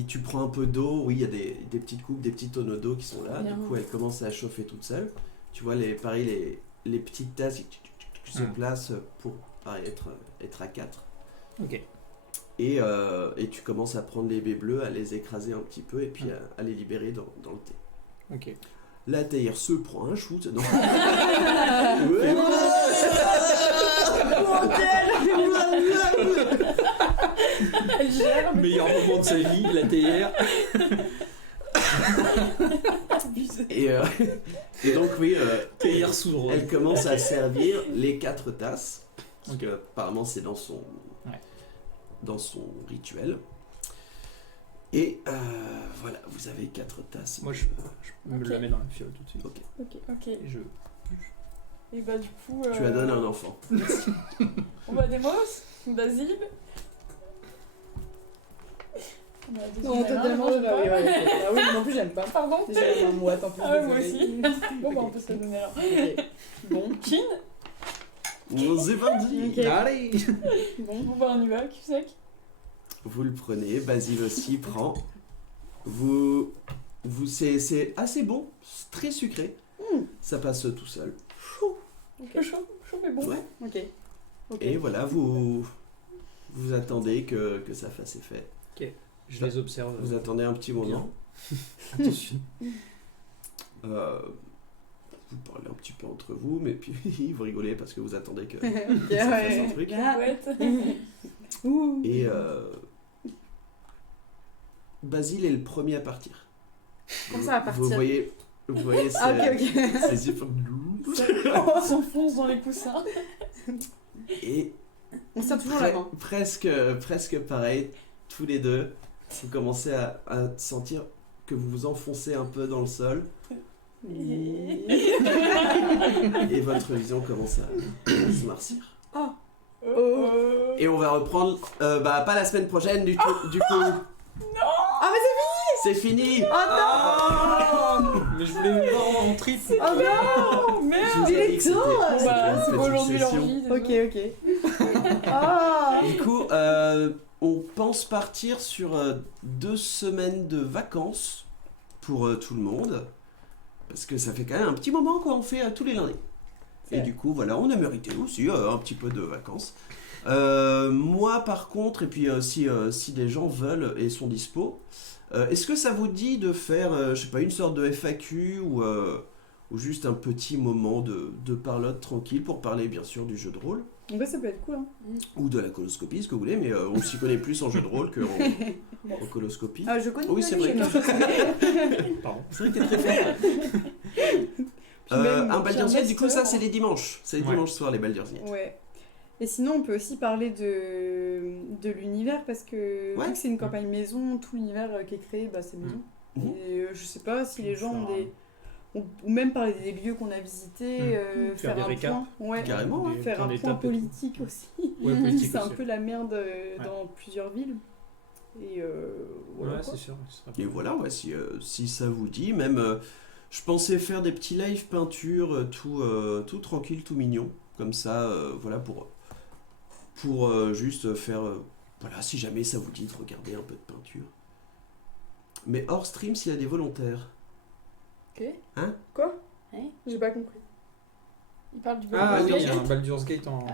tu prends un peu d'eau. Oui, il y a des petites coupes, des petits tonneaux d'eau qui sont là. Bien. Du coup, elle commence à chauffer toute seule. Tu vois, les petites tasses qui se placent pour être à 4. Ok. Et tu commences à prendre les baies bleues, à les écraser un petit peu et puis à les libérer dans le thé. Ok. La théière se prend un shoot. Non. Elle gère, mais Meilleur moment de sa vie, la théière. abusé. Et donc oui, Théière sourde. elle commence à servir les 4 tasses. Parce Ok. que apparemment c'est dans son rituel. Et voilà, vous avez 4 tasses. Moi, je me Ok. la mets dans la fiole tout de suite. Ok. Ok. Et je. Et bah du coup... Tu la donnes à un enfant. On va Demos, Basile. On a des Non, totalement, j'aime pas. Ah oui, non plus, j'aime pas. Pardon. Déjà, un moite en plus. Ah ouais, moi désolée. aussi. Bon bah on peut se la donner alors. Ok. Bon. Kin. C'est parti. Ok. Allez. Bon. Bon bah on y va, cul sec. Vous le prenez, Basile aussi prend. C'est assez bon, c'est très sucré. Ça passe tout seul. Chaud mais bon. Ouais. Ok. Ok. Et voilà, vous attendez que ça fasse effet. Je les observe. Vous attendez un petit moment. Attention. Vous parlez un petit peu entre vous, mais puis vous rigolez parce que vous attendez que Ok, ça fasse un ouais. truc. Ah. Ouais. Ouh. Et Basile est le premier à partir. Comment ça, à partir? Vous voyez Ah, ok. ses yeux On s'enfonce dans les coussins. et On se tient toujours la main. presque pareil, tous les deux, vous commencez à sentir que vous vous enfoncez un peu dans le sol et votre vision commence à se noircir. Oh. Et on va reprendre, pas la semaine prochaine du coup. Ah, mais c'est C'est fini. Oh non. Mais je voulais voir en trip. Oh non. Je Merde. vous ai dit que c'était- Bah, c'était Bah, une c'est petite aujourd'hui session. l'envie. Ok. Ah. Du coup, on pense partir sur 2 semaines de vacances pour tout le monde. Parce que ça fait quand même un petit moment qu'on fait tous les lundis. Et du coup, voilà, on a mérité aussi un petit peu de vacances. Moi, par contre, et puis si des gens veulent et sont dispo, est-ce que ça vous dit de faire, je sais pas, une sorte de FAQ ou juste un petit moment de parlotte tranquille pour parler, bien sûr, du jeu de rôle En vrai, ça peut être cool. Hein. ou de la coloscopie, ce que vous voulez, mais on s'y connaît plus en jeu de rôle qu'en coloscopie. Ah, je connais. Oui, pas c'est les vrai. jeux. Pardon. C'est vrai que t'es très fort. Puis même, Un Baldur's Gate, du coup, ça, Master. c'est les dimanches. C'est les Ouais. dimanches soirs, les Baldur's Gate. Ouais. Et sinon, on peut aussi parler de l'univers parce que Ouais. vu que c'est une campagne maison, tout l'univers qui est créé, bah, c'est maison. Mhm. Et je sais pas si les gens ont Faire des. Ou même parler des lieux qu'on a visités, Faire des un récaps. point. Ouais. Carrément, ouais. Des Faire points un point d'étape et tout. politique aussi. Ouais, politique C'est un aussi. peu la merde dans plusieurs villes. Et voilà. Ouais, quoi. c'est sûr. ce sera Et bien. voilà, ouais, si ça vous dit, même je pensais faire des petits live peinture tout tranquille, tout mignon, comme ça, voilà, pour juste faire, voilà, si jamais ça vous dit de regarder un peu de peinture. Mais hors stream s'il y a des volontaires. Ok. Hein? Quoi Ouais. J'ai pas compris. Il parle du Ah, oui, Baldur's il y a Gate. un Baldur's Gate en. Ah.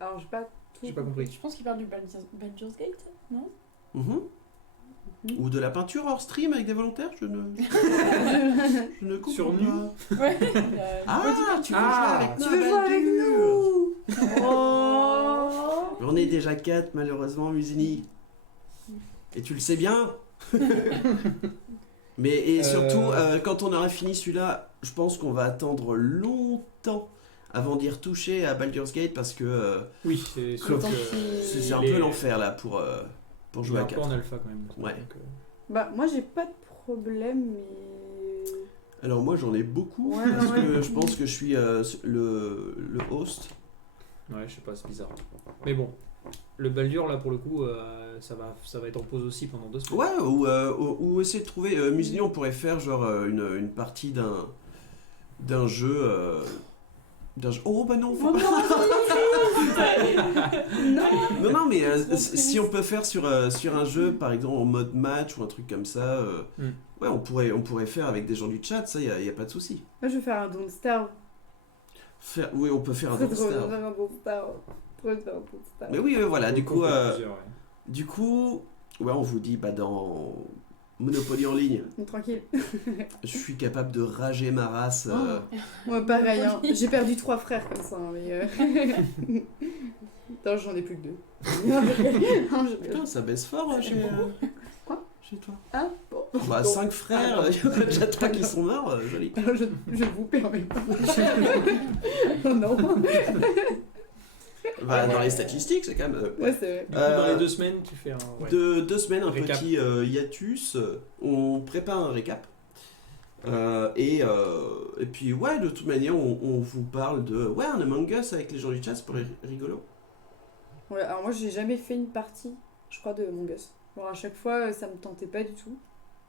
Alors, j'ai pas tout. J'ai pas compris. Je pense qu'il parle du Baldur's Gate, non? Mhm. Ou de la peinture hors stream avec des volontaires, je ne comprends Sur pas. nous. Ouais. Ah, tu veux Ah, jouer avec nous Tu à veux jouer avec Baldur? nous Oh. On est déjà 4 malheureusement, Musini. Et tu le sais bien. Mais et surtout, quand on aura fini celui-là, je pense qu'on va attendre longtemps avant d'y retoucher à Baldur's Gate parce que Oui, c'est sûr Sauf que. c'est un les- peu l'enfer là pour Il jouer est à un peu 4. en alpha quand même. Ouais. Donc, Bah, moi, j'ai pas de problème, mais. Alors moi j'en ai beaucoup Ouais, parce ouais. que je pense que je suis le host. Ouais, je sais pas, c'est bizarre. Mais bon, le Baldur là pour le coup, ça va être en pause aussi pendant 2 semaines. Ouais, ou essayer de trouver. Musini, on pourrait faire genre une partie d'un jeu. Oh bah non, faut- non, mais si on peut faire sur un jeu, par exemple en mode match ou un truc comme ça, ouais, on pourrait faire avec des gens du chat, ça, y a pas de souci. Moi, je vais faire un Don't Starve. Oui, on peut faire un C'est Don't trop de Starve. faire un Don't Starve. Trop de faire un Don't Starve. Mais oui, voilà, du coup, Plusieurs, ouais. ouais, on vous dit, bah dans Monopoly en ligne, Donc, tranquille. je suis capable de rager ma race. Moi, pareil, hein. J'ai perdu 3 frères comme ça, hein, mais. Non, j'en ai plus que 2. Non, Putain, ça baisse fort chez moi. Quoi? Chez toi? Ah, bon. Bah, Bon. 5 frères, il y en a déjà 3 qui sont morts, joli. Alors, je ne vous permets pas. Oh non. Bah, dans les statistiques, c'est quand même. Ouais, c'est vrai. Du coup, dans les 2 semaines, tu fais un. Ouais. De 2 semaines, un Récap. petit hiatus. On prépare un récap. Et puis, ouais, de toute manière, on vous parle de. Ouais, un Among Us avec les gens du chat, c'est pour les rigolo. Ouais, alors moi, j'ai jamais fait une partie, je crois, de Among Us. Alors, à chaque fois, ça me tentait pas du tout.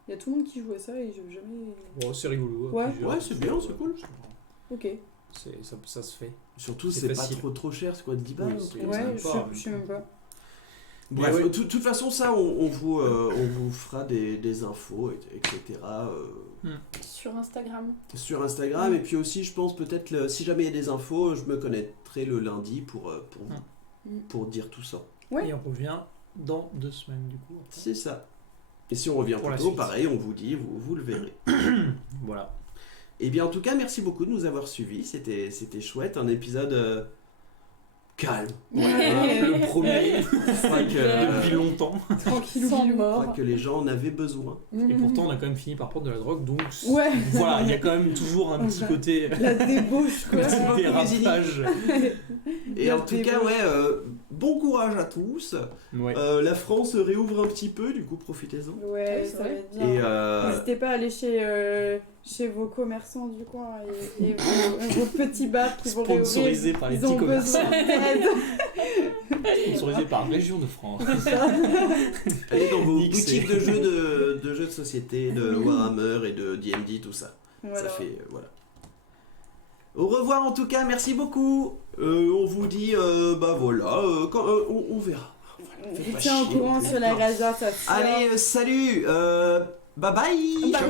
Il y a tout le monde qui joue à ça et je jamais. Bon, c'est rigolo. Ouais. Ouais, c'est bien, c'est cool. Ok. Ça se fait. Surtout, C'est c'est pas facile. trop cher, c'est quoi, 10 balles Oui, un c'est- truc comme Ouais, ça. Ouais, pas, je sais même pas. Bref, Mais ouais. de toute façon, ça, on vous fera des infos, etc. Sur Instagram. Sur Instagram. Mm. Et puis aussi, je pense peut-être, si jamais il y a des infos, je me connecterai le lundi pour dire tout ça. Ouais. Et on revient dans 2 semaines du coup. après. C'est ça. Et si on revient Pour plus la tôt, suite. pareil, on vous dit, vous le verrez. Voilà. Et bien, en tout cas, merci beaucoup de nous avoir suivis. C'était chouette. Un épisode calme. Ouais. Le premier Je crois que, depuis longtemps. Tranquille, Sans je mort. crois que les gens en avaient besoin. Et pourtant, on a quand même fini par prendre de la drogue, donc Ouais. voilà, il y a quand même toujours un petit côté La débauche, quoi. Merci beaucoup, dérapage. Et La en tout cas, débauche. ouais, bon courage à tous. Ouais. La France réouvre un petit peu, du coup profitez-en. Ouais, c'est ça va vrai. être bien. Et N'hésitez pas à aller chez vos commerçants du coin et vos petits bars qui vont réouvrir. Sponsorisé par les Ils petits ont commerçants. besoin d'aide. Sponsorisé par Région de France. allez dans vos Nixé. boutiques de jeux de société, de Warhammer et de D&D, tout ça. Voilà. Ça fait voilà. Au revoir en tout cas, merci beaucoup. On vous dit voilà, on verra. Faites Je pas tiens au chier non courant plus. sur la Raza, ça se Allez, salut. Bye bye. Bye.